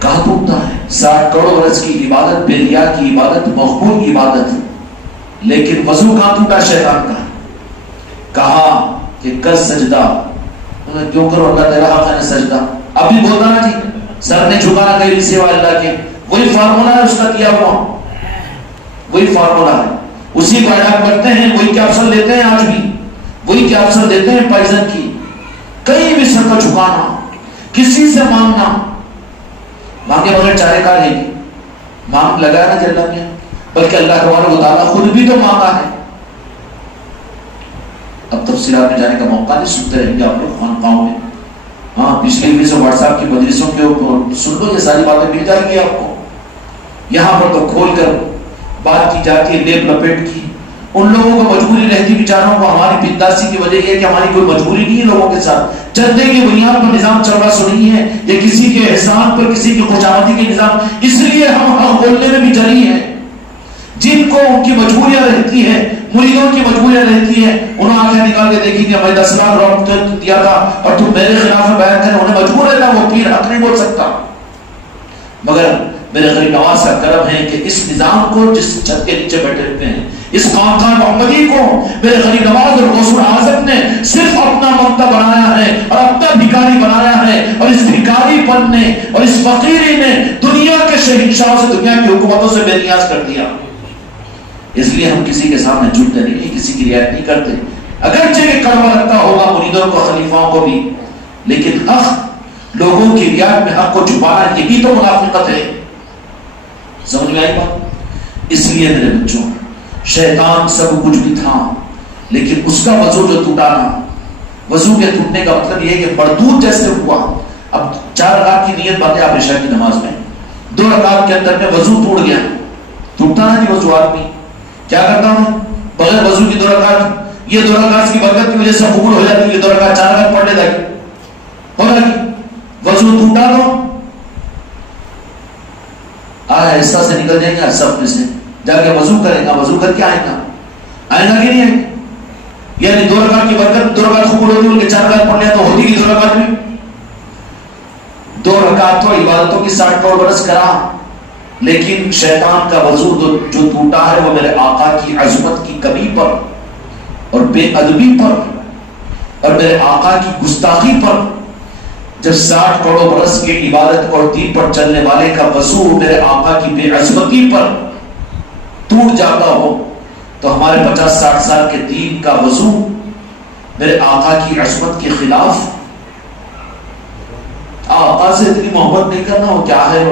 کہاں ٹوٹتا ہے؟ 60 کروڑ برس کی عبادت بے ریا کی عبادت مقبول عبادت لیکن وضو کہاں ٹوٹا شیطان کا. کہا کہ کر سجدہ کیوں کرو اللہ تعالیٰ حق نے سجدہ ابھی بولتا نا جی سر نے جھکانا غیر سوا اللہ کے وہی فارمولا ہے اس کا کیا ہوا وہی فارمولا ہے اسی کو اڈاپٹ کرتے ہیں وہی کیپسول لیتے ہیں آج بھی وہی کیپسول دیتے ہیں پائزن کی. کہیں بھی سر کو جھکانا کسی سے مانگنا مانگے بغیر چارے کا رہے گی مانگ لگا نا جل میں بلکہ اللہ تبارک و تعالیٰ خود بھی تو مانگا ہے. اب تفصیلات میں جانے کا موقع نہیں سنتے رہیں گے آپ لوگ خانقاہوں میں. ہاں پچھلی بھی سے واٹس ایپ کی مجلسوں کے اوپر سن لو یہ ساری باتیں مل جائیں گی آپ کو. یہاں پر تو کھول کر بات کی جاتی ہے لیپ لپیٹ کی. ان لوگوں کو مجبوری رہتی بیچاروں کو ہماری بنداسی کی وجہ یہ کہ ہماری کوئی مجبوری نہیں ہے لوگوں کے ساتھ چلنے کی بنیاد پر نظام چل رہا سنی ہے یا کسی کے احسان پر کسی کی خوشامدی کے نظام اس لیے ہم حق بولنے میں بھی جری ہیں. جن کو ان کی مجبوریاں رہتی ہیں مریدوں کی مجبوریاں رہتی ہیں انہوں آنکھیں نکال کے دیکھی کہ میں 10 لاکھ روپے دیا تھا اور تم میرے خلاف بیان کریں انہیں مجبور رہتا وہ پیر حق نہیں بول سکتا. مگر میرے غریب نواز کا کرم ہے کہ اس نظام کو جس چھت کے نیچے بیٹھے ہوتے ہیں اس خانقاہ محمدی کو میرے غریب نواز اور غوث اعظم نے صرف اپنا ممتا بنایا ہے اور اپنا بھکاری بنایا ہے اور اس بھکاری پن نے اور اس فقیری نے دنیا کے شہنشاہوں سے دنیا کی حکومتوں سے بے نیاز کر دیا. اس لیے ہم کسی کے سامنے جھکتے نہیں کسی کی رعایت نہیں کرتے اگرچہ کہ کڑوا لگتا ہوگا مریدوں کو خلیفاؤں کو بھی لیکن حق لوگوں کی رعایت میں حق کو چھپانا یہی تو منافقت ہے. سمجھ میں آئی بات؟ اس لیے میرے بچوں شیطان سب کچھ بھی تھا لیکن اس کا وضو جو ٹوٹا نا، وضو کے ٹوٹنے کا مطلب یہ ہے کہ مردود جیسے ہوا. اب 4 رکعت کی نیت باندھے آپ عشاء کی نماز میں، 2 رکعت کے اندر میں وضو ٹوٹ گیا، ٹوٹا نا جی وضو. آدمی کیا کرتا ہوں بغیر وضو کی 2 رکعت، یہ 2 رکعت کی برکت کی وجہ سے قبول ہو جاتی ہے، یہ 2 رکعت 4 رکعت پڑھ لیتا ہے، ہو رہا ہے وضو ٹوٹا تو آہستہ سے نکل جائیں گے صف میں سے، جا کے وضو کرے گا، وضو کر کے آئے گا کہ نہیں آئے گا؟ یعنی 2 رکعت کی برکت 2 رکعت قبول ہوتی ہے، ان کے 4 رکعت پڑھ لیا تو ہوتی کی 2 رکعت میں. 2 رکعت تو عبادتوں کی 60 برس کرا، لیکن شیطان کا وضو جو ٹوٹا ہے وہ میرے آقا کی عظمت کی کمی پر اور بے ادبی پر اور میرے آقا کی گستاخی پر. جب 60 کروڑ برس کی عبادت اور دین پر چلنے والے کا وضو میرے آقا کی بے عظمتی پر ٹوٹ جاتا ہو تو ہمارے 50-60 سال کے دین کا وضو میرے آقا کی عظمت کے خلاف. آقا سے اتنی محبت نہیں کرنا، وہ کیا ہے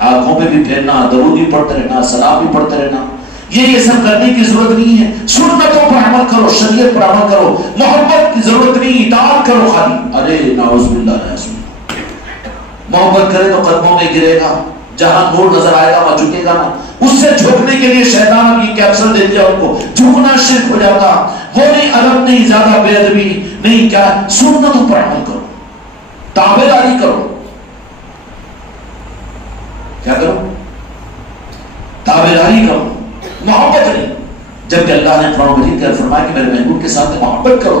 آنکھوں پہ بھی پھیرنا، درود بھی پڑھتے رہنا، سلام بھی پڑھتے رہنا، یہ سب کرنے کی ضرورت نہیں ہے. سنتوں پر عمل کرو، شریعت پر عمل کرو، محبت کی ضرورت نہیں، اطاعت کرو خالی. ارے نعوذ باللہ، محبت کرے تو قدموں میں گرے گا، جہاں نور نظر آئے گا وہاں جھکے گا نا. اس سے جھکنے کے لیے شیطان اب یہ کیپسول دے دیا ان کو، جھکنا شرک ہو جاتا. وہ نہیں ادب نہیں، زیادہ بے ادبی نہیں، کیا سنتوں پر عمل کرو، تابعداری کرو. کیا کرو؟ تابعداری کرو، محبت نہیں. جبکہ اللہ نے قرآن مجید کے فرمایا کہ میرے محبوب کے ساتھ محبت کرو.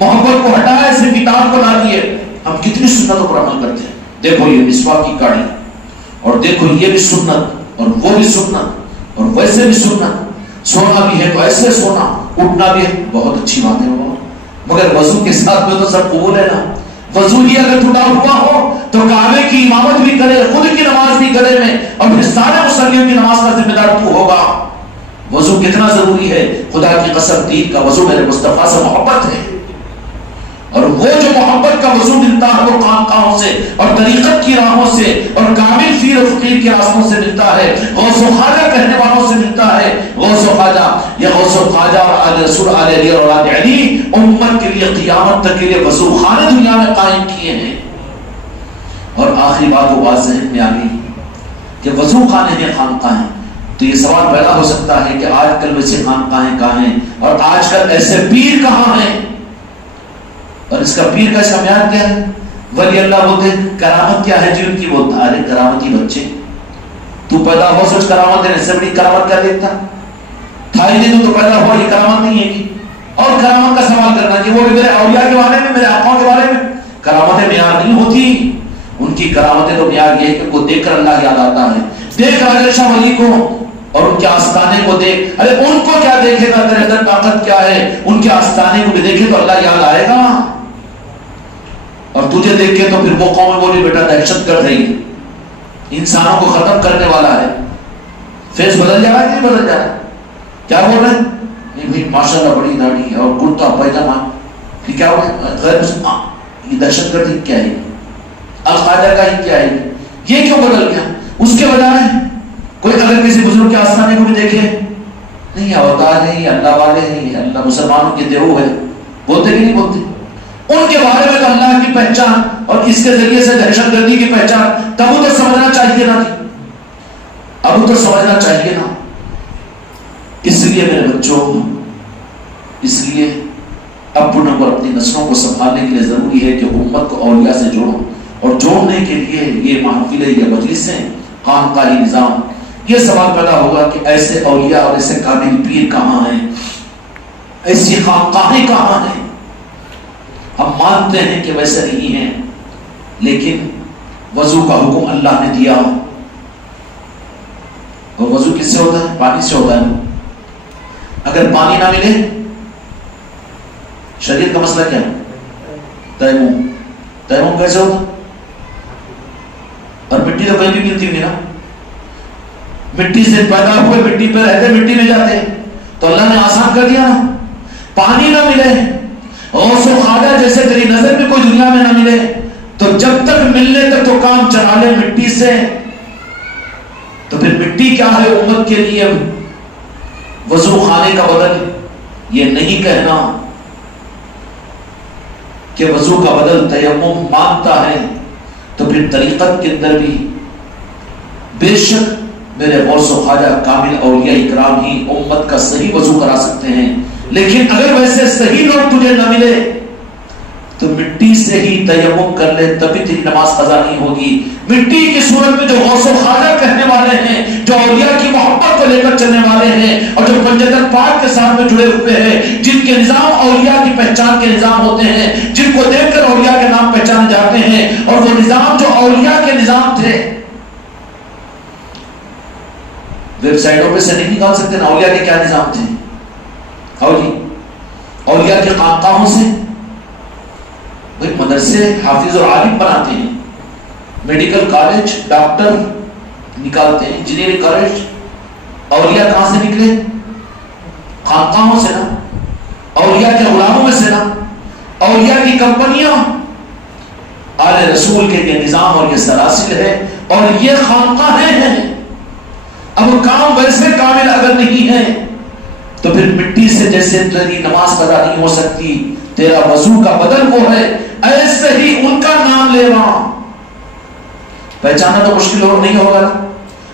محبت کو ہٹایا، صرف کتاب کو لا دیے. ہم کتنی سنتوں پر عمل کرتے ہیں. دیکھو یہ مسواک کی کاڑی، اور دیکھو یہ بھی سنت، اور وہ بھی سنت، اور ویسے بھی سنت. سونا بھی ہے تو ایسے سونا، اٹھنا بھی ہے، بہت اچھی بات ہے وہ، مگر وضو کے ساتھ میں تو سب قبول ہے نا. وضو ہی اگر ٹوٹا ہوا ہو تو کعبے کی امامت بھی کرے، خود کی نماز بھی کرے میں، اور پھر سارے مسلمانوں کی نماز کا ذمہ دار تو ہوگا. وضو کتنا ضروری ہے. خدا کی قسم دین کا وضو میرے مصطفیٰ سے محبت ہے، اور وہ جو محبت کا وضو ملتا ہے وہ خانقاہوں سے اور طریقت کی راہوں سے اور کامل پیر و فقیر کے راستوں سے ملتا ہے، غوث و خواجہ کہنے والوں سے ملتا ہے. غوث و خواجہ، یہ غوث و خواجہ اور آل رسول آل علی اور آل علی امت کے لیے قیامت تک کے لیے وضو خانے دنیا میں قائم کیے ہیں. اور آخری بات وہ بات ذہن میں آ گئی کہ وضو خانے ہیں خانقاہیں. تو یہ سوال پیدا ہو سکتا ہے کہ آج کل ویسے خانقاہیں کہاں ہیں، اور آج کل ایسے پیر کہاں ہیں، اور اس کا پیر کا اس کا معیار کیا ہے؟ ولی اللہ بولتے کرامت کیا ہے جی ان کی؟ بولتا ارے کرامتی بچے، تو پیدا ہو سوچ کرامت ہے، اس سے بڑی کرامت کیا دیکھتا؟ تھائی دن تو پیدا ہوا، یہ کرامت نہیں ہے کہ؟ اور کرامت کا سوال کرنا کہ وہ بھی میرے اولیاء کے بارے میں، میرے آقاؤں کے بارے میں کرامتیں معیار نہیں ہوتی. ان کی کرامتیں تو معیار یہ ہے کہ ان کو دیکھ کر اللہ یاد آتا ہے. دیکھ راجہ شاہ ولی کو اور ان کے آستانے کو دیکھ، ارے ان کو کیا دیکھے گا، تیرے اندر طاقت کیا ہے، ان کے آستانے کو بھی دیکھے تو اللہ یاد آئے گا. اور تجھے دیکھ کے تو پھر وہ قوم بولی بیٹا دہشت گرد ہے، انسانوں کو ختم کرنے والا ہے. فیس بدل جا رہا ہے نہیں بدل جا رہا؟ کیا بول رہے ہیں؟ نہیں بھائی ماشاء اللہ بڑی داڑھی ہے اور کرتا پیجامہ، پھر کیا ہو گیا؟ غیر مسلم، یہ دہشت گردی کیا ہے؟ القاعدہ کا ہی کیا ہے؟ یہ کیوں بدل گیا؟ اس کے بجائے کوئی اگر کسی بزرگ کے آستانے کو بھی دیکھے، نہیں اوتار ہے، یہ اللہ والے ہیں، یہ اللہ مسلمانوں کے دیو ہے، بولتے کہ نہیں بولتے؟ ان کے بارے میں تو اللہ کی پہچان اور اس کے ذریعے سے دہشت گردی کی پہچان تب تو سمجھنا چاہیے نا، اب تو سمجھنا چاہیے نا. اس لیے میرے بچوں، اس لیے اب پر اپنی نسلوں کو سنبھالنے کے لیے ضروری ہے کہ امت کو اولیاء سے جوڑو، اور جوڑنے کے لیے یہ محفلیں، یہ مجلسیں، خانقاہی نظام. یہ سوال پیدا ہوگا کہ ایسے اولیاء اور ایسے کامل پیر کہاں ہیں، ایسی خانقاہیں کہاں ہیں؟ ہم مانتے ہیں کہ ویسے نہیں ہیں، لیکن وضو کا حکم اللہ نے دیا، اور وضو کس سے ہوتا ہے؟ پانی سے ہوتا ہے. اگر پانی نہ ملے، شریعت کا مسئلہ کیا ہے؟ تیمم. تیمم کیسے ہوتا؟ اور مٹی تو کہیں بھی ملتی نہیں نا، مٹی سے پیدا ہوئے مٹی پہ رہتے مٹی میں جاتے، تو اللہ نے آسان کر دیا نا. پانی نہ ملے، غوث و خواجہ جیسے تیری نظر میں کوئی دنیا میں نہ ملے، تو جب تک ملنے تک تو کام چلا لے مٹی سے. تو پھر مٹی کیا ہے امت کے لیے؟ وضو خانے کا بدل. یہ نہیں کہنا کہ وضو کا بدل تیمم مانتا ہے تو پھر طریقت کے اندر بھی بے شک میرے غوث و خواجہ کامل اولیاء اکرام ہی امت کا صحیح وضو کرا سکتے ہیں، لیکن اگر ویسے صحیح لوگ تجھے نہ ملے تو مٹی سے ہی تیمم کر لے، تبھی تیری نماز قضا نہیں ہوگی۔ مٹی کی صورت میں جو غوث و خواجہ کہنے والے ہیں، جو اولیاء کی محبت کو لے کر چلنے والے ہیں اور جو پنجتن پاک کے ساتھ میں جڑے ہوئے ہیں، جن کے نظام اولیاء کی پہچان کے نظام ہوتے ہیں، جن کو دیکھ کر اولیاء کے نام پہچانے جاتے ہیں، اور وہ نظام جو اولیاء کے نظام تھے ویب سائٹوں پہ سے نہیں نکال سکتے نا اولیاء کے کیا نظام تھے۔ اولیاء کے خانقاہوں سے وہ مدرسے حافظ اور عالم بناتے ہیں، میڈیکل کالج ڈاکٹر نکالتے ہیں، انجینئرنگ کالج۔ اولیاء کہاں سے نکلے؟ خانقاہوں سے نا، اولیاء کے غلاموں میں سے نا۔ اولیاء کی کمپنیاں آل رسول کے یہ نظام اور یہ سلاسل ہے اور یہ خانقاہیں ہیں۔ اب کام ویسے کامل اگر نہیں ہے تو پھر مٹی سے جیسے تیری نماز قضا نہیں ہو سکتی، تیرا وضو کا بدل وہ ہے، ایسے ہی ان کا نام لینا پہچانا تو مشکل اور نہیں ہوگا،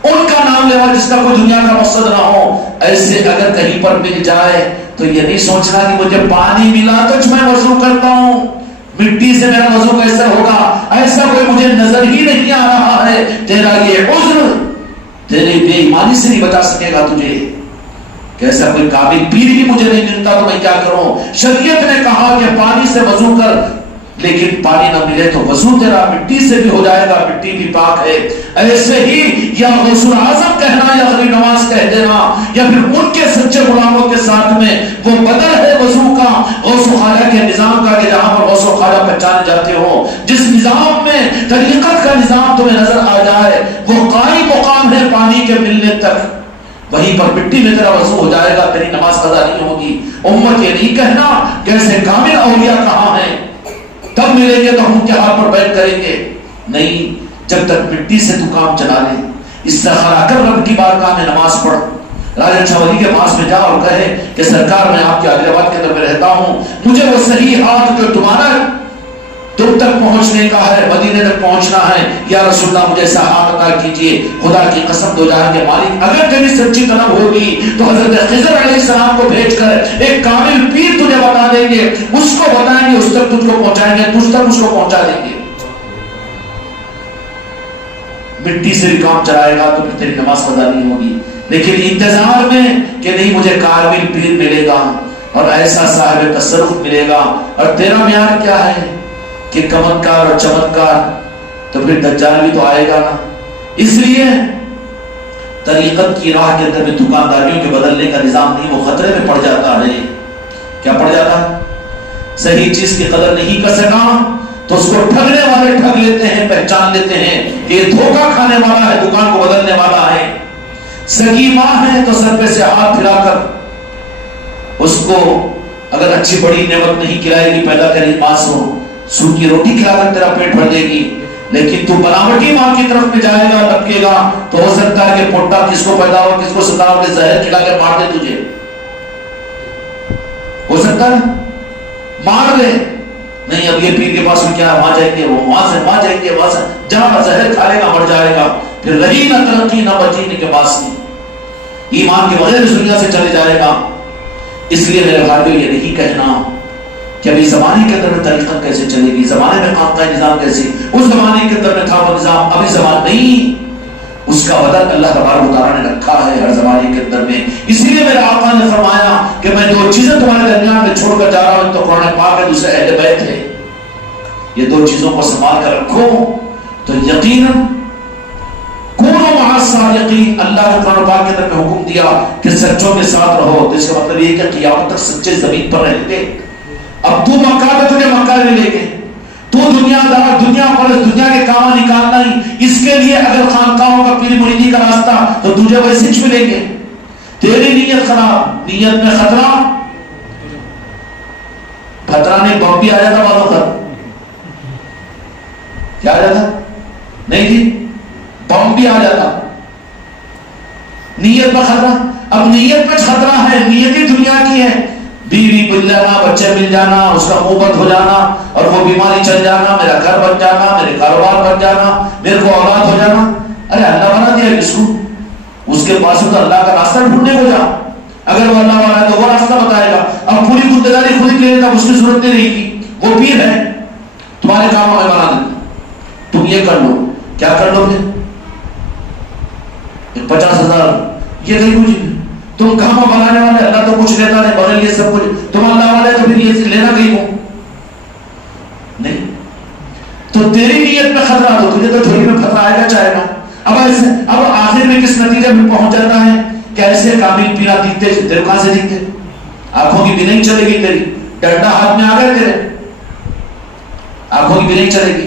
ان کا نام لینا جس کا کوئی دنیا کا مقصد نہ ہو، ایسے اگر کہیں پر مل جائے تو یہ نہیں سوچنا کہ مجھے پانی ملا تو میں وضو کرتا ہوں، مٹی سے میرا وضو کیسا ہوگا، ایسا کوئی مجھے نظر ہی نہیں آ رہا ہے۔ تیرا یہ عذر تیری بے ایمانی سے نہیں بچا سکے گا تجھے، کیسا کوئی قابل پیر ہی مجھے نہیں ملتا تو میں کیا کروں۔ شریعت نے کہا کہ پانی سے وضو کر، لیکن پانی نہ ملے تو وضو تیرا مٹی سے بھی ہو جائے گا، مٹی بھی پاک ہے۔ ایسے ہی یا غوث اعظم کہنا یا غریب نواز کہہ دینا یا پھر ان کے سچے غلاموں کے ساتھ میں وہ بدل ہے وضو کا، غوث خواجہ کے نظام کا، کہ جہاں پر غوث خواجہ پہچانے جاتے ہو، جس نظام میں طریقت کا نظام تمہیں نظر آ جائے، وہ قائم مقام ہے پانی کے ملنے تک، وہیں پر مٹی میں تیرا وضو ہو جائے گا، تیری نماز قضا نہیں ہوگی۔ امت یہ نہیں کہنا کہ ایسے کامل اولیاء کہاں ہیں، تب ملیں گے تو ہم کے ہاتھ پر بیٹھ کریں گے، نہیں، جب تک مٹی سے تو کام چلا لے۔ استخارہ کر رب کی بارگاہ میں نماز پڑھ، راجہ چھولی کے پاس میں جا اور کہے کہ سرکار میں آپ کے عادل آباد کے اندر میں رہتا ہوں، مجھے وہ صحیح ہاتھ جو تمہارا تم تک پہنچنے کا ہے، مدینے تک پہنچنا ہے، یا رسول اللہ مجھے ایسا ہاتھ عطا کیجئے۔ خدا کی قسم دو جہاں کے مالک اگر تیری سچی طلب ہوگی تو حضرت خضر علیہ السلام کو بھیج کر ایک کامل پیر تجھے بتا دیں گے، اس کو بتائیں گے، اس تک تجھ کو پہنچائیں گے، تجھ تک اس کو پہنچا دیں گے۔ مٹی سے بھی کام چلائے گا تو پھر تیری نماز قضا نہیں ہوگی، لیکن انتظار میں کہ نہیں مجھے کامل پیر ملے گا اور ایسا صاحب تصرف ملے گا، اور تیرا معیار کیا ہے کہ کمتکار اور چمتکار، تو پھر دجال بھی تو آئے گا نا۔ اس لیے طریقت کی راہ کے اندر میں دکانداریوں کے بدلنے کا نظام نہیں، وہ خطرے میں پڑ جاتا ہے۔ کیا پڑ جاتا ہے؟ صحیح چیز کی قدر نہیں کر سکا تو اس کو ٹھگنے والے ٹھگ لیتے ہیں، پہچان لیتے ہیں کہ یہ دھوکہ کھانے والا ہے، دکان کو بدلنے والا ہے۔ سگی ماں ہے تو سر پہ سے ہاتھ پھرا کر اس کو اگر اچھی بڑی نعمت نہیں کھلائے گی، پیدا کرے ماں سو سو کی روٹی کھلا کر تیرا پیٹ بھر دے گی، لیکن تو بناوٹی ماں کی طرف میں جائے گا، لپکے گا، تو ہو سکتا ہے کہ پوٹا کس کو پیدا ہو، کس کو ستاو کے زہر کھلا کر مار دے تجھے، ہو سکتا ہے مار دے۔ نہیں اب یہ پیر کے پاس میں کیا ہے، وہاں جائیں گے، وہ وہاں جائیں گے، وہاں سے جہاں زہر کھا لے گا مر جائے گا، پھر رہی نہ ترقی نہ بچینے کے پاس نہیں، ایمان کے بغیر اس دنیا سے چلے جائے گا۔ اس لیے میرے بھائیو یہ نہیں کہنا کہ ابھی زمانے کے اندر میں طریقت کیسے چلے گی، زمانے میں خانقاہ نظام کیسے، اس زمانے کے اندر میں تھا وہ نظام، ابھی زمان نہیں، اس کا بدل اللہ تبارک و تعالیٰ نے رکھا ہے ہر زمانے کے اندر میں۔ اسی لیے میرے آقا نے فرمایا کہ میں دو چیزیں تمہارے درمیان میں چھوڑ کر جا رہا ہوں، تو قرآن پاک ہے، دوسرے اہل بیت ہے، یہ دو چیزوں کو سنبھال کر رکھو تو یقیناً کونوا مع الصادقین، اللہ نے قرآن پاک کے اندر میں حکم دیا کہ سچوں کے ساتھ رہو، تو اس کا مطلب یہ کہ قیامت تک سچے زمین پر رہیں گے۔ اب تو مکہ میں تجھے مکہ میں لے گئے، تو دنیا دار، دنیا پرست، دنیا کے کام نکالنا ہی، اس کے لیے اگر خانقاہوں کا پیر مریدی کا راستہ تو تجھے ویسے ہی ملیں گے۔ تیری نیت خراب، نیت میں خطرہ، خطرہ نے بم بھی آ جاتا باتوں کا، کیا آ جاتا؟ نہیں جی، بم بھی آ جاتا۔ نیت میں خطرہ، اب نیت میں خطرہ ہے، نیت ہی دنیا کی ہے، مل جانا، بچے مل جانا، اس کا محبت ہو جانا اور وہ بیماری چل جانا، میرا گھر بن جانا، میرے کاروبار بن جانا، میرے کو اولاد ہو جانا. ارے اللہ بنا دیا کس کو؟ اس کے پاس تو اللہ کا راستہ ڈھونڈنے کو جا. اگر وہ اللہ والا ہے تو وہ راستہ بتائے گا. اب پوری خودداری خود ہی لے لیتا، اس کی ضرورت نہیں رہے گی. وہ پیر ہے، تمہارے کاموں میں بنا دیتا، تم یہ کر لو. کیا کر لو گے؟ 50,000 یہ کہیں کچھ تم کاموں بنانے والے. اللہ تو کچھ لیتا نہیں، بغیر یہ سب کچھ تم اللہ والے تو پھر یہ لینا کہیں کو نہیں. تو تیری نیت میں خطرہ دو، تجھے تو جھولی میں خطرہ آئے گا چاہے گا. اب آخر میں کس نتیجے میں پہنچ جاتا ہے کہ ایسے کامل پینا دکھتے تیرے کہاں سے دکھتے؟ آنکھوں کی بھی نہیں چلے گی تیری، ڈنڈا ہاتھ میں آ گئے تیرے، آنکھوں کی بھی نہیں چلے گی.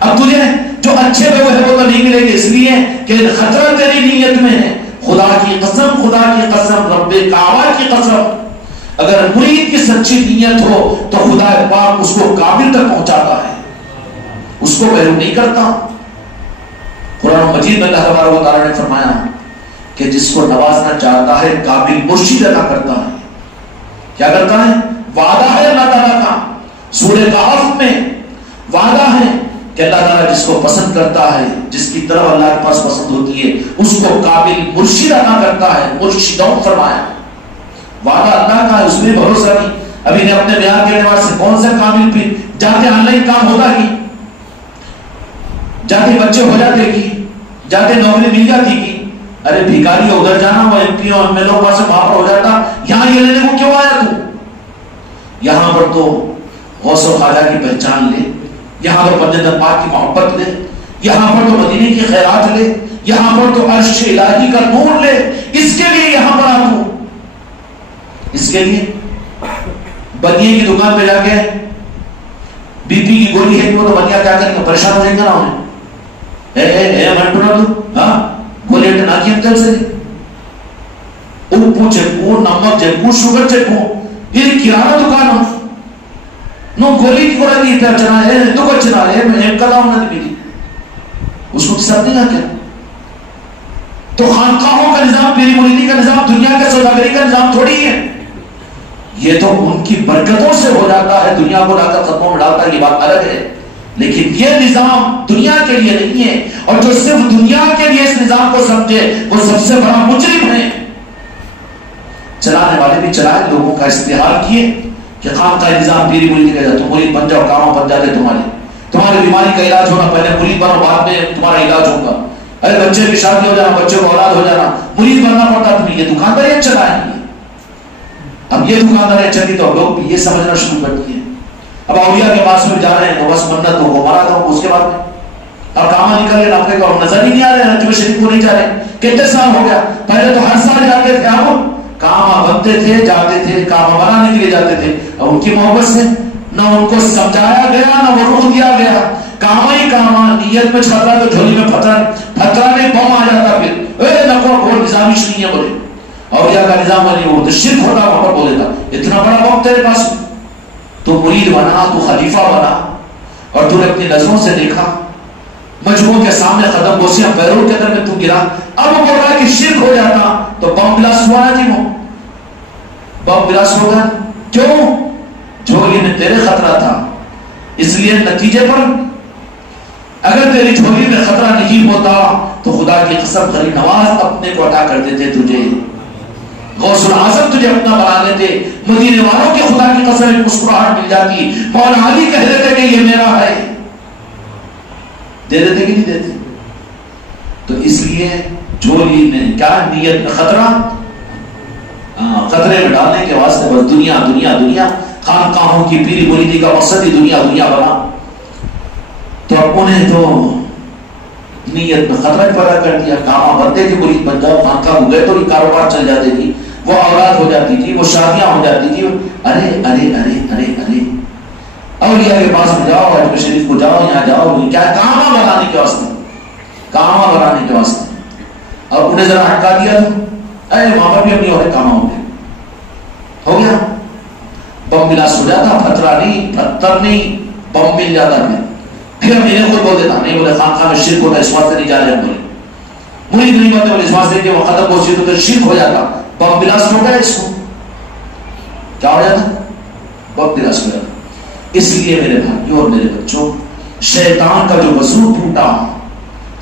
اب تجھے جو اچھے لوگ ہیں وہ تو نہیں ملے گی، اس لیے کہ خطرہ تیری نیت میں ہے. خدا کی قسم، خدا کی قسم، رب کعبہ کی قسم، اگر مرید کی سچی نیت ہو تو خدا پاک اس کو قابل تک پہنچاتا ہے، اس کو محروم نہیں کرتا. قرآن مجید میں اللہ تبارک و تعالیٰ نے فرمایا کہ جس کو نوازنا چاہتا ہے قابل مرشد عطا کرتا ہے. کیا کرتا ہے؟ وعدہ ہے اللہ تعالیٰ کا. سورہ کہف میں وعدہ ہے کہ اللہ تعالیٰ جس کو پسند کرتا ہے، جس کی طرف اللہ کے پاس پسند ہوتی ہے، اس کو قابل مرشد عطا کرتا ہے. مرشدوں فرمایا، وعدہ اللہ کا ہے، اس میں بھروسہ نہیں. ابھی نے اپنے بیان کے اعتبار سے کون سے قابل بھی جاتے آن لائن کام ہوتا کی، جاتے بچے ہو جاتے کی، جاتے نوکری مل جاتی کی. ارے بھیکاری ادھر جانا، وہ M P O M L O پاس وہاں پر ہو جاتا. یہاں یہ لینے کو کیوں آیا تو؟ یہاں پر تو غوث و خواجہ کی پہچان لے، یہاں پر بندے پاک کی محبت لے، یہاں پر تو مدینے کی خیرات لے، یہاں پر تو عرش الہی کا نور لے. اس کے لیے یہاں پر آپ ہو، اس کے لیے بنیے کی دکان پہ جا کے بی پی کی گولی ہے وہ تو بنیا کیا کریں گے؟ پریشان ہو جائیں گے نا انہیں. گولی نہ کی چل سے اپو چپو، نمک چپو، شوگر چپو، یہ کرانہ دکان ہو نو گولی کی گولی نہیں پہ چنا ہے تو کو چنا ہے ایک کلا ہونا نہیں ملی اس کو کسا نہیں گا کیا؟ تو خانقاہوں کا نظام، پیری مریدی کا نظام دنیا کے سوداگری کا نظام تھوڑی ہے. یہ تو ان کی برکتوں سے ہو جاتا ہے، دنیا کو لا کر خطوں میں ڈالتا ہے، یہ بات الگ ہے. لیکن یہ نظام دنیا کے لیے نہیں ہے، اور جو صرف دنیا کے لیے اس نظام کو سمجھے وہ سب سے بڑا مجرم ہے. چلانے والے بھی چلائے، لوگوں کا استحال کیے کہ خانقاہ نظام پیری مریدی کا، تم مرید بن جاؤ، کاموں بن جاتے تمہاری بیماری کا علاج ہونا، پہلے مرید بنو بعد میں تمہارا علاج ہوگا. ارے بچے کی شادی ہو جانا، بچے کو اولاد ہو جانا، مرید بننا پڑتا تمہیں. یہ دکانداریاں چلائیں گے. اب یہ دکانداریاں چلی تو لوگ بھی یہ سمجھنا شروع کر دیے. اب اولیاء کے پاس میں جا رہے ہیں تو بس منت ہو مرا تھا، اس کے بعد میں اب کام نکل گئے، نفقے کو نظر ہی نہیں آ رہے، حج شریف کو نہیں جا رہے. کتنے سال ہو گیا؟ پہلے تو ہر سال جاتے تھے، اب کام بنتے تھے، جاتے تھے، کام بنانے کے لیے جاتے تھے. اب ان کی محبت سے نہ ان کو سمجھایا گیا، نہ وہ روح دیا گیا. کام ہی کام، نیت میں چھترا تو جھولی میں پھترا میں بم آ جاتا. پھر نقو وہ نظام ہی نہیں ہے بولے، اولیاء کا نظام نہیں ہو تو شرک ہوتا، وہاں پر بولے تھا اتنا بڑا وقت تیرے پاس. تو مرید بنا، تو خلیفہ بنا، اور تو نے اپنی نظروں سے دیکھا مجموع کے سامنے قدم بوسیاں پیروں کے اندر میں تو گرا. اب بول رہا ہے کہ شرک ہو جاتا تو بم بلاس ہوا نا جی، وہ بم بلاس ہوگا. کیوں؟ جھولی میں تیرے خطرہ تھا، اس لیے نتیجے پر اگر تیری جھولی میں خطرہ نہیں ہوتا تو خدا کی قسم غریب نواز اپنے کو عطا کر دیتے تجھے، غوث العظم تجھے اپنا بنا لیتے. مدینے والوں کے خدا کی قسم ایک مسکراہٹ مل جاتی، مولا علی کہہ دیتے کہ یہ میرا ہے، دے دیتے کہ نہیں دیتے. تو اس لیے جھولی میں کیا نیت میں خطرہ، خطرے میں ڈالنے کے واسطے بس دنیا دنیا دنیا، خانقاہوں کی پیری مریدی کا مقصد ہی دنیا دنیا بنا. تو اب انہیں تو نیت میں خطرہ پیدا کر دیا. کام بنتے تھے مرید بن جاؤ، خانقاہ ہو گئے تو کاروبار چل جاتے تھی، وہ اولاد ہو جاتی تھی، وہ شادیاں ہو جاتی تھی. ارے ارے ارے ارے ارے اولیاء کے پاس میں جاؤ، حج شریف کو جاؤ، یہاں جاؤ، کیا کاماں بنانے کے واسطے، کاماں بنانے کے واسطے. اور انہیں ذرا ہٹکا دیا تو ارے وہاں پر بھی اپنی اور کاماں ہو گیا. بم بلاس ہو جاتا، پتھرا نہیں، پتھر نہیں، بم مل جاتا. پھر ہم انہیں خود بول دیتا نہیں، بولے خانقاہ میں شرک ہوتا، اس واسطے نہیں جا رہے. بولے مرید نہیں بنتے، بولے اس واسطے کہ وہ قدم بوسی تو شرک ہو جاتا. بم بلاس ہو گیا، اس کو کیا ہو جاتا؟ بہت دراز کر. اس لیے میرے بھائیوں اور میرے بچوں، شیطان کا جو وضو ٹوٹا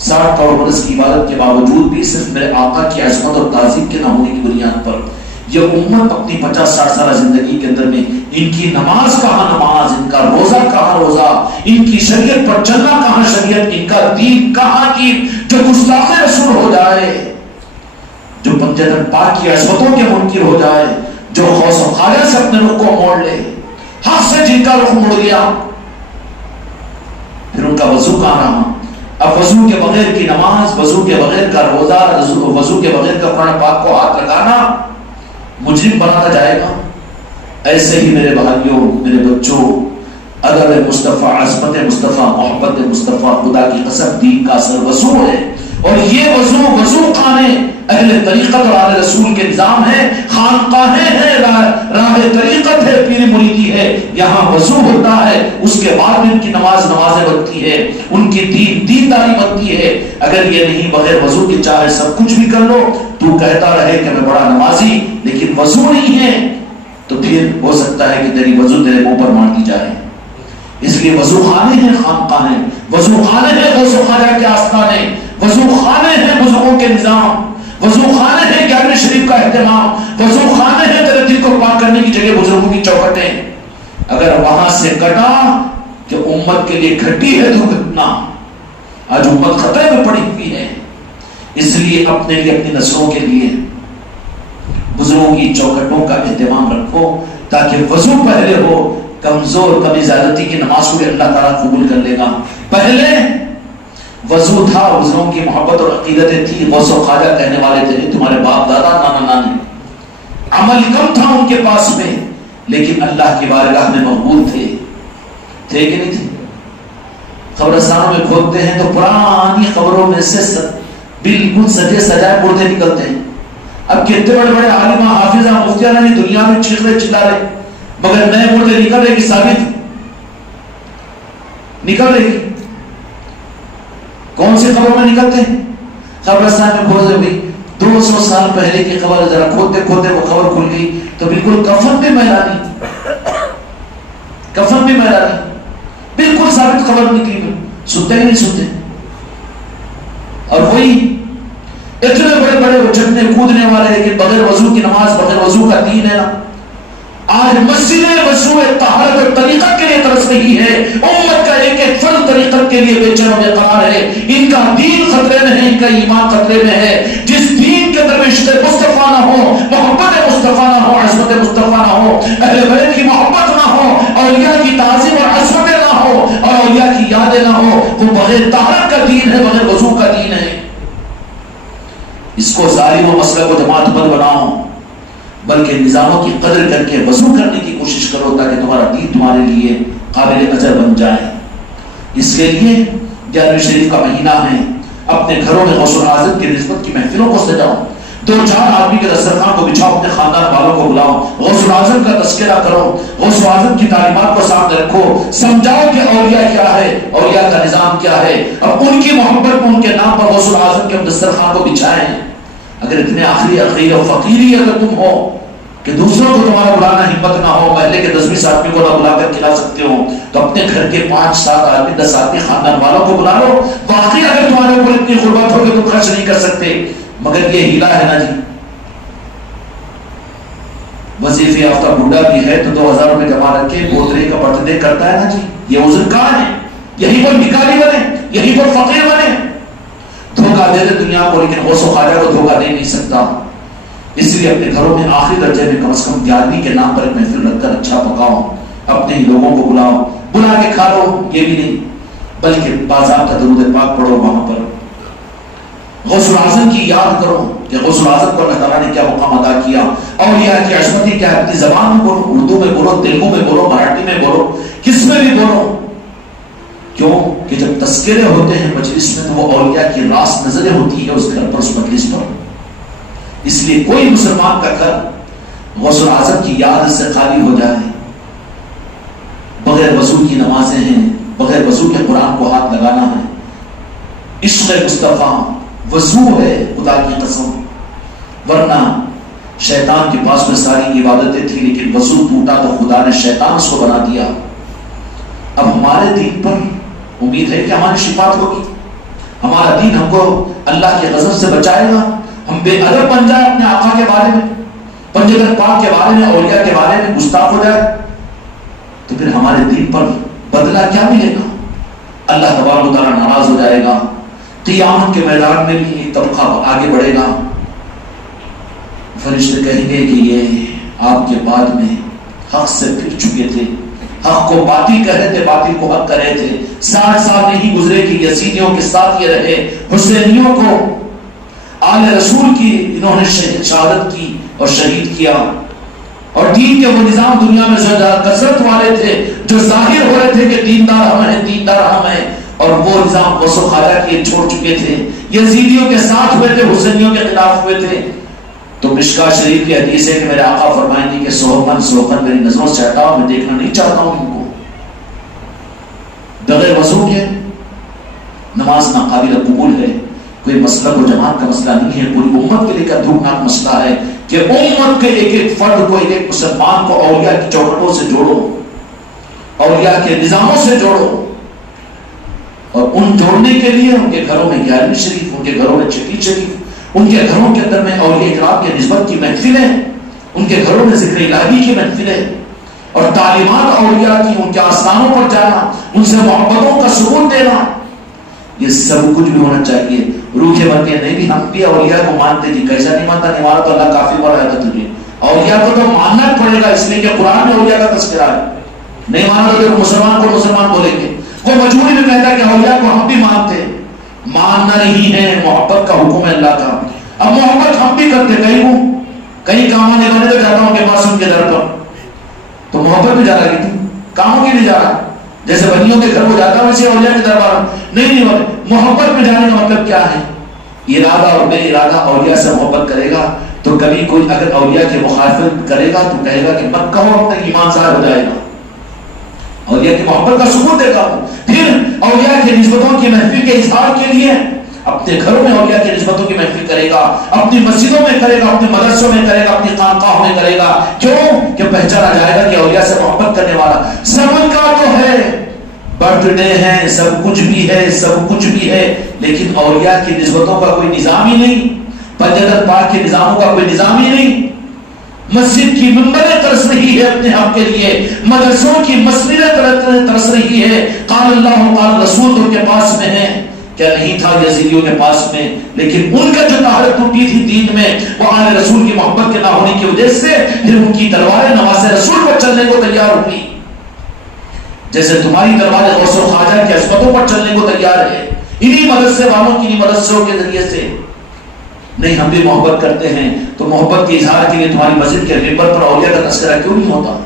60 کروڑ برس کی عبادت کے باوجود بھی صرف میرے آقا کی عظمت اور تعظیم کے نہ ہونے کی بنیاد پر یہ امت اپنی 50-60 سالہ زندگی کے اندر میں ان کی نماز کہاں نماز، ان کا روزہ کہاں روزہ، ان کی شریعت پر چلنا کہاں شریعت، ان کا دین کہاں کی، جو گستاخ رسول ہو جائے، جو پنجتن پاک کی عظمتوں کے منکر ہو جائے، جو غوث و خواجہ سے اپنے رخ کو موڑ لے، حق سے جن کا رخ موڑ لیا، پھر ان کا وضو کہاں رہا. اب وضو کے بغیر کی نماز، وضو کے بغیر کا روزہ، وضو کے بغیر کا قرآن پاک کو ہاتھ لگانا مجرم بنانا جائے گا. ایسے ہی میرے بھائیوں، میرے بچوں، ادب مصطفیٰ، عظمت مصطفیٰ، محبت مصطفیٰ، خدا کی قسم دین کا اثر وضو ہے. اور یہ وضو خانے اہل طریقت اور آل رسول کے نظام ہے، خانقاہیں ہیں، راہ طریقت ہے، پیر مریدی ہے، یہاں وضو ہوتا ہے، اس کے بعد ان کی نمازیں بنتی ہے، ان کی دینداری بنتی ہے. اگر یہ نہیں، بغیر وضو کے چاہے سب کچھ بھی کر لو، تو کہتا رہے کہ میں بڑا نمازی لیکن وضو نہیں ہے، تو پھر ہو سکتا ہے کہ تیری وضو تیرے منہ پر مار دی جائے. اس لیے وضو خانے ہیں، خانقاہیں، وضو خانے ہیں غوث و خواجہ کے آستانے، وضو خانے ہیں بزرگوں کے نظام، وضو خانے ہیں 11 شریف کا اہتمام، وضو خانے ہیں تیرے دل کو پاک کرنے کی جگہ بزرگوں کی چوکھٹیں. اگر وہاں سے کٹا کہ امت کے لیے گھٹی ہے تو گھٹنا، آج امت خطرے میں پڑی ہوئی ہے. اس لیے اپنے لیے، اپنی نسلوں کے لیے بزرگوں کی چوکھٹوں کا اہتمام رکھو، تاکہ وضو پہلے ہو. کمزور کمی زیادتی کی نماز کو بھی اللہ تعالیٰ قبول کر لے گا. پہلے وضو تھا، بزرگوں کی محبت اور عقیدتیں تھی، غوث و خواجہ کہنے والے تھے، تمہارے باپ دادا نانا نانی، عمل کم تھا ان کے پاس میں، لیکن اللہ کی بارگاہ میں مقبول تھے کہ نہیں تھے. قبرستانوں میں کھودتے ہیں تو پرانی قبروں میں سے بالکل سجے سجائے مردے نکلتے ہیں. اب کتنے بڑے بڑے عالمہ حافظہ مفتیانہ نے دنیا میں چیخ رہے چلا رہے، مگر نئے مردے نکل رہے کی ثابت نکل رہے گی. کون سی قبروں میں نکلتے ہیں؟ قبرستان میں کھودے ہوئی 200 سال پہلے کی قبر، ذرا کھودتے کھودتے وہ قبر کھل گئی تو بالکل کفن بھی میلانی، کفن بھی میلانی، بالکل ثابت قبر نکلی ہوئی، سنتے ہی نہیں سنتے. اور وہی اتنے بڑے بڑے اچھلنے کودنے والے، لیکن بغیر وضو کی نماز، بغیر وضو کا دین ہے نا. آج مسجدیں وضو طہارت اور طریقت کے لیے ترس رہی ہے، امت کا ایک ایک فرد طریقت کے لیے بے چین و بے قرار ہے. ان کا دین خطرے میں ہے، ان کا ایمان خطرے میں ہے. جس دین کے اندر عشق مصطفیٰ نہ ہو، محبت مصطفیٰ نہ ہو، عظمت مصطفیٰ نہ ہو، اہل بیت کی محبت نہ ہو، اولیاء کی تعظیم اور عظمتیں نہ ہو، اور اولیاء کی یادیں نہ ہو، وہ بغیر طہارت کا دین ہے، بغیر وضو کا دین ہے. اس کو ظالم و مسلک و جماعت مت بناؤ، بلکہ نظاموں کی قدر کر کے وضو کرنے کی کوشش کرو، تاکہ تمہارا دین تمہارے لیے قابل اجر بن جائے. اس کے لیے 11 شریف کا مہینہ ہے، اپنے گھروں میں غوث اعظم کی نسبت کی محفلوں کو سجاؤ، 2-4 آدمی کے دسترخوان کو بچھاؤ، اپنے خاندان والوں کو بلاؤ، غوث اعظم کا تذکرہ کرو، غوث اعظم کی تعلیمات کو سامنے رکھو، سمجھاؤ کہ اولیاء کیا ہے، اولیاء کا نظام کیا ہے. اب ان کی محبت میں ان کے نام پر غوث اعظم کے دسترخوان کو بچھائیں. اگر اتنے آخری عقیل و فقیری اگر تم ہو کہ دوسروں کو تمہارا بلانا ہمت نہ ہو، محلے کے 10-20 آدمی کو نہ بلا کر کھلا سکتے ہو، تو اپنے گھر کے 5-7 آدمی 10 آدمی خاندان والوں کو بلا لو. واقعی اگر تمہارے اوپر اتنی غربت ہو کہ تم خرچ نہیں کر سکتے، مگر یہ ہیلا ہے نا جی. وظیفے یافتہ بوڑھا بھی ہے تو 2000 روپے جمع رکھ کے پوترے کا برتھ ڈے کرتا ہے نا جی. یہ عذر کہاں ہے؟ یہی پر بھکاری بنے، یہی پر فقیر بنے. دھوکہ دے دے دنیا کو، لیکن غوث و خواجہ کو دھوکہ دے نہیں سکتا. اس لیے اپنے گھروں میں آخری درجے میں کم از کم 11ویں کے نام پر ایک محفل رکھ کر اچھا پکاؤ، اپنے ہی لوگوں کو بلاؤ، بلا کے کھا لو. یہ بھی نہیں بلکہ باضابطہ درود پاک پڑھو. وہاں پر غوث اعظم کی یاد کرو کہ غوث اعظم کو اللہ تعالیٰ نے کیا مقام ادا کیا، اولیاء کی عظمتی کیا. اپنی زبان میں بولو، اردو میں بولو، تیلگو میں بولو، مراٹھی میں بولو، کس میں بھی بولو. کیوں کہ جب تذکرے ہوتے ہیں مجلس میں تو وہ اولیاء کی راس نظریں ہوتی ہے اس گھر پر، اس مجلس پر. اس لیے کوئی مسلمان کا گھر غوث اعظم کی یاد سے خالی ہو جائے، بغیر وضو کی نمازیں ہیں، بغیر وضو کے قرآن کو ہاتھ لگانا ہے. عشق مصطفیٰ وضو ہے خدا کی قسم. ورنہ شیطان کے پاس میں ساری عبادتیں تھیں، لیکن وضو ٹوٹا تو خدا نے شیطان اس کو بنا دیا۔ اب ہمارے دین پر امید ہے کہ ہماری شفاعت ہوگی، ہمارا دین ہم کو اللہ کے غضب سے بچائے گا، ہم بے ادب بن جائے اپنے آقا کے بارے میں، پنجگت پاک کے بارے میں، اولیاء کے بارے میں گستاخ ہو جائے، تو پھر ہمارے دین پر بدلہ کیا ملے گا؟ اللہ تبارک و تعالیٰ ناراض ہو جائے گا۔ قیامت کے میدان میں بھی ایک طبقہ آگے بڑھے گا، فرشتے کہیں گے کہ یہ آپ کے بعد میں حق سے پھر چکے تھے، حق کو باطل کہہ رہے تھے، باطل کو حق کہہ رہے تھے۔ 60 سال نہیں گزرے کہ یزیدیوں کے ساتھ یہ رہے، حسینیوں کو آل رسول کی انہوں نے شہادت کی اور شہید کیا، اور دین کے وہ نظام دنیا میں جو کثرت والے تھے، جو ظاہر ہو رہے تھے کہ دیندار ہم ہیں، دیندار ہم ہیں، اور وہ نظام غوث و خواجہ کے چھوڑ چکے تھے، یزیدیوں کے ساتھ ہوئے تھے، حسینیوں کے خلاف ہوئے تھے۔ تو مشکاہ شریف کی حدیث ہے کہ میرے آقا فرمائیں گے کہ سوہن میری نظروں سے ہٹاؤ، میں دیکھنا نہیں چاہتا ہوں ان کو۔ بغیر وضو کے نماز ناقابل قبول ہے، کوئی مسلک و جماعت کا مسئلہ نہیں ہے، پوری امت کے لیے کا دھومناک مسئلہ ہے کہ امت کے ایک ایک فرد کو، ایک ایک مسلمان کو اولیاء کی چوکھٹوں سے جوڑو، اولیاء کے نظاموں سے جوڑو، اور ان جوڑنے کے لیے ان کے گھروں میں 11ویں شریف، ان کے گھروں میں 6 شریف، ان کے گھروں کے اندر میں اولیاء کرام کے نسبت کی محفلیں، ان کے گھروں میں ذکر الہی کی محفلیں، اور تعلیمات اولیاء کی، ان کے آستانوں پر جانا، ان سے محبتوں کا ثبوت دینا، یہ سب کچھ بھی ہونا چاہیے۔ روکے بنتے نہیں بھی ہم بھی اولیاء کو مانتے، جی کیسا نہیں مانتا، نہیں مانا تو اللہ کافی بڑا ہے تجھے، اولیاء کو تو ماننا پڑے گا، اس لیے کہ قرآن میں اولیاء کا تذکرہ ہے، نہیں مانا تو مسلمان کو مسلمان بولیں گے۔ کوئی مجبوری میں کہتا ہے کہ اولیاء کو ہم بھی مانتے، ماننا نہیں ہے، محبت کا حکم ہے اللہ کا۔ اب محبت ہم بھی کرتے، کہیں کام آنے والے تو جاتا ہوں کہ معصوم کے در پر، تو محبت بھی جا رہا ہے، کاموں کی بھی جا رہا ہے، جیسے بنیوں کے گھر کو جاتا ہوں ویسے اولیاء کے دربار نہیں محبت میں جانے کا مطلب کیا ہے؟ ارادہ اور بے ارادہ اولیاء سے محبت کرے گا تو کبھی کوئی اگر اولیاء کی مخالفت کرے گا تو کہے گا کہ مت کہو، اب تک ایمان ظاہر ہو جائے گا، اولیاء کی محبت کا ثبوت دیتا ہوں۔ پھر اولیاء کی نسبتوں کی محفل کے اظہار کے لیے اپنے گھروں میں اولیاء کی نسبتوں کی محفل کرے گا، اپنی مسجدوں میں کرے گا، اپنے مدرسوں میں کرے گا، اپنی خانقاہوں میں کرے گا، کیوں کہ پہچانا جائے گا کہ اولیاء سے محبت کرنے والا سب کا تو ہے، برتھ ڈے ہے، سب کچھ بھی ہے، سب کچھ بھی ہے، لیکن اولیاء کی نسبتوں کا کوئی نظام ہی نہیں، پنجگت پاک کے نظاموں کا کوئی نظام ہی نہیں، مسجد کی منبریں ترس رہی ہے اپنے حق کے لیے، مدرسوں کی مسجدیں ترس رہی ہے، قال اللہ قال رسول تو ان کے پاس میں ہے، کیا نہیں تھا یزیدیوں کے پاس میں، لیکن ان کا جو طہارت ٹوٹی تھی دین میں وہ آل رسول کی محبت کے نہ ہونے کی وجہ سے پھر ان کی تلواریں نواز رسول پر چلنے کو تیار ہوئی، جیسے تمہاری تلواریں غوث و خواجہ کی عصمتوں پر چلنے کو تیار ہے، انہی مدرسے والوں کی، انہی مدرسوں کے ذریعے سے۔ نہیں ہم بھی محبت کرتے ہیں تو محبت کے اظہار کے لیے تمہاری مسجد کے ممبر پر اولیاء کا تذکرہ کیوں نہیں ہوتا،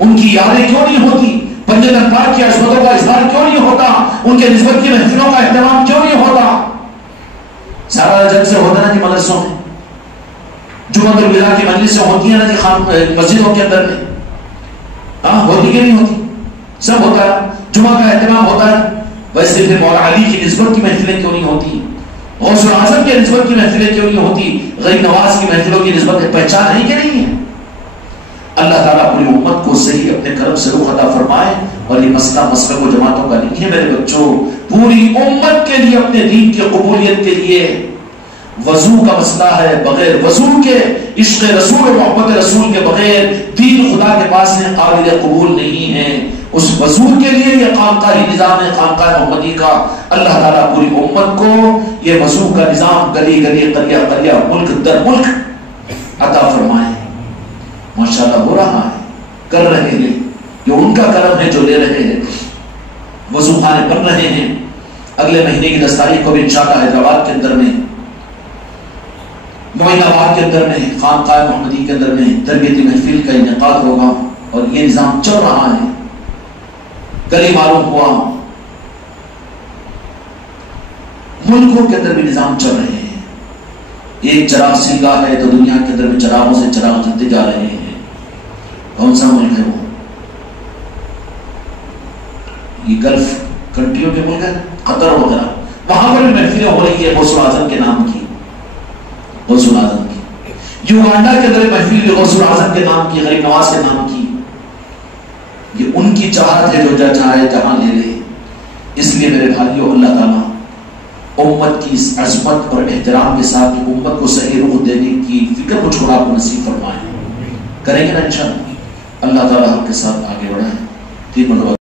ان کی یادیں کیوں نہیں ہوتی، پنجگت پاک کی عصمتوں کا اظہار کیوں نہیں ہوتا، ان کے نسبت کی محفلوں کا اہتمام کیوں نہیں ہوتا؟ سارا جنگ سے ہوتا نا جی مدرسوں میں، جمعہ الوداع کی مجلس سے ہوتی ہے نا جی مسجدوں کے اندر میں، ہاں ہوتی کہ نہیں ہوتی، سب ہوتا ہے، جمعہ کا اہتمام ہوتا ہے، ویسے پھر مولا علی کی نسبت کی محفلیں کیوں نہیں ہوتی، غوث اعظم کی نسبت کی محفلیں کیوں نہیں ہوتی، غریب نواز کی محفلوں کی نسبت پہچان ہے کہ نہیں ہے؟ اللہ تعالیٰ پوری امت کو صحیح اپنے کرم سے رخ عطا فرمائے، اور یہ مسئلہ مسلک و جماعتوں کا نہیں ہے میرے بچوں، پوری امت کے لیے اپنے دین کی قبولیت کے لیے وضو کا مسئلہ ہے، بغیر وضو کے عشق رسول و محبت رسول کے بغیر دین خدا کے پاس میں قابل قبول نہیں ہے، اس وضو کے لیے یہ خانقاہی نظام ہے، خانقاہ محمدی کا۔ اللہ تعالیٰ پوری امت کو یہ وضو کا نظام گلی گلی قریہ قریہ ملک در ملک عطا فرمائے۔ ماشاءاللہ ہو رہا ہے، کر رہے ہیں، جو ان کا کرم ہے جو لے رہے ہیں، وضو خانے بن رہے ہیں۔ اگلے مہینے کی 10 تاریخ کو بھی انشاءاللہ حیدرآباد کے اندر میں، معین آباد کے اندر میں، خانقاہ محمدی کے اندر میں تربیتی محفل کا انعقاد ہوگا، اور یہ نظام چل رہا ہے، کل معلوم ہوا ملکوں کے اندر بھی نظام چل رہے ہیں۔ ایک چراغ سنگاہ ہے تو دنیا کے اندر میں چراغوں سے چراغ جلتے جا رہے ہیں۔ کون سا ملک ہے وہ؟ یہ گلف کنٹریوں کے ملک ہے، قطر وغیرہ، وہاں پر بھی محفلیں ہو رہی ہے غوث اعظم کے نام کی، غوث اعظم کی۔ یوگانڈا کے اندر محفل غوث اعظم کے نام کی، غریب نواز کے نام کی، یہ ان کی چاہت ہے جو چاہے جہاں لے لے۔ اس لیے میرے بھائیوں، اللہ تعالیٰ امت کی اس عظمت اور احترام کے ساتھ امت کو صحیح رخ دینے کی فکر کو چھوڑا کو نصیب فرمائے۔ کریں گے نا انشاءاللہ؟ اللہ تعالیٰ ہم کے ساتھ آگے بڑھائیں۔ 3 مرتبہ